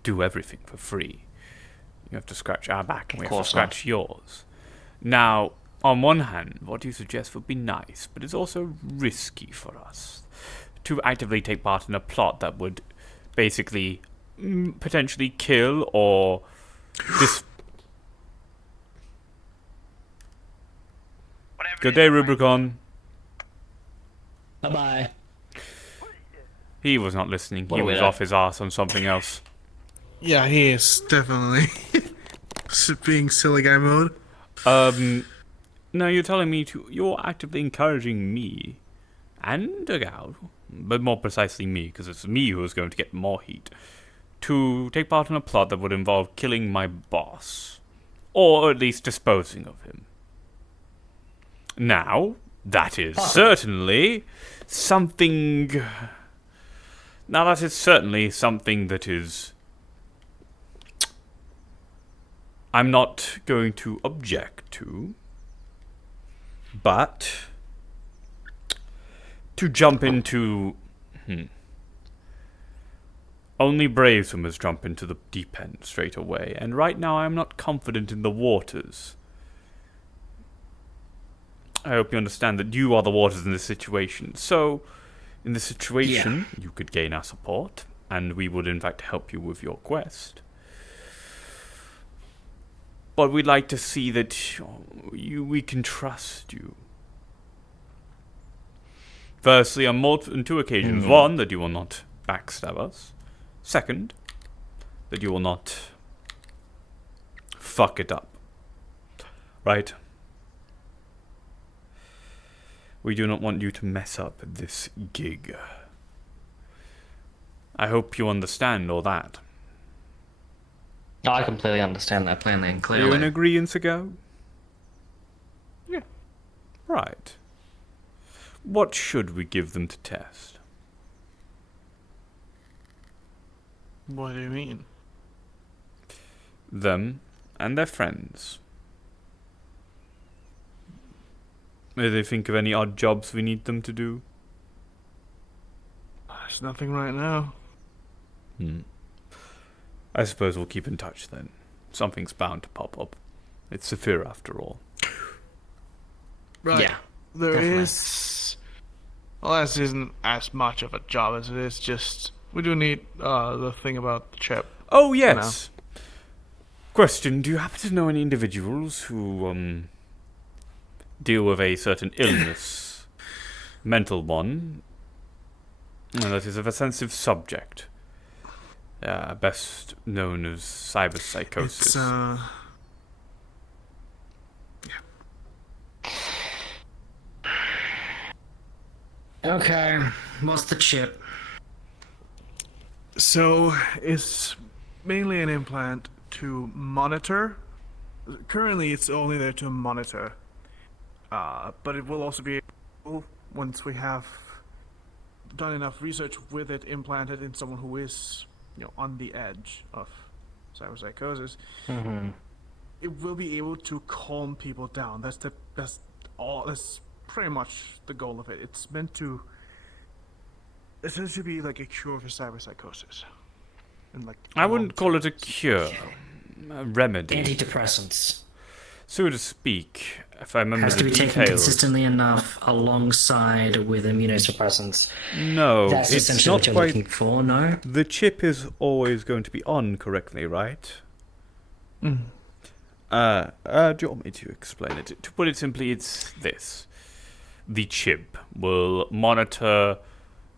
do everything for free. You have to scratch our back and we have to scratch yours. Now, on one hand, what you suggest would be nice, but it's also risky for us to actively take part in a plot that would basically potentially kill or Good day, Rubicon. Bye-bye. He was not listening. What He a was weirdo. off his ass on something else. Yeah, he is definitely being silly guy mode. No, you're telling me you're actively encouraging me and a gal, but more precisely me, because it's me who is going to get more heat, to take part in a plot that would involve killing my boss, or at least disposing of him. Now, that is certainly something... Now, that is certainly something that is... I'm not going to object to, but to jump into... Only brave swimmers jump into the deep end straight away, and right now I'm not confident in the waters. I hope you understand that you are the waters in this situation. So, in this situation, you could gain our support, and we would in fact help you with your quest. But we'd like to see that we can trust you. Firstly, on two occasions. One, that you will not backstab us. Second, that you will not fuck it up. Right? We do not want you to mess up this gig. I hope you understand all that. I completely understand that plainly and Are you in clearly. agreement to go? Right. What should we give them to test? What do you mean? Them and their friends. May they think of any odd jobs we need them to do? There's nothing right now. I suppose we'll keep in touch then. Something's bound to pop up. It's Saphir after all. Right. Yeah, There definitely. is. Well, this isn't as much of a job as it is just. We do need the thing about the chip. Oh, yes. Question, do you happen to know any individuals who, deal with a certain illness? Mental one. That is of a sensitive subject. Best known as cyberpsychosis. It's, Okay, what's the chip? So, it's mainly an implant to monitor. Currently, it's only there to monitor. But it will also be able, once we have done enough research with it implanted in someone who is, on the edge of cyberpsychosis, it will be able to calm people down. That's pretty much the goal of it. It's meant to essentially be like a cure for cyberpsychosis. And like I wouldn't call it a cure. A remedy. Antidepressants. So to speak, if I remember Has the to be taken details. consistently enough alongside with immunosuppressants. No, That's it's essentially not what you're quite. looking for, no? The chip is always going to be on correctly, right? Do you want me to explain it? To put it simply, it's this. The chip will monitor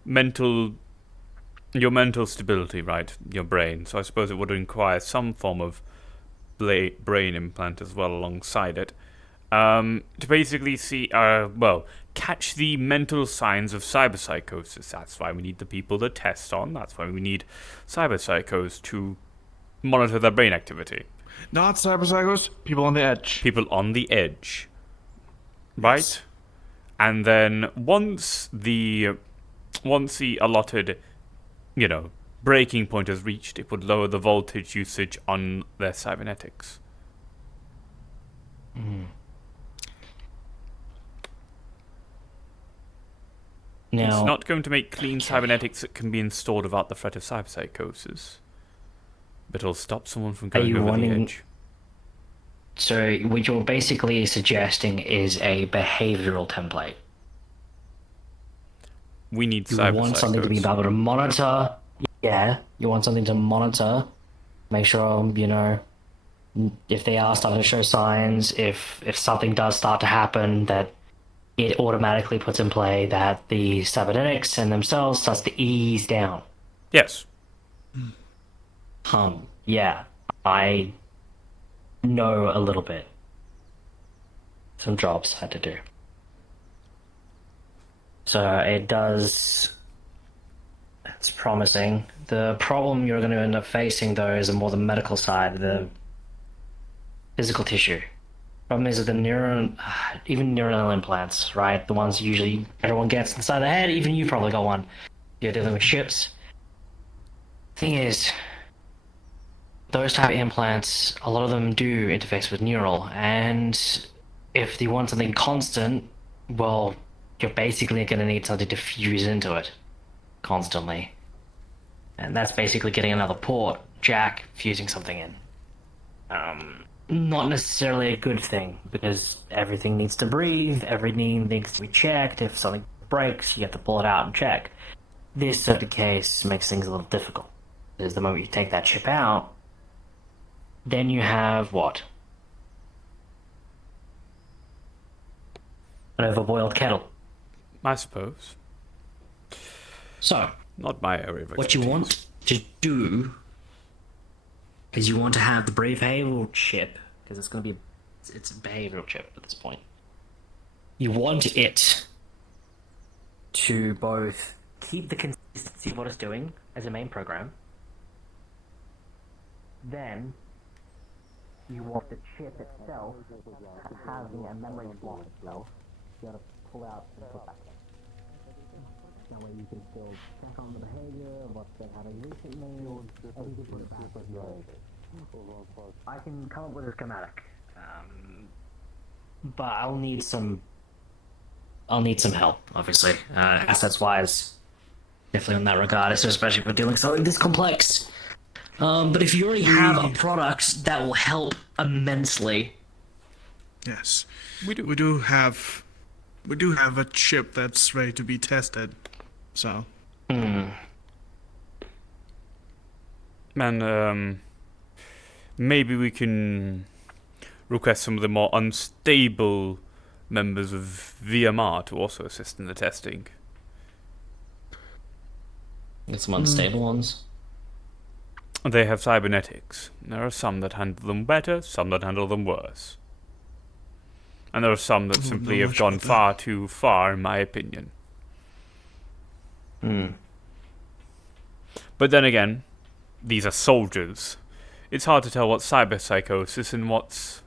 your mental stability, right? Your brain. So I suppose it would require some form of brain implant as well alongside it. To basically see, catch the mental signs of cyberpsychosis. That's why we need the people that test on. That's why we need cyberpsychos to monitor their brain activity. Not cyberpsychos, people on the edge. People on the edge. Right? Yes. And then once the allotted, breaking point is reached, it would lower the voltage usage on their cybernetics. Now, it's not going to make clean cybernetics that can be installed without the threat of cyberpsychosis. But it'll stop someone from going over the edge. So what you're basically suggesting is a behavioral template. We need cyberpsychos. You want something to be able to monitor. Yeah, you want something to monitor. Make sure, if they are starting to show signs, if something does start to happen, that it automatically puts in play that the cybernetics and themselves starts to ease down. Yes. Yeah, I know a little bit. Some jobs I had to do. So it does. It's promising. The problem you're going to end up facing, though, is more the medical side, the physical tissue. Problem is that even neural implants, right? The ones usually everyone gets inside the head, even you probably got one. You're dealing with chips. Thing is, those type of implants, a lot of them do interface with neural, and if you want something constant, well, you're basically going to need something to fuse into it constantly. And that's basically getting another port, jack, fusing something in. Not necessarily a good thing, because everything needs to breathe, everything needs to be checked. If something breaks, you have to pull it out and check. This sort of case makes things a little difficult, because the moment you take that chip out, then you have what? An overboiled kettle. I suppose. So, not my area of what you want to do is you want to have the behavioral chip, because it's going to be it's a behavioral chip at this point. You want it to both keep the consistency of what it's doing as a main program, then you want the chip itself having a memory block itself you gotta pull out and put back in. That way you can still check on the behavior of what's been happening recently, and you can put it back with your... I can come up with a schematic, but I'll need some help, obviously, assets-wise. Definitely in that regard, especially if we're dealing with something this complex. But if you already have a product, that will help immensely. Yes, we do have a chip that's ready to be tested. So. And maybe we can request some of the more unstable members of VMR to also assist in the testing. Get some unstable ones. They have cybernetics. There are some that handle them better, some that handle them worse. And there are some that simply have gone far too far, in my opinion. But then again, these are soldiers. It's hard to tell what's cyberpsychosis and what's...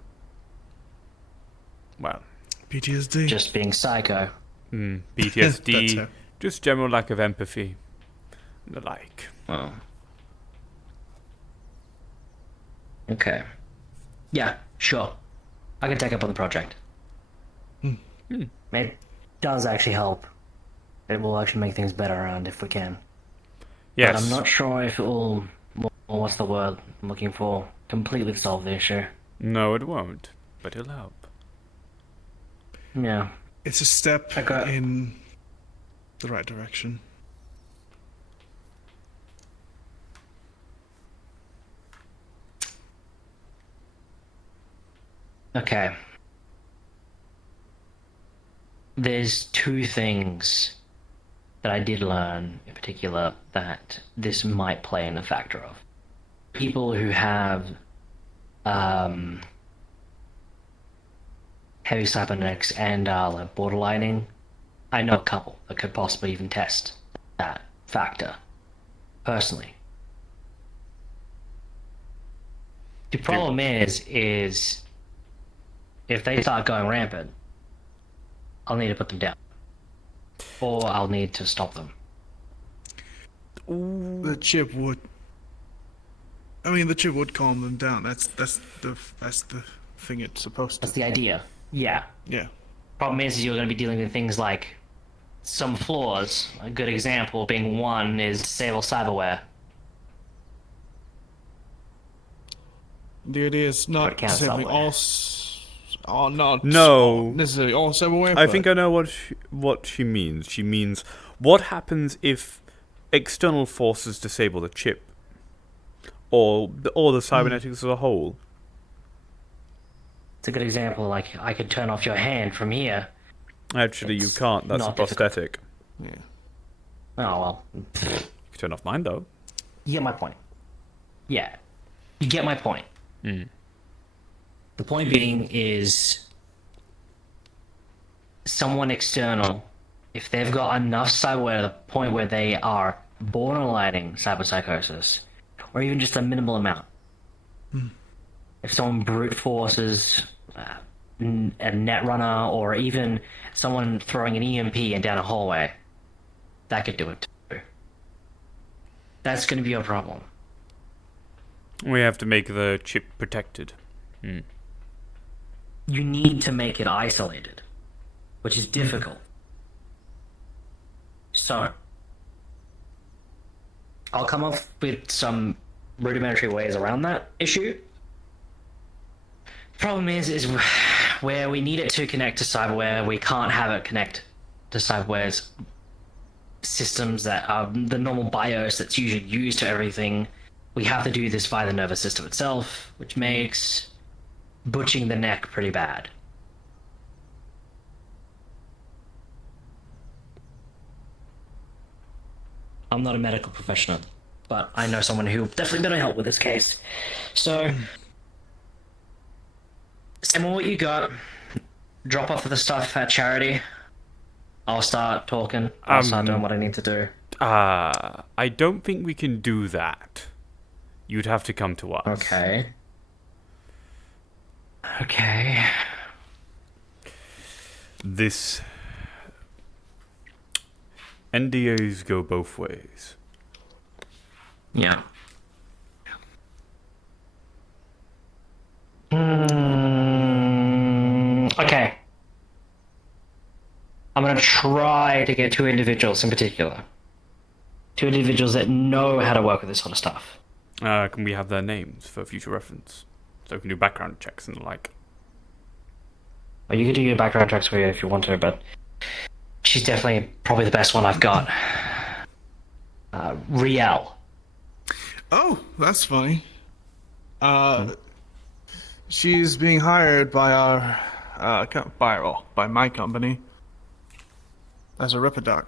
well... PTSD. Just being psycho. PTSD. Just general lack of empathy. And the like. Oh. Okay. Yeah, sure. I can take up on the project. It does actually help. It will actually make things better around if we can. Yes. But I'm not sure if it will, what's the word I'm looking for, completely solve the issue. No, it won't. But it'll help. Yeah. It's a step in the right direction. Okay. There's two things that I did learn in particular that this might play in a factor of. People who have heavy cybernetics and like borderlining, I know a couple that could possibly even test that factor personally. The problem is if they start going rampant, I'll need to put them down. Or I'll need to stop them. The chip would... I mean, the chip would calm them down. That's the thing it's supposed to. That's the idea. Yeah. Yeah. Problem is you're going to be dealing with things like some flaws. A good example being one is disable cyberware. The idea is not disabling all... not no, necessarily all cyberware. I think I know what she means. She means what happens if external forces disable the chip, or the cybernetics as a whole. It's a good example. Like I could turn off your hand from here. Actually, you can't. That's a prosthetic. Yeah. Oh well. You can turn off mine though. You get my point. Yeah, you get my point. The point being is someone external, if they've got enough cyberware to the point where they are borderlining cyberpsychosis, or even just a minimal amount. If someone brute forces a netrunner, or even someone throwing an EMP and down a hallway, that could do it too. That's going to be a problem. We have to make the chip protected. You need to make it isolated, which is difficult. So, I'll come up with some rudimentary ways around that issue. Problem is where we need it to connect to cyberware, we can't have it connect to cyberware's systems that are the normal BIOS that's usually used to everything. We have to do this via the nervous system itself, which makes butching the neck pretty bad. I'm not a medical professional, but I know someone who definitely better help with this case. So, send me what you got. Drop off the stuff at charity. I'll start talking. I'll start doing what I need to do. I don't think we can do that. You'd have to come to us. Okay. this NDAs go both ways. Yeah. Okay. I'm gonna try to get 2 individuals in particular. 2 individuals that know how to work with this sort of stuff. Can we have their names for future reference? So we can do background checks and the like. Well, you can do your background checks for you if you want to, but she's definitely probably the best one I've got. Riel. Oh, that's funny. She's being hired by our by my company as a Ripper Doc.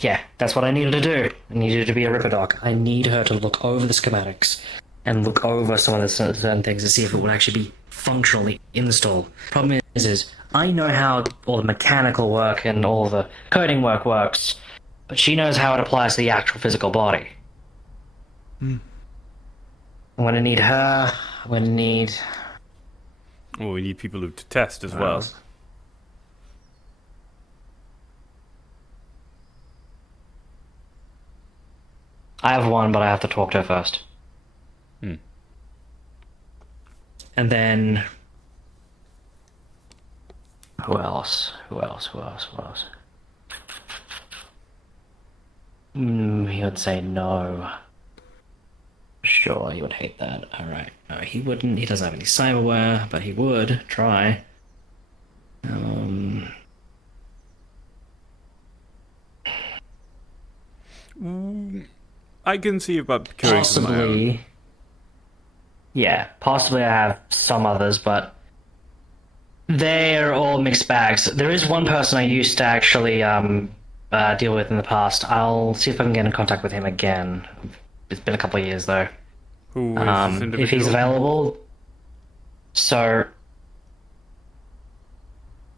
Yeah, that's what I needed to do. I needed her to be a Ripper Doc. I need her to look over the schematics and look over some of the certain things to see if it would actually be functionally installed. Problem is I know how all the mechanical work and all the coding work works, but she knows how it applies to the actual physical body. I'm gonna need her. I'm gonna need. Well, we need people to test as well. I have one, but I have to talk to her first. And then... Who else? He would say no. Sure, he would hate that. Alright. No, he wouldn't. He doesn't have any cyberware, but he would try. I can see about procuring some of my own. Possibly. Yeah, possibly I have some others, but they're all mixed bags. There is one person I used to actually deal with in the past. I'll see if I can get in contact with him again. It's been a couple of years though. Who is this individual? If he's available. So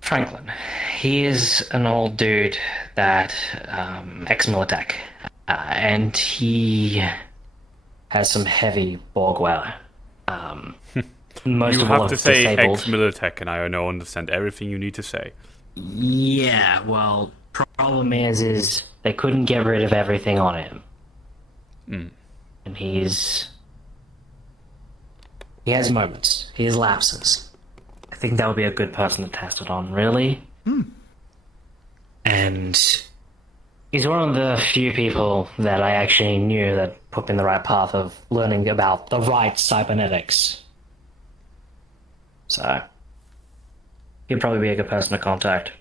Franklin, he is an old dude that ex-Militech, and he has some heavy Borgware. Most you of all have to it's say disabled. ex-Militech, and I know understand everything you need to say. Yeah, well, problem is they couldn't get rid of everything on him. And he has moments. He has lapses. I think that would be a good person to test it on, really. And he's one of the few people that I actually knew that put me in the right path of learning about the right cybernetics. So, he'd probably be a good person to contact.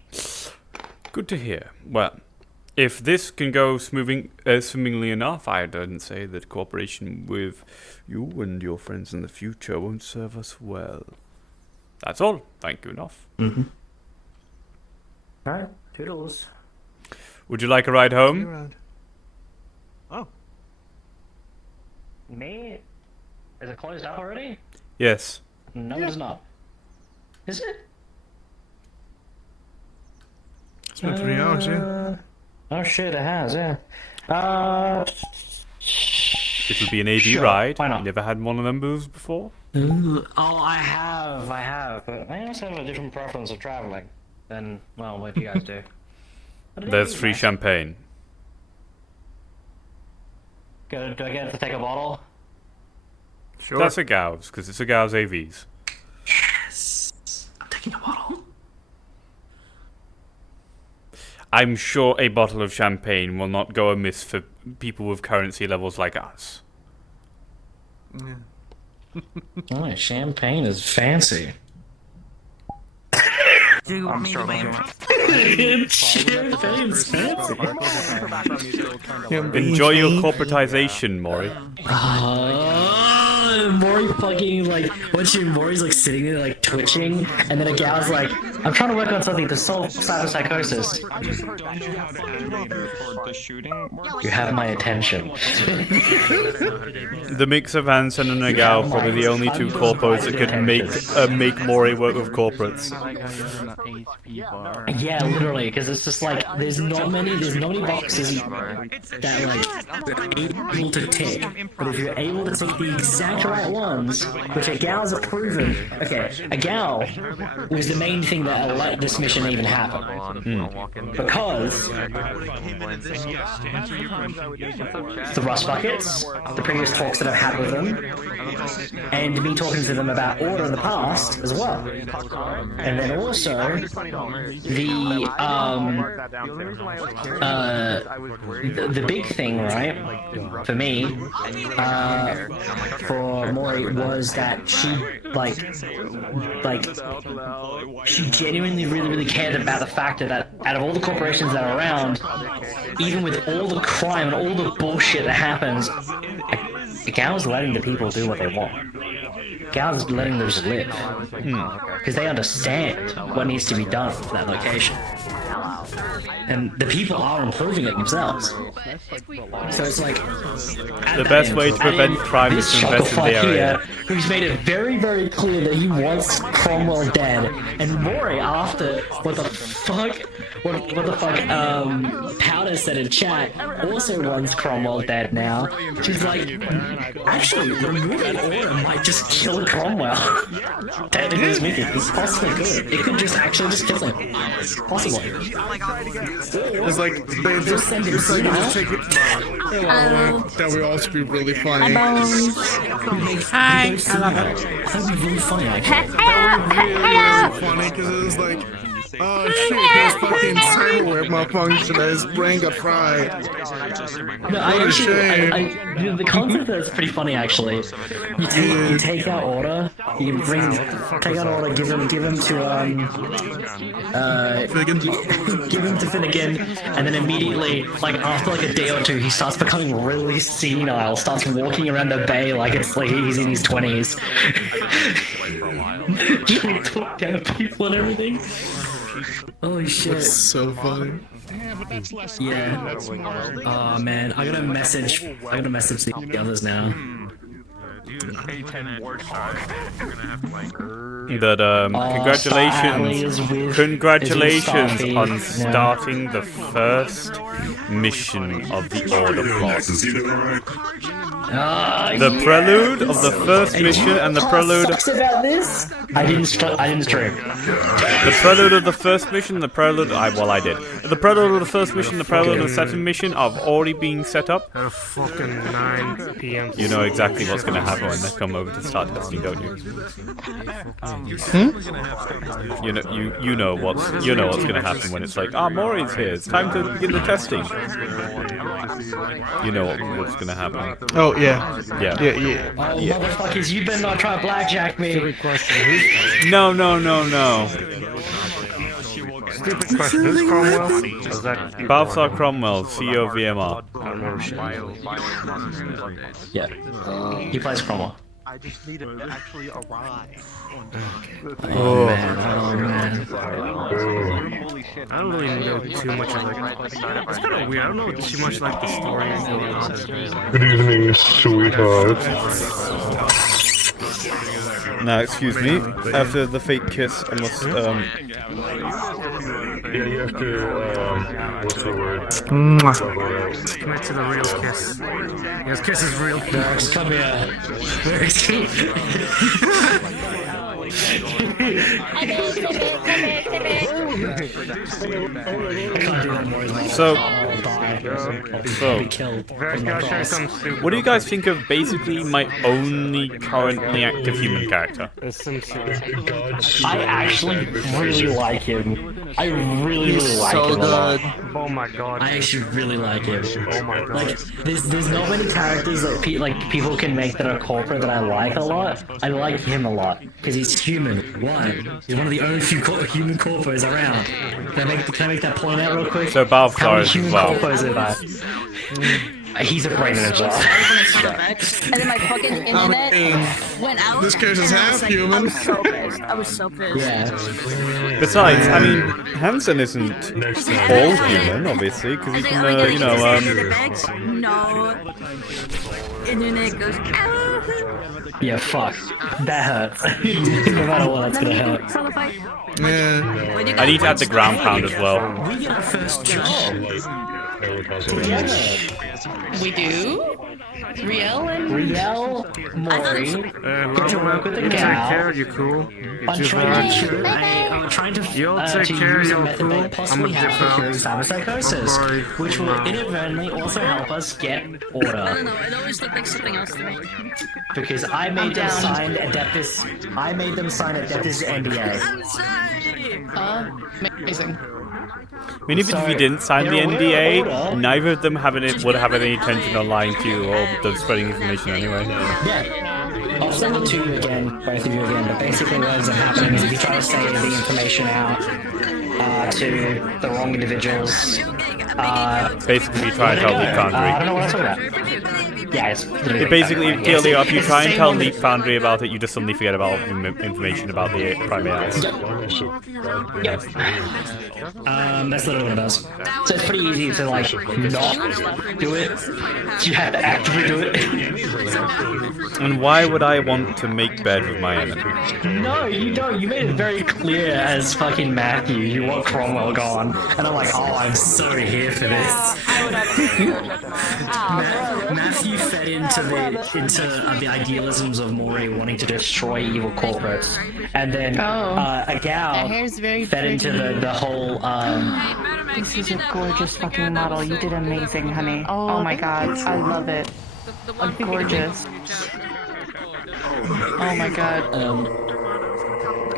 Good to hear. Well, if this can go swimmingly enough, I don't say that cooperation with you and your friends in the future won't serve us well. That's all. Thank you enough. Alright, toodles. Would you like a ride home? Oh. Me? Is it closed up already? Yes. No, it's not. Is it? It's been 3 hours, yeah. Oh shit, it has, yeah. It will be an AV ride. Why not? You never had one of them moves before? Oh, I have, but I also have a different preference of traveling than, well, what do you guys do? There's free champagne. Do I get to take a bottle? Sure. That's a Gauss, because it's a Gauss AVs. Yes! I'm taking a bottle. I'm sure a bottle of champagne will not go amiss for people with currency levels like us. Oh, champagne is fancy. Do you want me to weigh Champagne's fancy. Enjoy your corporatization, Maury. Maury fucking, like, Maury's like sitting there like twitching, and then a gal's like, I'm trying to work on something to solve cyberpsychosis. You have my attention. The mix of Hansen and Nagao probably the only two corporates that could make Maury work with corporates. Yeah, literally, because it's just like there's not many boxes that like you're able to tick. But if you're able to tick the exact right ones, which a gal's have proven. Okay, a gal was the main thing that let this mission even happen. Because the rust buckets, the previous talks that I've had with them, and me talking to them about order in the past as well. And then also the big thing, right, for me, for Mori was that she genuinely really cared about the fact that out of all the corporations that are around, even with all the crime and all the bullshit that happens, Gal's letting the people do what they want. Gal's letting them just live. Because they understand what needs to be done for that location. And the people are improving it themselves. So it's like... The best way to prevent crime is to invest in the area. Who's made it very clear that he wants Cromwell dead. And Mori, after what the fuck Powder said in chat, also wants Cromwell dead now. She's like, actually, removing order might just kill Cromwell. Technically speaking, it's possibly good. It could just actually just kill him. Possibly. It's like they just take it. That would also be really funny. Hi. I love it. That'd be really funny, actually. Really funny because it was like, oh shit, his fucking cyberware malfunctioned, his brain got fried. No, the concept there is pretty funny, actually. You take out order, give him to Finnegan, and then immediately, like after like a day or two, he starts becoming really senile, starts walking around the bay like it's like he's in his 20s. Trying to talk down people and everything. Holy shit. That's so funny. Yeah. Oh man, I gotta message the others now. That congratulations on starting the first mission of the Order plot. The prelude of the first mission and the prelude. About this? I didn't stream. The prelude of the first mission, the prelude. I did. The prelude of the first mission, the prelude of the second mission have already been set up. Fucking 9 p.m. You know exactly what's going to happen when they come over to start testing, don't you? You know what's going to happen when it's like, Mori's here. It's time to begin the testing. You know what's going to happen. Oh yeah. Yeah. Oh motherfuckers, you better not try to blackjack me. No. Stupid question. Who's Cromwell? Balthazar Cromwell, CEO of VMR. I don't remember shit. Yeah. He plays Cromwell. I just need to actually arrive. Oh man. Holy shit. I don't really know too much of it's kind of weird. I don't know too much like the story going on. Good evening, sweetheart. Now, excuse me. After the fake kiss, I must Yeah, you have to, what's the word? Commit to the real kiss. Yes, kiss is real. Max, come here. So, what do you guys think of basically my only currently active human character? I actually really like him. I really like him a lot. Oh my god. I actually really like him. Oh my god. Like, there's not many characters that people can make that are corporate that I like a lot. I like him a lot because he's human. One, he's one of the only few human corpos around. Can I make that point out real quick? So Balthazar as well. Corpos are there? He's a brain in a jar. And then my fucking internet went out. This case is half human. I was so pissed. Yeah. Besides, I mean, Hansen isn't all human, obviously, because he can, No. Internet goes out. Yeah, fuck. That hurts. No matter what, that's gonna hurt. Yeah. I need to add the ground pound as well. We get our first job. We do? Riel and Riel, Mori, get to work with the You take gal. care, you cool. I'm trying to You'll to take care, use a you're method they cool. possibly I'm a have for dipper. curing cyberpsychosis, Bye-bye. which will Bye. inadvertently also help us get I don't order. know, it always looked like something else to me. Because I made them sign Adeptus. I made them sign Adeptus NDA. Amazing. I mean, even if you didn't sign the NDA, neither of them would have any intention on lying to you or spreading information anyway. Yeah. I'll send it to you again, both of you again, but basically what ends up happening is if you try to say the information out to the wrong individuals, basically you try and tell Leap Foundry. I don't know what I'm talking about. Yeah, it's literally It basically, like that, right? if you It's try the and same tell one that- Leap Foundry about it, you just suddenly forget about information about the primaries. Yep. That's literally what it does. So it's pretty easy to like not do it. You have to actively do it. And why would I want to make bed with my enemy? No, you don't. You made it very clear as fucking Matthew. You want Cromwell gone, and I'm like, oh, I'm so here for this. Matthew fed into the idealisms of Maury wanting to destroy evil corporates, and then That Agal hair's very fed into the whole. This is a gorgeous fucking model. You did amazing, honey. Oh my god, I love it. Gorgeous. Oh my god.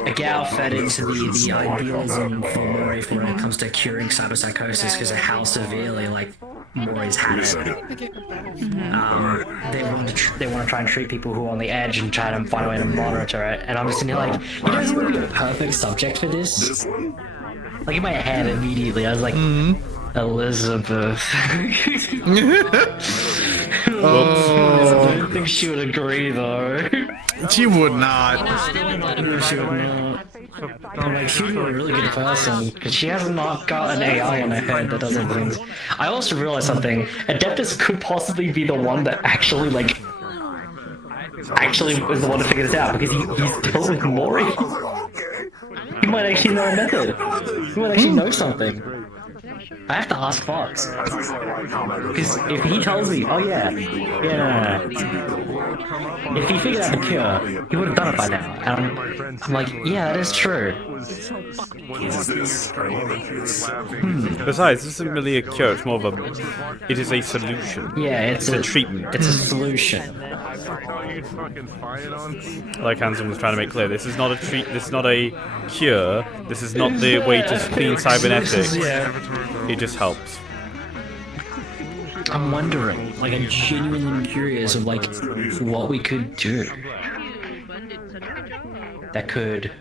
Agal fed into the idealism for Maury when it comes to curing cyberpsychosis because of how severely like Maury's had it. They want to try and treat people who are on the edge and try to find a way to monitor it. And I'm just sitting here like, you know, who would be a perfect subject for this? Like in my head immediately, I was like, Elizabeth. I don't think she would agree though. She would not. No, she would not. I'm like, she'd be a really good person, because she has not got an AI in her head that does everything. I also realized something. Adeptus could possibly be the one that actually was the one to figure this out, because he's dealt with Maury. He might actually know a method. He might actually know something. I have to ask Fox. Because if he tells me, oh yeah, no. If he figured out the cure, he would have done it by now. And I'm like, yeah, that is true. Besides, this isn't really a cure, it's more of it is a solution. Yeah, it's a treatment. It's a solution. Like Hanson was trying to make clear, this is not a this is not a cure, this is not the way to clean cybernetics. It just helps. I'm wondering, like, I'm genuinely curious of, like, what we could do that could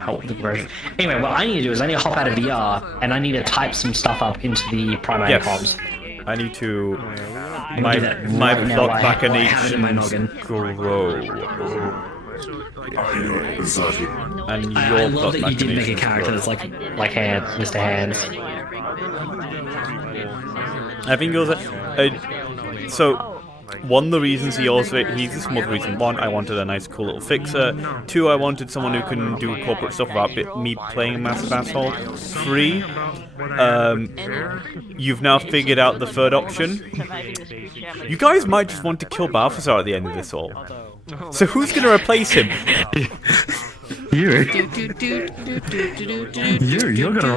help the version. Anyway, what I need to do is I need to hop out of VR, and I need to type some stuff up into the primary comms. I need to... I My can do that right now plot while I have it in my machinations grow. And I your love plot that you did make a machinations character grow. that's like Hands, Mr. Hands. I think it was so one of the reasons he's this multiple reason. One, I wanted a nice cool little fixer. Two, I wanted someone who can do corporate stuff without me playing a massive asshole. Three, you've now figured out the third option. You guys might just want to kill Balthazar at the end of this all. So who's gonna replace him? You're gonna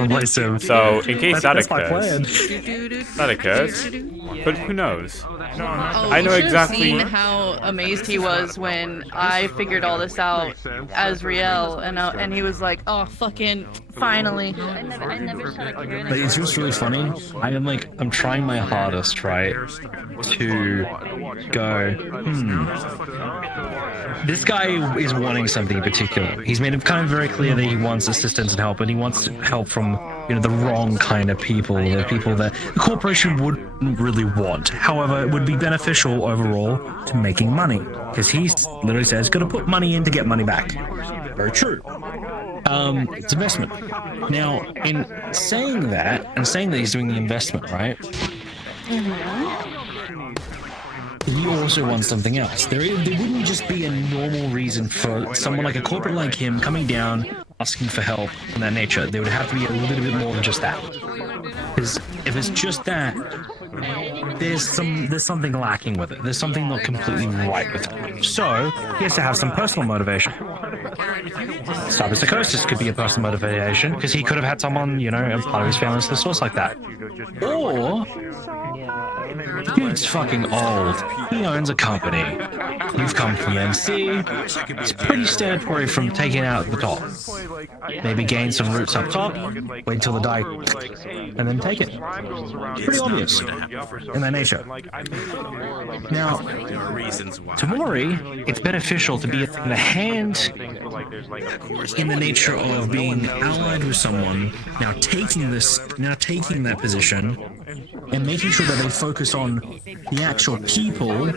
replace him. So, in case that's my that occurs, but who knows? I know you should have exactly. seen how amazed he was when I figured all this out as Riel, and he was like, "Oh, fucking finally!" I never saw a cure. Like, it's just really funny. I'm trying my hardest, right, to go, this guy is wanting something in particular. He's made it kind of very clear that he wants assistance and help, and he wants help from, the wrong kind of people, the people that the corporation wouldn't really want. However, it would be beneficial overall to making money, because he literally says, "Got to put money in to get money back." Very true. It's investment. Now, in saying that, and saying that he's doing the investment, right? He also wants something else. There wouldn't just be a normal reason for someone like a corporate like him coming down, asking for help and that nature. There would have to be a little bit more than just that. Because if it's just that, there's something lacking with it. There's something not completely right with it. So he has to have some personal motivation. Cyberpsychosis could be a personal motivation because he could have had someone, you know, a part of his family the source like that. Or the dude's fucking old. He owns a company. You've come from MC. It's pretty standard from taking out the top. Maybe gain some roots up top, wait until the die, and then take it. It's pretty obvious in that nature. Now, to Mori, it's beneficial to be in the hand in the nature of being allied with someone, now taking that position, and making sure that they focus on the actual people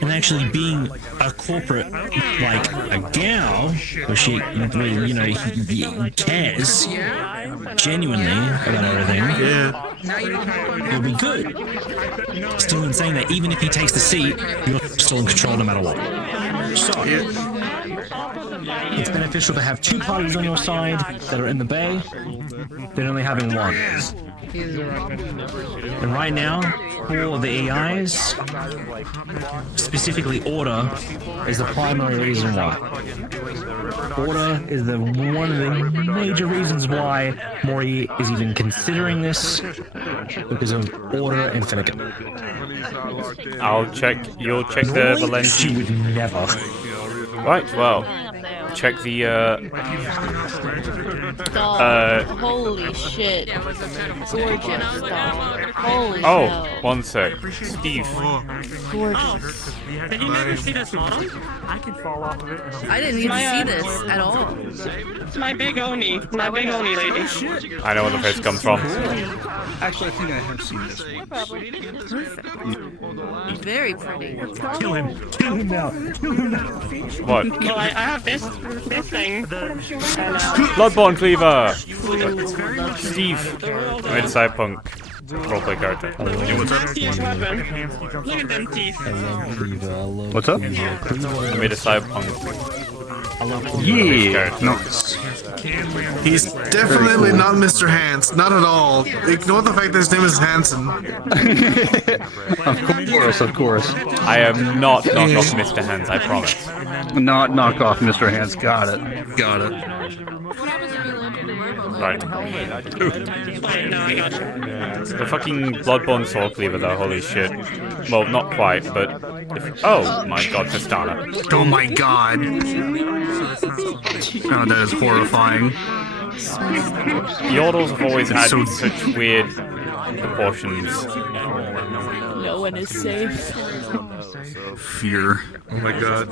and actually being a corporate, like a gal, where she, you know, he cares genuinely about everything. It'll be good. Still in saying that even if he takes the seat, you're still in control no matter what. So, it's beneficial to have two parties on your side that are in the bay than only having one. And right now, for the EIs, specifically Order, is the primary reason why. Order is one of the major reasons why Mori is even considering this, because of Order and Finnegan. You'll check the Valencia. She would never. Right, well, check the, holy shit. Gorgeous doll. Holy oh, hell. one sec. Steve. Gorgeous. Did you never see this model? I can fall off of it. I didn't even see this at all. It's my big Oni. My big Oni lady. I know where the face comes from. Actually, I think I have seen this one. Very pretty. Kill him. Kill him now. Kill him now. What? Well, I have this thing. Bloodborne Cleaver! Steve. I made a cyberpunk roleplay character. Look at them teeth. What's up? I made a cyberpunk. Yeah. No. He's definitely not Mr. Hans. Not at all. Ignore the fact that his name is Hansen. Of course. I am not knockoff Mr. Hans, I promise. Not knock off Mr. Hands. Got it. Right. The fucking Bloodborne Soul Cleaver though, holy shit. Well, not quite, but... oh my god, Tristana. Oh my god. Oh, that is horrifying. Yordles have always had such weird proportions. No one is safe. Fear. Oh my god.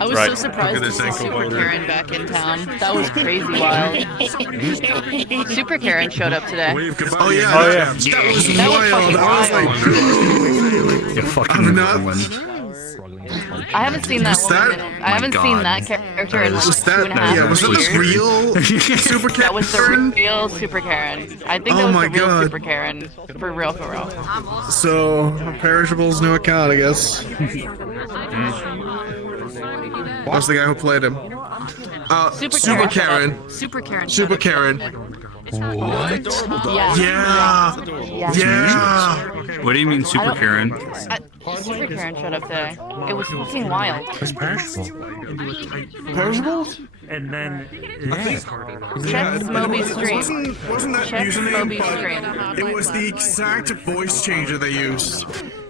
I was so surprised to see Super Karen back in town. That was crazy wild. Super Karen showed up today. Oh yeah. That was wild. You're fucking I haven't seen that one. I haven't seen that character in like 2.5 was that years. the real Super Karen? That was the real Super Karen. I think that was the real Super Karen. For real, for real. So, Perishable's new account, I guess. What's the guy who played him? Super Karen. Super Karen. Super Karen. What? Yeah. What do you mean, Super Karen? Super Karen showed up today. It was fucking wild. What's Perishable? Perishable? And then Check Moby's stream. Wasn't that Check username? Moby's stream. It was the exact voice changer they used.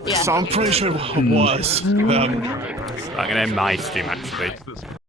Yeah. So I'm pretty sure it was them. I'm gonna end my stream actually.